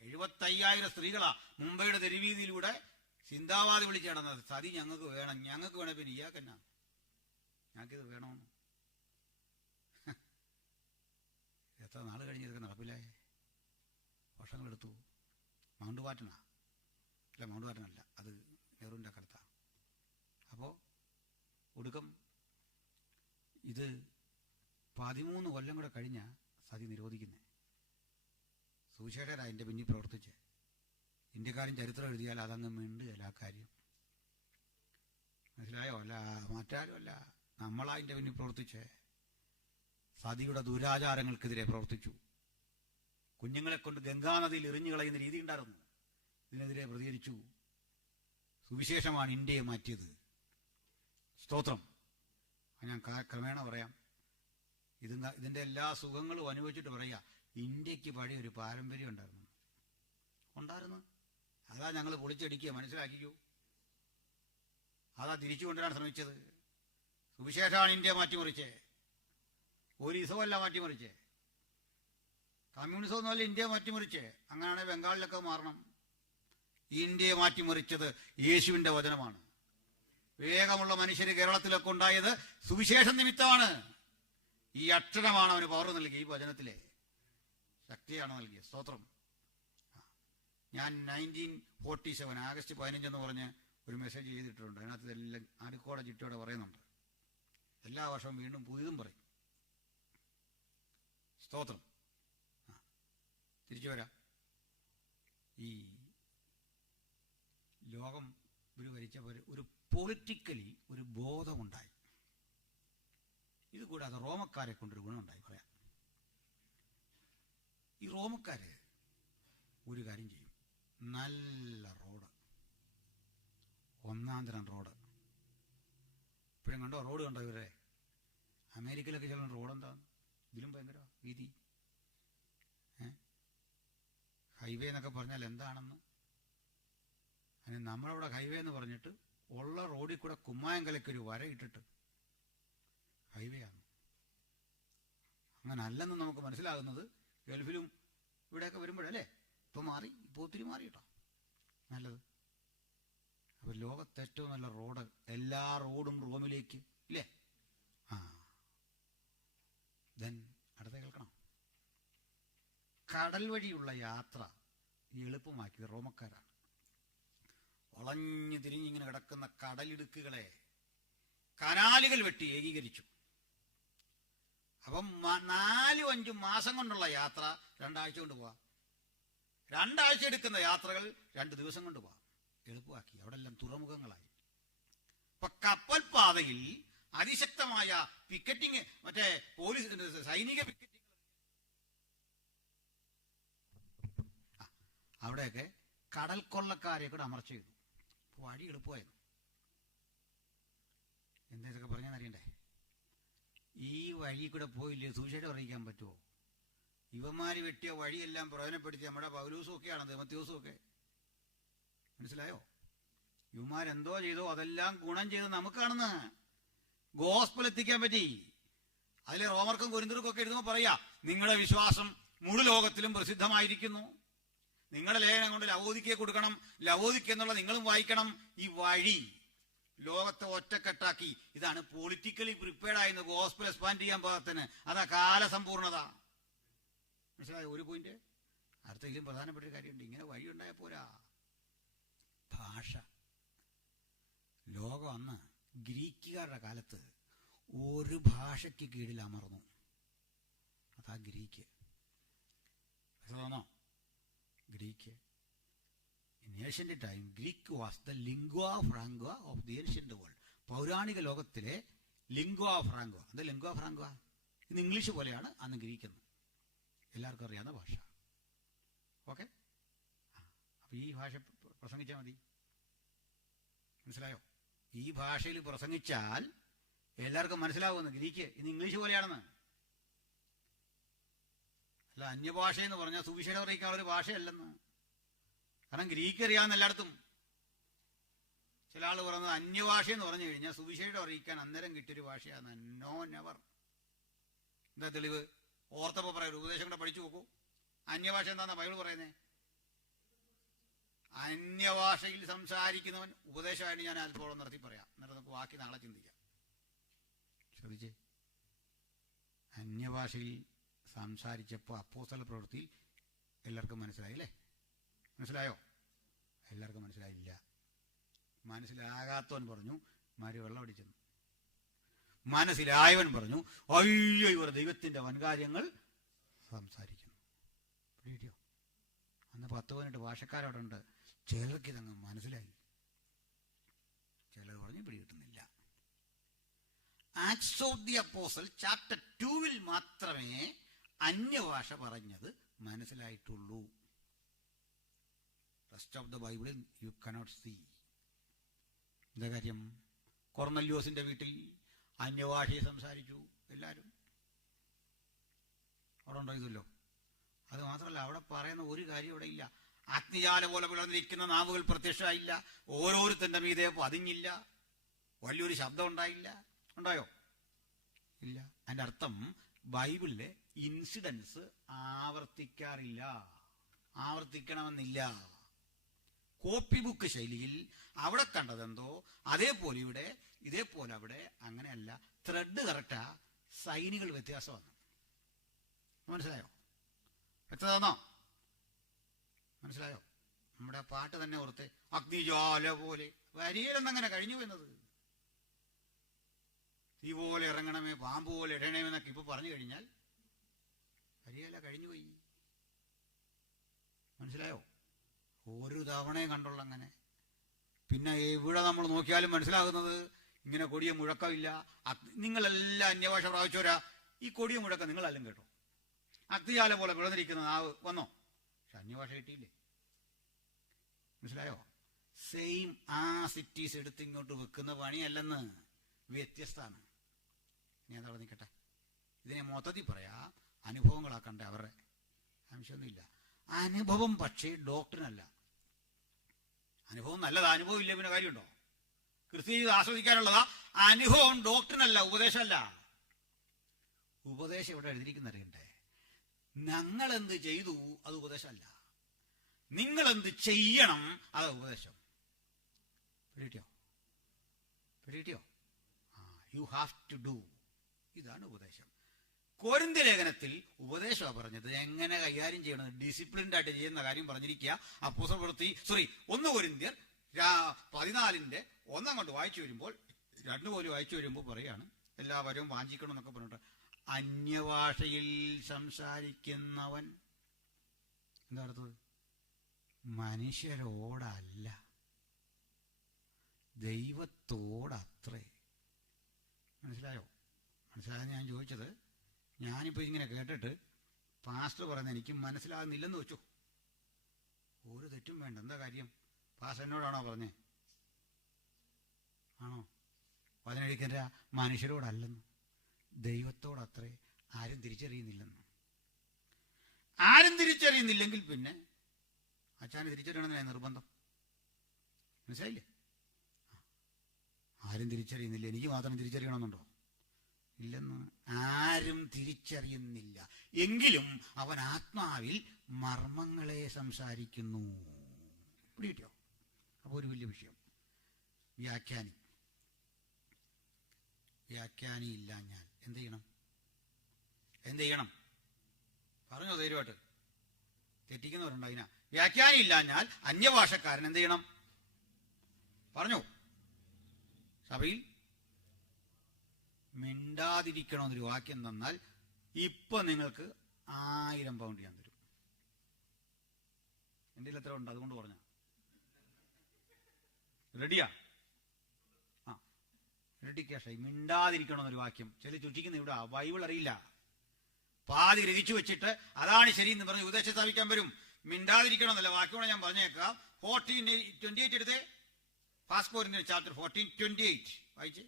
75,000 സ്ത്രീകളാ മുംബൈയുടെ തെരുവീതിയിലൂടെ ചിന്താവാദി വിളിച്ച് നടന്നത് സതി ഞങ്ങൾക്ക് വേണം, ഞങ്ങൾക്ക് വേണേ പിന്നെ ഇയാൾക്കെന്നാ, ഞങ്ങൾക്കിത് വേണമെന്ന്. എത്ര നാൾ കഴിഞ്ഞ് ഇതൊക്കെ നടപ്പിലായേ? വർഷങ്ങളെടുത്തു. മൗണ്ട് ബാറ്റനാ, അല്ല മൗണ്ട് ബാറ്റനല്ല, അത് നെഹ്റുവിൻ്റെ കടുത്താണ്. അപ്പോൾ ഒടുക്കം ഇത് 13 കൊല്ലം കൂടെ കഴിഞ്ഞ സതി നിരോധിക്കുന്നത്. സുവിശേഷകരാ എൻ്റെ പിന്നിൽ പ്രവർത്തിച്ച്. ഇന്ത്യക്കാരൻ ചരിത്രം എഴുതിയാൽ അതങ്ങ് മിണ്ടുകയല്ല ആ കാര്യം. മനസ്സിലായോ? അല്ല മറ്റാരും അല്ല, നമ്മളതിൻ്റെ പിന്നിൽ പ്രവർത്തിച്ച് സതിയുടെ ദുരാചാരങ്ങൾക്കെതിരെ പ്രവർത്തിച്ചു. കുഞ്ഞുങ്ങളെ കൊണ്ട് ഗംഗാനദിയിൽ എറിഞ്ഞു കളയുന്ന രീതി ഉണ്ടായിരുന്നു. ഇതിനെതിരെ പ്രതികരിച്ചു. സുവിശേഷമാണ് ഇന്ത്യയെ മാറ്റിയത്. സ്തോത്രം. ഞാൻ ക്രമേണ പറയാം. ഇതിൻ്റെ എല്ലാ സുഖങ്ങളും അനുഭവിച്ചിട്ട് പറയാ, ഇന്ത്യക്ക് പഴയൊരു പാരമ്പര്യം ഉണ്ടായിരുന്നു. അതാ ഞങ്ങൾ പൊളിച്ചടിക്കുക, മനസ്സിലാക്കിക്കൂ. അതാ തിരിച്ചു കൊണ്ടുവരാൻ ശ്രമിച്ചത്. സുവിശേഷമാണ് ഇന്ത്യ മാറ്റിമറിച്ചേ, ഒരു ഇസമല്ല മാറ്റിമറിച്ചേ. കമ്മ്യൂണിസം ഒന്നുമല്ല ഇന്ത്യ മാറ്റിമറിച്ചേ. അങ്ങനെയാണെങ്കിൽ ബംഗാളിലൊക്കെ മാറണം. ഇന്ത്യയെ മാറ്റിമറിച്ചത് യേശുവിൻ്റെ വചനമാണ്. വേഗമുള്ള മനുഷ്യര് കേരളത്തിലൊക്കെ ഉണ്ടായത് സുവിശേഷം നിമിത്തമാണ്. ഈ അക്ഷരമാണ് അവന് പവർ നൽകി, ഈ വചനത്തിലെ ശക്തിയാണ് നൽകിയത്. സ്തോത്രം. ഞാൻ 1947 ആഗസ്റ്റ് 15 എന്ന് പറഞ്ഞ് ഒരു മെസ്സേജ് ചെയ്തിട്ടുണ്ട്. അതിനകത്ത് ഇതെല്ലാം അടുക്കോടെ ചുറ്റോടെ പറയുന്നുണ്ട്. എല്ലാ വർഷവും വീണ്ടും പുതിയതും പറയും. സ്തോത്രം. തിരിച്ചു വരാം. ഈ ലോകം ഒരു ഭരിച്ചപ്പോൾ ഒരു പൊളിറ്റിക്കലി ഒരു ബോധമുണ്ടായി. ഇത് കൂടാതെ റോമക്കാരെ കൊണ്ടൊരു ഗുണമുണ്ടായി പറയാം. ഈ റോമക്കാര് ഒരു കാര്യം ചെയ്യും, നല്ല റോഡ്, ഒന്നാം തരം റോഡ്. ഇപ്പോഴും കണ്ടോ റോഡ് കണ്ടോ ഇവരെ? അമേരിക്കയിലൊക്കെ ചില റോഡ് എന്താ ഇതിലും ഭയങ്കര വീതി. ഹൈവേ എന്നൊക്കെ പറഞ്ഞാൽ എന്താണെന്ന്. അതിന് നമ്മളവിടെ ഹൈവേ എന്ന് പറഞ്ഞിട്ട് ഉള്ള റോഡിൽ കൂടെ കുമ്മായങ്കലയ്ക്കൊരു വര ഇട്ടിട്ട് ഹൈവേ ആണ്. അങ്ങനെ അല്ലെന്ന് നമുക്ക് മനസ്സിലാകുന്നത് ഗൾഫിലും ഇവിടെയൊക്കെ വരുമ്പോഴല്ലേ. ഇപ്പം മാറി, ഇപ്പോൾ ഒത്തിരി മാറി കേട്ടോ, നല്ലത്. അപ്പോൾ ലോകത്തെ ഏറ്റവും നല്ല റോഡ്, എല്ലാ റോഡും റോമിലേക്ക് ഇല്ലേ? ദെൻ അടുത്ത കേൾക്കണം. കടൽ വഴിയുള്ള യാത്ര എളുപ്പമാക്കിയത് റോമക്കാരാണ്. വളഞ്ഞു തിരിഞ്ഞിങ്ങനെ കിടക്കുന്ന കടലിടുക്കുകളെ കനാലുകൾ വെട്ടി ഏകീകരിച്ചു. അപ്പം 4-5 മാസം കൊണ്ടുള്ള യാത്ര 2 ആഴ്ച കൊണ്ട് പോവാം. 2 ആഴ്ച എടുക്കുന്ന യാത്രകൾ 2 ദിവസം കൊണ്ട് പോവാം. എളുപ്പമാക്കി. അവിടെ എല്ലാം തുറമുഖങ്ങളായി. ഇപ്പൊ കപ്പൽ പാതയിൽ അതിശക്തമായ പിക്കറ്റിങ്, മറ്റേ പോലീസ് സൈനിക പിക്കറ്റിങ്, അവിടെയൊക്കെ കടൽ കൊള്ളക്കാരെ കൂടെ അമർച്ച ചെയ്തു. വഴി എളുപ്പമായിരുന്നു. എന്താ ഇതൊക്കെ പറഞ്ഞാന്നറിയണ്ടേ? ഈ വഴി കൂടെ പോയില്ലേ സുവിശേഷം അറിയിക്കാൻ പറ്റുമോ? ഇവന്മാര് വെട്ടിയ വഴിയെല്ലാം പ്രയോജനപ്പെടുത്തി നമ്മുടെ പൗലൂസും ഒക്കെയാണ്, തിമോഥെയോസും ഒക്കെ. മനസ്സിലായോ? ഇവന്മാരെന്തോ ചെയ്തോ അതെല്ലാം ഗുണം ചെയ്ത് നമുക്കാണെന്ന് ഗോസ്പൽ എത്തിക്കാൻ പറ്റി. അതിലെ റോമർക്കും കൊരിന്ത്യർക്കും ഒക്കെ എഴുതുമ്പോൾ പറയാ, നിങ്ങളുടെ വിശ്വാസം മുഴു ലോകത്തിലും പ്രസിദ്ധമായിരിക്കുന്നു. നിങ്ങളുടെ ലേഖനം കൊണ്ട് ലവോദിക്കയെ കൊടുക്കണം, ലവോദിക്ക എന്നുള്ള നിങ്ങളും വായിക്കണം. ഈ വഴി ലോകത്തെ ഒറ്റക്കെട്ടാക്കി. ഇതാണ് പൊളിറ്റിക്കലി പ്രിപ്പയർഡ് ആയിരുന്നു ഗോസ്പൽ എക്സ്പാൻഡ് ചെയ്യാൻ പാകത്തിന്. അതാ കാലസമ്പൂർണത. മനസ്സിലായോ? ഒരു പോയിന്റ്. അടുത്ത ഇതിലും പ്രധാനപ്പെട്ട ഒരു കാര്യമുണ്ട്. ഇങ്ങനെ വഴി ഉണ്ടായ പോരാ, ഭാഷ. ലോകം അന്ന് ഗ്രീക്കുകാരുടെ കാലത്ത് ഒരു ഭാഷയ്ക്ക് കീഴിൽ അമർന്നു. അതാ Greek. Greek. In ancient time, Greek was the lingua franca of the ancient world. പൗരാണിക ലോകത്തിലെ ലിംഗ്വാ ഫ്രാങ്ക. എന്താ ലിംഗ്വാ ഫ്രാങ്ക? ഇന്ന് ഇംഗ്ലീഷ് പോലെയാണ് അന്ന് ഗ്രീക്ക് എന്ന് എല്ലാവർക്കും അറിയാവുന്ന ഭാഷ. ഓക്കെ. അപ്പൊ ഈ ഭാഷ പ്രസംഗിച്ചാൽ മതി. മനസ്സിലായോ? ഈ ഭാഷയിൽ പ്രസംഗിച്ചാൽ എല്ലാവർക്കും മനസ്സിലാവുന്നു ഗ്രീക്ക് ഇന്ന് ഇംഗ്ലീഷ് പോലെയാണെന്ന്. അല്ല, അന്യഭാഷ എന്ന് പറഞ്ഞാൽ സുവിശേഷം അറിയിക്കാനുള്ള ഒരു ഭാഷയല്ലെന്ന്. കാരണം ഗ്രീക്ക് അറിയാവുന്ന എല്ലായിടത്തും. ചില ആൾ പറയുന്നത് അന്യഭാഷ എന്ന് പറഞ്ഞു കഴിഞ്ഞാൽ സുവിശേഷം അറിയിക്കാൻ അന്നേരം കിട്ടിയൊരു ഭാഷയാണ്. No, never. എന്താ തെളിവ്? ഓർത്തപ്പോ പറയാം, ഉപദേശം കൂടെ പഠിച്ചു നോക്കൂ. അന്യഭാഷ എന്താന്നാ ബൈബിൾ പറയുന്നേ? അന്യഭാഷയിൽ സംസാരിക്കുന്നവൻ ഉപദേശമായിട്ട് ഞാൻ അല്പോളം നിർത്തി പറയാം, എന്നിട്ട് നമുക്ക് ബാക്കി നാളെ ചിന്തിക്കാം. ശ്രദ്ധിച്ചേ, അന്യഭാഷയിൽ സംസാരിച്ചപ്പോൾ അപ്പോസ്തല പ്രവൃത്തി എല്ലാവർക്കും മനസ്സിലായില്ലേ? മനസ്സിലായോ? എല്ലാവർക്കും മനസ്സിലായില്ല. മനസ്സിലാകാത്തവൻ പറഞ്ഞു മാരി വെള്ളം അടിച്ചെന്നു. മനസ്സിലായവൻ പറഞ്ഞു അയ്യോ ഇവർ ദൈവത്തിന്റെ വൻകാര്യങ്ങൾ സംസാരിക്കുന്നു. പിടിയോ? അന്ന് 10-18 ഭാഷക്കാരവിടെ ഉണ്ട്. ചിലർക്ക് ഇതങ്ങ് മനസ്സിലായി, ചിലർ പറഞ്ഞു പിടികിട്ടുന്നില്ല. Acts of the apostle chapter 2 മാത്രമേ അന്യഭാഷ പറഞ്ഞത് മനസ്സിലായിട്ടുള്ളൂ. റെസ്റ്റ് ഓഫ് ദ ബൈബിളിൽ യു കനോട്ട് സീ. എന്താ കാര്യം? കൊർന്നല്യോസിന്റെ വീട്ടിൽ അന്യഭാഷയെ സംസാരിച്ചു എല്ലാവരും. അവിടെ ഉണ്ടായതല്ലോ. അത് മാത്രമല്ല, അവിടെ പറയുന്ന ഒരു കാര്യം ഇവിടെ ഇല്ല. അഗ്നിജാല പോലെ പിളർന്നിരിക്കുന്ന നാവുകൾ പ്രത്യക്ഷമായില്ല, ഓരോരുത്തന്റെ മീതെ പതിഞ്ഞില്ല, വലിയൊരു ശബ്ദം ഉണ്ടായില്ല. ഉണ്ടായോ? ഇല്ല. അതിന്റെ അർത്ഥം ബൈബിളിലെ ഇൻസിഡൻസ് ആവർത്തിക്കാറില്ല, ആവർത്തിക്കണമെന്നില്ല. കോപ്പി ബുക്ക് ശൈലിയിൽ അവിടെ കണ്ടതെന്തോ അതേപോലെ ഇവിടെ, ഇതേപോലെ അവിടെ. അങ്ങനെയല്ല. ത്രെഡ് കറക്റ്റാ, സൈനുകൾ വ്യത്യാസമാണ്. മനസ്സിലായോ? വ്യക്തതാണോ? മനസ്സിലായോ? നമ്മുടെ പാട്ട് തന്നെ ഓർത്ത് അഗ്നിജ്വാല പോലെ വരിയിലെന്നങ്ങനെ കഴിഞ്ഞു വരുന്നത്. തീ പോലെ ഇറങ്ങണമേ, പാമ്പ് പോലെ ഇടണമേന്നൊക്കെ ഇപ്പൊ പറഞ്ഞു കഴിഞ്ഞാൽ വരിയല്ല, കഴിഞ്ഞുപോയി. മനസ്സിലായോ? ഒരു തവണയും കണ്ടുള്ള അങ്ങനെ. പിന്നെ എവിടെ നമ്മൾ നോക്കിയാലും മനസ്സിലാകുന്നത് ഇങ്ങനെ കൊടിയ മുഴക്കമില്ല. നിങ്ങളെല്ലാം അന്യഭാഷ പ്രാപിച്ചോരാ, ഈ കൊടിയ മുഴക്കം നിങ്ങളെല്ലാം കേട്ടോ. അഗ്നിജാല പോലെ പിളർന്നിരിക്കുന്ന നാവ് വന്നോ? പക്ഷെ അന്യഭാഷ കിട്ടിയില്ലേ? മനസ്സിലായോ? സെയിം ആ സിറ്റീസ് എടുത്ത് ഇങ്ങോട്ട് വെക്കുന്ന പണിയല്ലെന്ന്, വ്യത്യസ്തമാണ്. ഇനി അതവിടെ നിൽക്കട്ടെ. ഇതിനെ മൊത്തത്തിൽ പറയാ, അനുഭവങ്ങളാക്കണ്ടേ അവരുടെ, സംശയമൊന്നുമില്ല. അനുഭവം പക്ഷേ ഡോക്ടറിനല്ല. അനുഭവം നല്ലതാ, അനുഭവം ഇല്ല പിന്നെ കാര്യമുണ്ടോ? ക്രിസ്തീയ ആസ്വദിക്കാനുള്ളതാ. അനുഭവം ഡോക്ടറിനല്ല, ഉപദേശമല്ല. ഉപദേശം ഇവിടെ എഴുതിയിരിക്കുന്ന അറിയണ്ടേ? ഞങ്ങളെന്ത് ചെയ്തു അത് ഉപദേശമല്ല, നിങ്ങളെന്ത് ചെയ്യണം അത് ഉപദേശം. പിടികിട്ടിയോ? പിടികിട്ടിയോ? You have to do. ഇതാണ് ഉപദേശം. കൊരിന്ത്യ ലേഖനത്തിൽ ഉപദേശമാണ് പറഞ്ഞത്, എങ്ങനെ കൈകാര്യം ചെയ്യണം, ഡിസിപ്ലിൻഡ് ആയിട്ട് ചെയ്യുന്ന കാര്യം പറഞ്ഞിരിക്കുക. അപ്പോസ്തല പ്രവൃത്തി 1 കൊരിന്ത്യർ 14:1 കൊണ്ട് വായിച്ചു വരുമ്പോൾ, 2 പോലും വായിച്ചു വരുമ്പോൾ പറയാണ് എല്ലാവരും വാഞ്ചിക്കണം എന്നൊക്കെ പറഞ്ഞിട്ട്. അന്യഭാഷയിൽ സംസാരിക്കുന്നവൻ എന്താ അടുത്തത്? മനുഷ്യരോടല്ല, ദൈവത്തോടത്രേ. മനസ്സിലായോ? മനസ്സിലായെന്ന് ഞാൻ ചോദിച്ചത്. ഞാനിപ്പോൾ ഇങ്ങനെ കേട്ടിട്ട് പാസ്റ്റർ പറയുന്നത് എനിക്ക് മനസ്സിലാകുന്നില്ലെന്ന് വെച്ചു. ഒരു തെറ്റും വേണ്ട. എന്താ കാര്യം? പാസ്റ്റർ എന്നോടാണോ പറഞ്ഞേ? ആണോ? അതിനെഴുതിക്കര മനുഷ്യരോടല്ലെന്ന്, ദൈവത്തോടത്രേ. ആരും തിരിച്ചറിയുന്നില്ലെന്ന്. ആരും തിരിച്ചറിയുന്നില്ലെങ്കിൽ പിന്നെ അച്ഛനെ തിരിച്ചറിയണമെന്ന് നിർബന്ധം. മനസ്സിലായില്ലേ? ആരും തിരിച്ചറിയുന്നില്ല, എനിക്ക് മാത്രം തിരിച്ചറിയണമെന്നുണ്ടോ? ഇല്ലെന്ന്. ആരും തിരിച്ചറിയുന്നില്ല, എങ്കിലും അവൻ ആത്മാവിൽ മർമ്മങ്ങളെ സംസാരിക്കുന്നു. പിടികിട്ടിയോ? അപ്പോൾ ഒരു വലിയ വിഷയം. വ്യാഖ്യാനി ഇല്ല ഞാൻ എന്ത് ചെയ്യണം? എന്ത് ചെയ്യണം? പറഞ്ഞോ ധൈര്യമായിട്ട്. തെറ്റിക്കുന്നവരുണ്ട്. അതിനാ വ്യാഖ്യാനി ഇല്ല ഞാൻ അന്യഭാഷക്കാരൻ എന്ത് ചെയ്യണം? പറഞ്ഞോ. സഭയിൽ മിണ്ടാതിരിക്കണമെന്നൊരു വാക്യം തന്നാൽ ഇപ്പൊ നിങ്ങൾക്ക് 1000 പൗണ്ട് ഞാൻ തരും. എൻ്റെ എത്ര ഉണ്ട് അതുകൊണ്ട് പറഞ്ഞ റെഡിയാ? റെഡി ക്യാഷായി. മിണ്ടാതിരിക്കണമെന്നൊരു വാക്യം ചില ചുറ്റിക്കുന്ന ഇവിടെ ബൈബിൾ അറിയില്ല, പാതി ഗ്രഹിച്ചു വെച്ചിട്ട് അതാണ് ശരി എന്ന് പറഞ്ഞ് ഉപദേശം സ്ഥാപിക്കാൻ വരും. മിണ്ടാതിരിക്കണമെന്നല്ല വാക്യോടെ ഞാൻ പറഞ്ഞേക്കാം. 14:28 എടുത്തേ. ഫസ്റ്റ് കൊരിന്ത്യർ ചാപ്റ്റർ 14:28 വായിച്ചേ.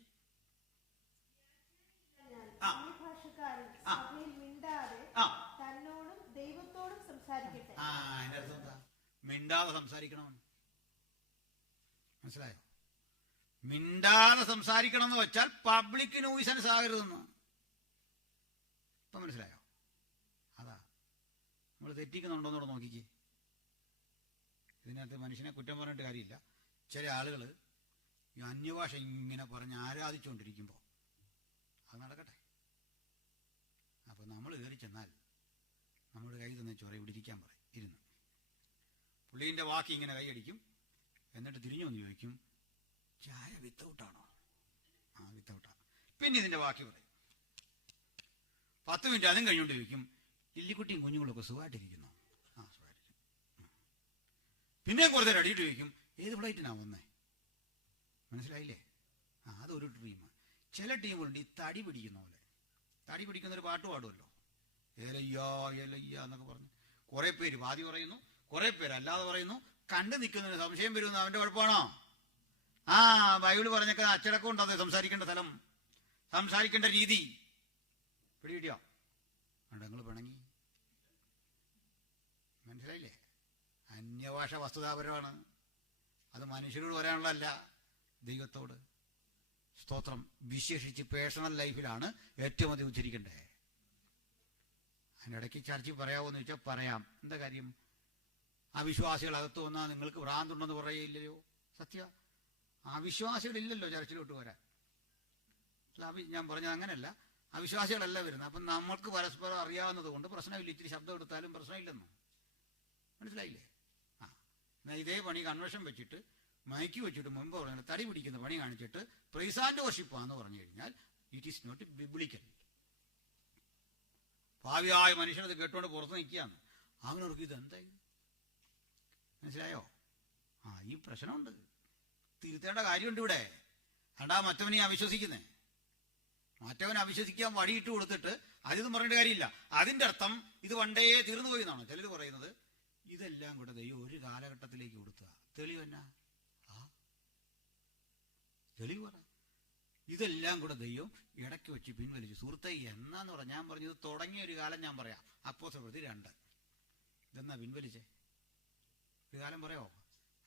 മിണ്ടാതെ സംസാരിക്കണം. മനസ്സിലായോ? മിണ്ടാതെ സംസാരിക്കണം എന്ന് വെച്ചാൽ പബ്ലിക് ന്യൂസൻസ് ആകരുതെന്ന്. ഇപ്പൊ മനസ്സിലായോ? അതാ നമ്മൾ തെറ്റിക്കുന്നുണ്ടോന്നോട് നോക്കിക്കേ. ഇതിനകത്ത് മനുഷ്യനെ കുറ്റം പറഞ്ഞിട്ട് കാര്യമില്ല. ചില ആളുകൾ ഈ അന്യഭാഷ ഇങ്ങനെ പറഞ്ഞ് ആരാധിച്ചുകൊണ്ടിരിക്കുമ്പോൾ അത് നടക്കട്ടെ. അപ്പോൾ നമ്മൾ കയറി ചെന്നാൽ നമ്മുടെ കൈ തന്നെ ചൊറ ഇവിടെ ഇരിക്കാൻ പറയും. ഇരുന്ന് പുള്ളീൻ്റെ വാക്ക് ഇങ്ങനെ കൈയടിക്കും. എന്നിട്ട് തിരിഞ്ഞു വന്ന് ചോദിക്കും, ചായ വിത്തൗട്ടാണോ? ആ, വിത്തൗട്ടാ. പിന്നെ ഇതിൻ്റെ ബാക്കി പറയും. 10 മിനിറ്റ് അതും കഴിഞ്ഞുകൊണ്ട് ചോദിക്കും, ഇല്ലിക്കുട്ടിയും കുഞ്ഞുങ്ങളൊക്കെ സുഖമായിട്ടിരിക്കുന്നു? ആ, സുഖമായിരിക്കും. പിന്നെയും കുറച്ച് നേരം അടിയിട്ട് ചോദിക്കും, ഏത് ഫ്ലൈറ്റിനാ വന്നേ? മനസ്സിലായില്ലേ? ആ, അതൊരു ടീം. ചില ടീമുകളുണ്ട് ഈ തടി പിടിക്കുന്ന പോലെ. തടി പിടിക്കുന്നൊരു പാട്ട് പാടുമല്ലോ, ഏലയ്യ ഏലയ്യ എന്നൊക്കെ പറഞ്ഞ്. കുറേ പേര് വാദി പറയുന്നു, കുറേ പേര് അല്ലാതെ പറയുന്നു. കണ്ടു നിൽക്കുന്നതിന് സംശയം വരുന്നു. അവൻ്റെ കുഴപ്പമാണോ? ആ, ബൈബിള് പറഞ്ഞൊക്കെ അച്ചടക്കം ഉണ്ടത്. സംസാരിക്കേണ്ട സ്ഥലം, സംസാരിക്കേണ്ട രീതി പിടികിട്ടിയോ? നിങ്ങൾ പിണങ്ങി. മനസ്സിലായില്ലേ? അന്യഭാഷ വസ്തുതാപരമാണ്. അത് മനുഷ്യരോട് പറയാനുള്ളതല്ല, ദൈവത്തോട്. സ്തോത്രം. വിശേഷിച്ച് പേഴ്സണൽ ലൈഫിലാണ് ഏറ്റവും അധികം ഉച്ചരിക്കണ്ടേ. അതിനിടയ്ക്ക് ചർച്ചയിൽ പറയാമോന്ന് ചോദിച്ചാൽ പറയാം. എന്താ കാര്യം? അവിശ്വാസികൾ അകത്ത് വന്നാൽ നിങ്ങൾക്ക് ഭ്രാന്തുണ്ടെന്ന് പറയില്ലയോ? സത്യ. അവിശ്വാസികളില്ലല്ലോ ചർച്ചിലോട്ട് വരാൻ. ഞാൻ പറഞ്ഞത് അങ്ങനെയല്ല, അവിശ്വാസികളല്ല വരുന്നത്. അപ്പം നമ്മൾക്ക് പരസ്പരം അറിയാവുന്നത് കൊണ്ട് പ്രശ്നമില്ല. ഇച്ചിരി ശബ്ദം എടുത്താലും പ്രശ്നമില്ലെന്ന്. മനസ്സിലായില്ലേ? ആ, എന്നാൽ ഇതേ പണി കൺവെൻഷൻ വെച്ചിട്ട് മയക്കി വെച്ചിട്ട് മുമ്പ് പറയുന്നത് തടി പിടിക്കുന്ന പണി കാണിച്ചിട്ട് പ്രൈസ് ആൻഡ് വർഷിപ്പാന്ന് പറഞ്ഞു കഴിഞ്ഞാൽ ഇറ്റ് ഈസ് നോട്ട് ബിബ്ലിക്കൽ. ഭാവിയായ മനുഷ്യനത് കേട്ടുകൊണ്ട് പുറത്ത് നിൽക്കുകയാണ്. അവനവർക്ക് ഇതെന്തായി? മനസ്സിലായോ? ആ, ഈ പ്രശ്നമുണ്ട്. തിരുത്തേണ്ട കാര്യമുണ്ട് ഇവിടെ. അണ്ടാ മറ്റവനെ അവിശ്വസിക്കുന്നേ. മറ്റവൻ അവിശ്വസിക്കാൻ വടിയിട്ട് കൊടുത്തിട്ട് അതിതൊന്നും പറഞ്ഞിട്ട് കാര്യമില്ല. അതിൻ്റെ അർത്ഥം ഇത് പണ്ടേ തീർന്നു പോയി എന്നാണ് ചിലർ പറയുന്നത്. ഇതെല്ലാം കൂടെ ദൈവം ഒരു കാലഘട്ടത്തിലേക്ക് കൊടുക്കുക. തെളിവെന്നാ? ആ, തെളിവ് പറ. ഇതെല്ലാം കൂടെ ദൈവം ഇടയ്ക്ക് വെച്ച് പിൻവലിച്ചു. സുഹൃത്തെ, എന്നാന്ന് പറഞ്ഞാൽ ഞാൻ പറഞ്ഞു, ഇത് തുടങ്ങിയ ഒരു കാലം ഞാൻ പറയാം. അപ്പോസ്തലപ്രവൃത്തി 2. ഇതെന്നാ പിൻവലിച്ചേ? ഒരു കാലം പറയാമോ?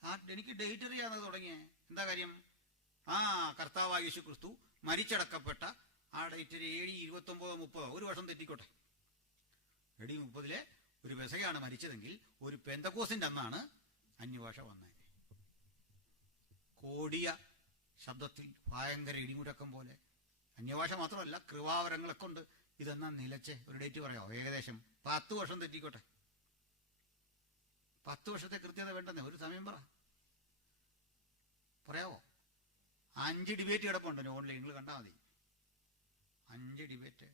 ആ, എനിക്ക് ഡേറ്റ് അറിയാതെ തുടങ്ങിയേ. എന്താ കാര്യം? ആ, കർത്താവായ യേശു ക്രിസ്തു മരിച്ചടക്കപ്പെട്ട ആ ഡേറ്റ് AD 29-30, ഒരു വർഷം തെറ്റിക്കോട്ടെ. AD 30 ഒരു പെസഹയാണ് മരിച്ചതെങ്കിൽ ഒരു പെന്തക്കോസിന്റെ അന്നാണ് അന്യഭാഷ വന്നത്. കോടിയ ശബ്ദത്തിൽ ഭയങ്കര ഇടിമുഴക്കം പോലെ. അന്യഭാഷ മാത്രമല്ല, കൃപാവരങ്ങളൊക്കെ ഉണ്ട്. ഇതെന്നാ നിലച്ചേ? ഒരു ഡേറ്റ് പറയാമോ? ഏകദേശം 10 വർഷം തെറ്റിക്കോട്ടെ. 10 വർഷത്തെ കൃത്യത വേണ്ടെന്നേ. ഒരു സമയം പറയാവോ? 5 ഡിബേറ്റ് കിടപ്പുണ്ട് ഓൺലൈൻ, നിങ്ങൾ കണ്ടാൽ മതി. 5 ഡിബേറ്റ്.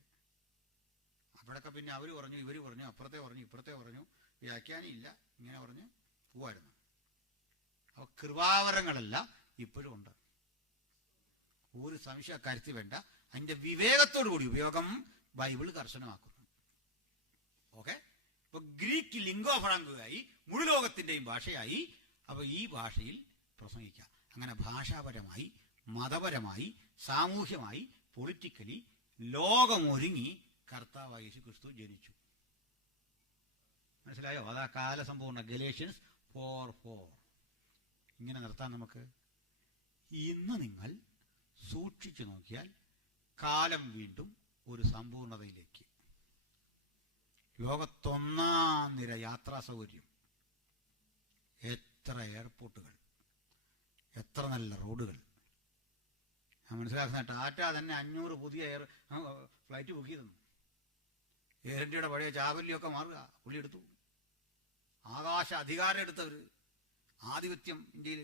അപ്പോഴൊക്കെ പിന്നെ അവർ പറഞ്ഞു, ഇവർ പറഞ്ഞു, അപ്പുറത്തെ പറഞ്ഞു, ഇപ്പുറത്തെ പറഞ്ഞു, വ്യാഖ്യാനിയില്ല, ഇങ്ങനെ പറഞ്ഞ് പോവായിരുന്നു. അപ്പോൾ കൃപാവരങ്ങളെല്ലാം ഇപ്പോഴും ഉണ്ട്. ഒരു സംശയ കരുത്തി വേണ്ട. അതിൻ്റെ വിവേകത്തോടു കൂടി ഉപയോഗം ബൈബിൾ കർശനമാക്കുന്നു. ഓക്കെ. അപ്പോൾ ഗ്രീക്ക് ലിംഗോ ഫ്രാങ്കോയായി, മുഴു ലോകത്തിൻ്റെയും ഭാഷയായി. അപ്പോൾ ഈ ഭാഷയിൽ പ്രസംഗിക്കാം. അങ്ങനെ ഭാഷാപരമായി, മതപരമായി, സാമൂഹ്യമായി, പൊളിറ്റിക്കലി ലോകമൊരുങ്ങി കർത്താവായ യേശു ക്രിസ്തു ജനിച്ചു. മനസ്സിലായോ? അതാ കാലസമ്പൂർണ്ണ. ഗലേഷ്യൻസ് 4:4. ഇങ്ങനെ നിർത്താൻ നമുക്ക്. ഇന്ന് നിങ്ങൾ സൂക്ഷിച്ചു നോക്കിയാൽ കാലം വീണ്ടും ഒരു സമ്പൂർണതയിലേക്ക്. ലോകത്തൊന്നാം നിര യാത്രാ സൗകര്യം, എത്ര എയർപോർട്ടുകൾ, എത്ര നല്ല റോഡുകൾ. ഞാൻ മനസ്സിലാക്കുന്ന ടാറ്റ തന്നെ 500 പുതിയ ഫ്ലൈറ്റ് ബുക്ക് ചെയ്തു. എയർ ഇന്ത്യയുടെ പഴയ ചാവല്ലിയൊക്കെ മാറുക പുള്ളി എടുത്തു. ആകാശ അധികാരം എടുത്തവർ, ആധിപത്യം ഇന്ത്യയിൽ.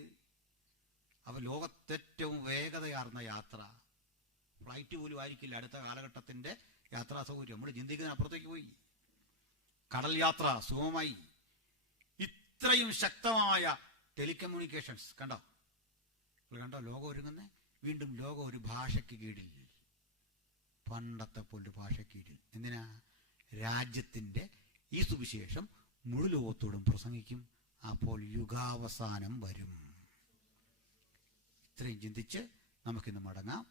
അപ്പോൾ ലോകത്തേറ്റവും വേഗതയാർന്ന യാത്ര ഫ്ലൈറ്റ് പോലും ആയിരിക്കില്ല അടുത്ത കാലഘട്ടത്തിൻ്റെ യാത്രാ സൗകര്യം. നമ്മൾ ചിന്തിക്കുന്നതിനപ്പുറത്തേക്ക് പോയി. കടൽ യാത്ര സുഗമമായി. ഇത്രയും ശക്തമായ ടെലികമ്മ്യൂണിക്കേഷൻസ് കണ്ടോ? ലോകം ഒരുങ്ങുന്നേ. വീണ്ടും ലോകം ഒരു ഭാഷയ്ക്ക് കീഴിൽ, പണ്ടത്തെ പോലൊരു ഭാഷയ്ക്ക് കീഴിൽ. എന്തിനാ? രാജ്യത്തിൻ്റെ ഈ സുവിശേഷം മുഴു ലോകത്തോടും പ്രസംഗിക്കും. അപ്പോൾ യുഗാവസാനം വരും. ഇത്രയും ചിന്തിച്ച് നമുക്കിന്ന് മടങ്ങാം.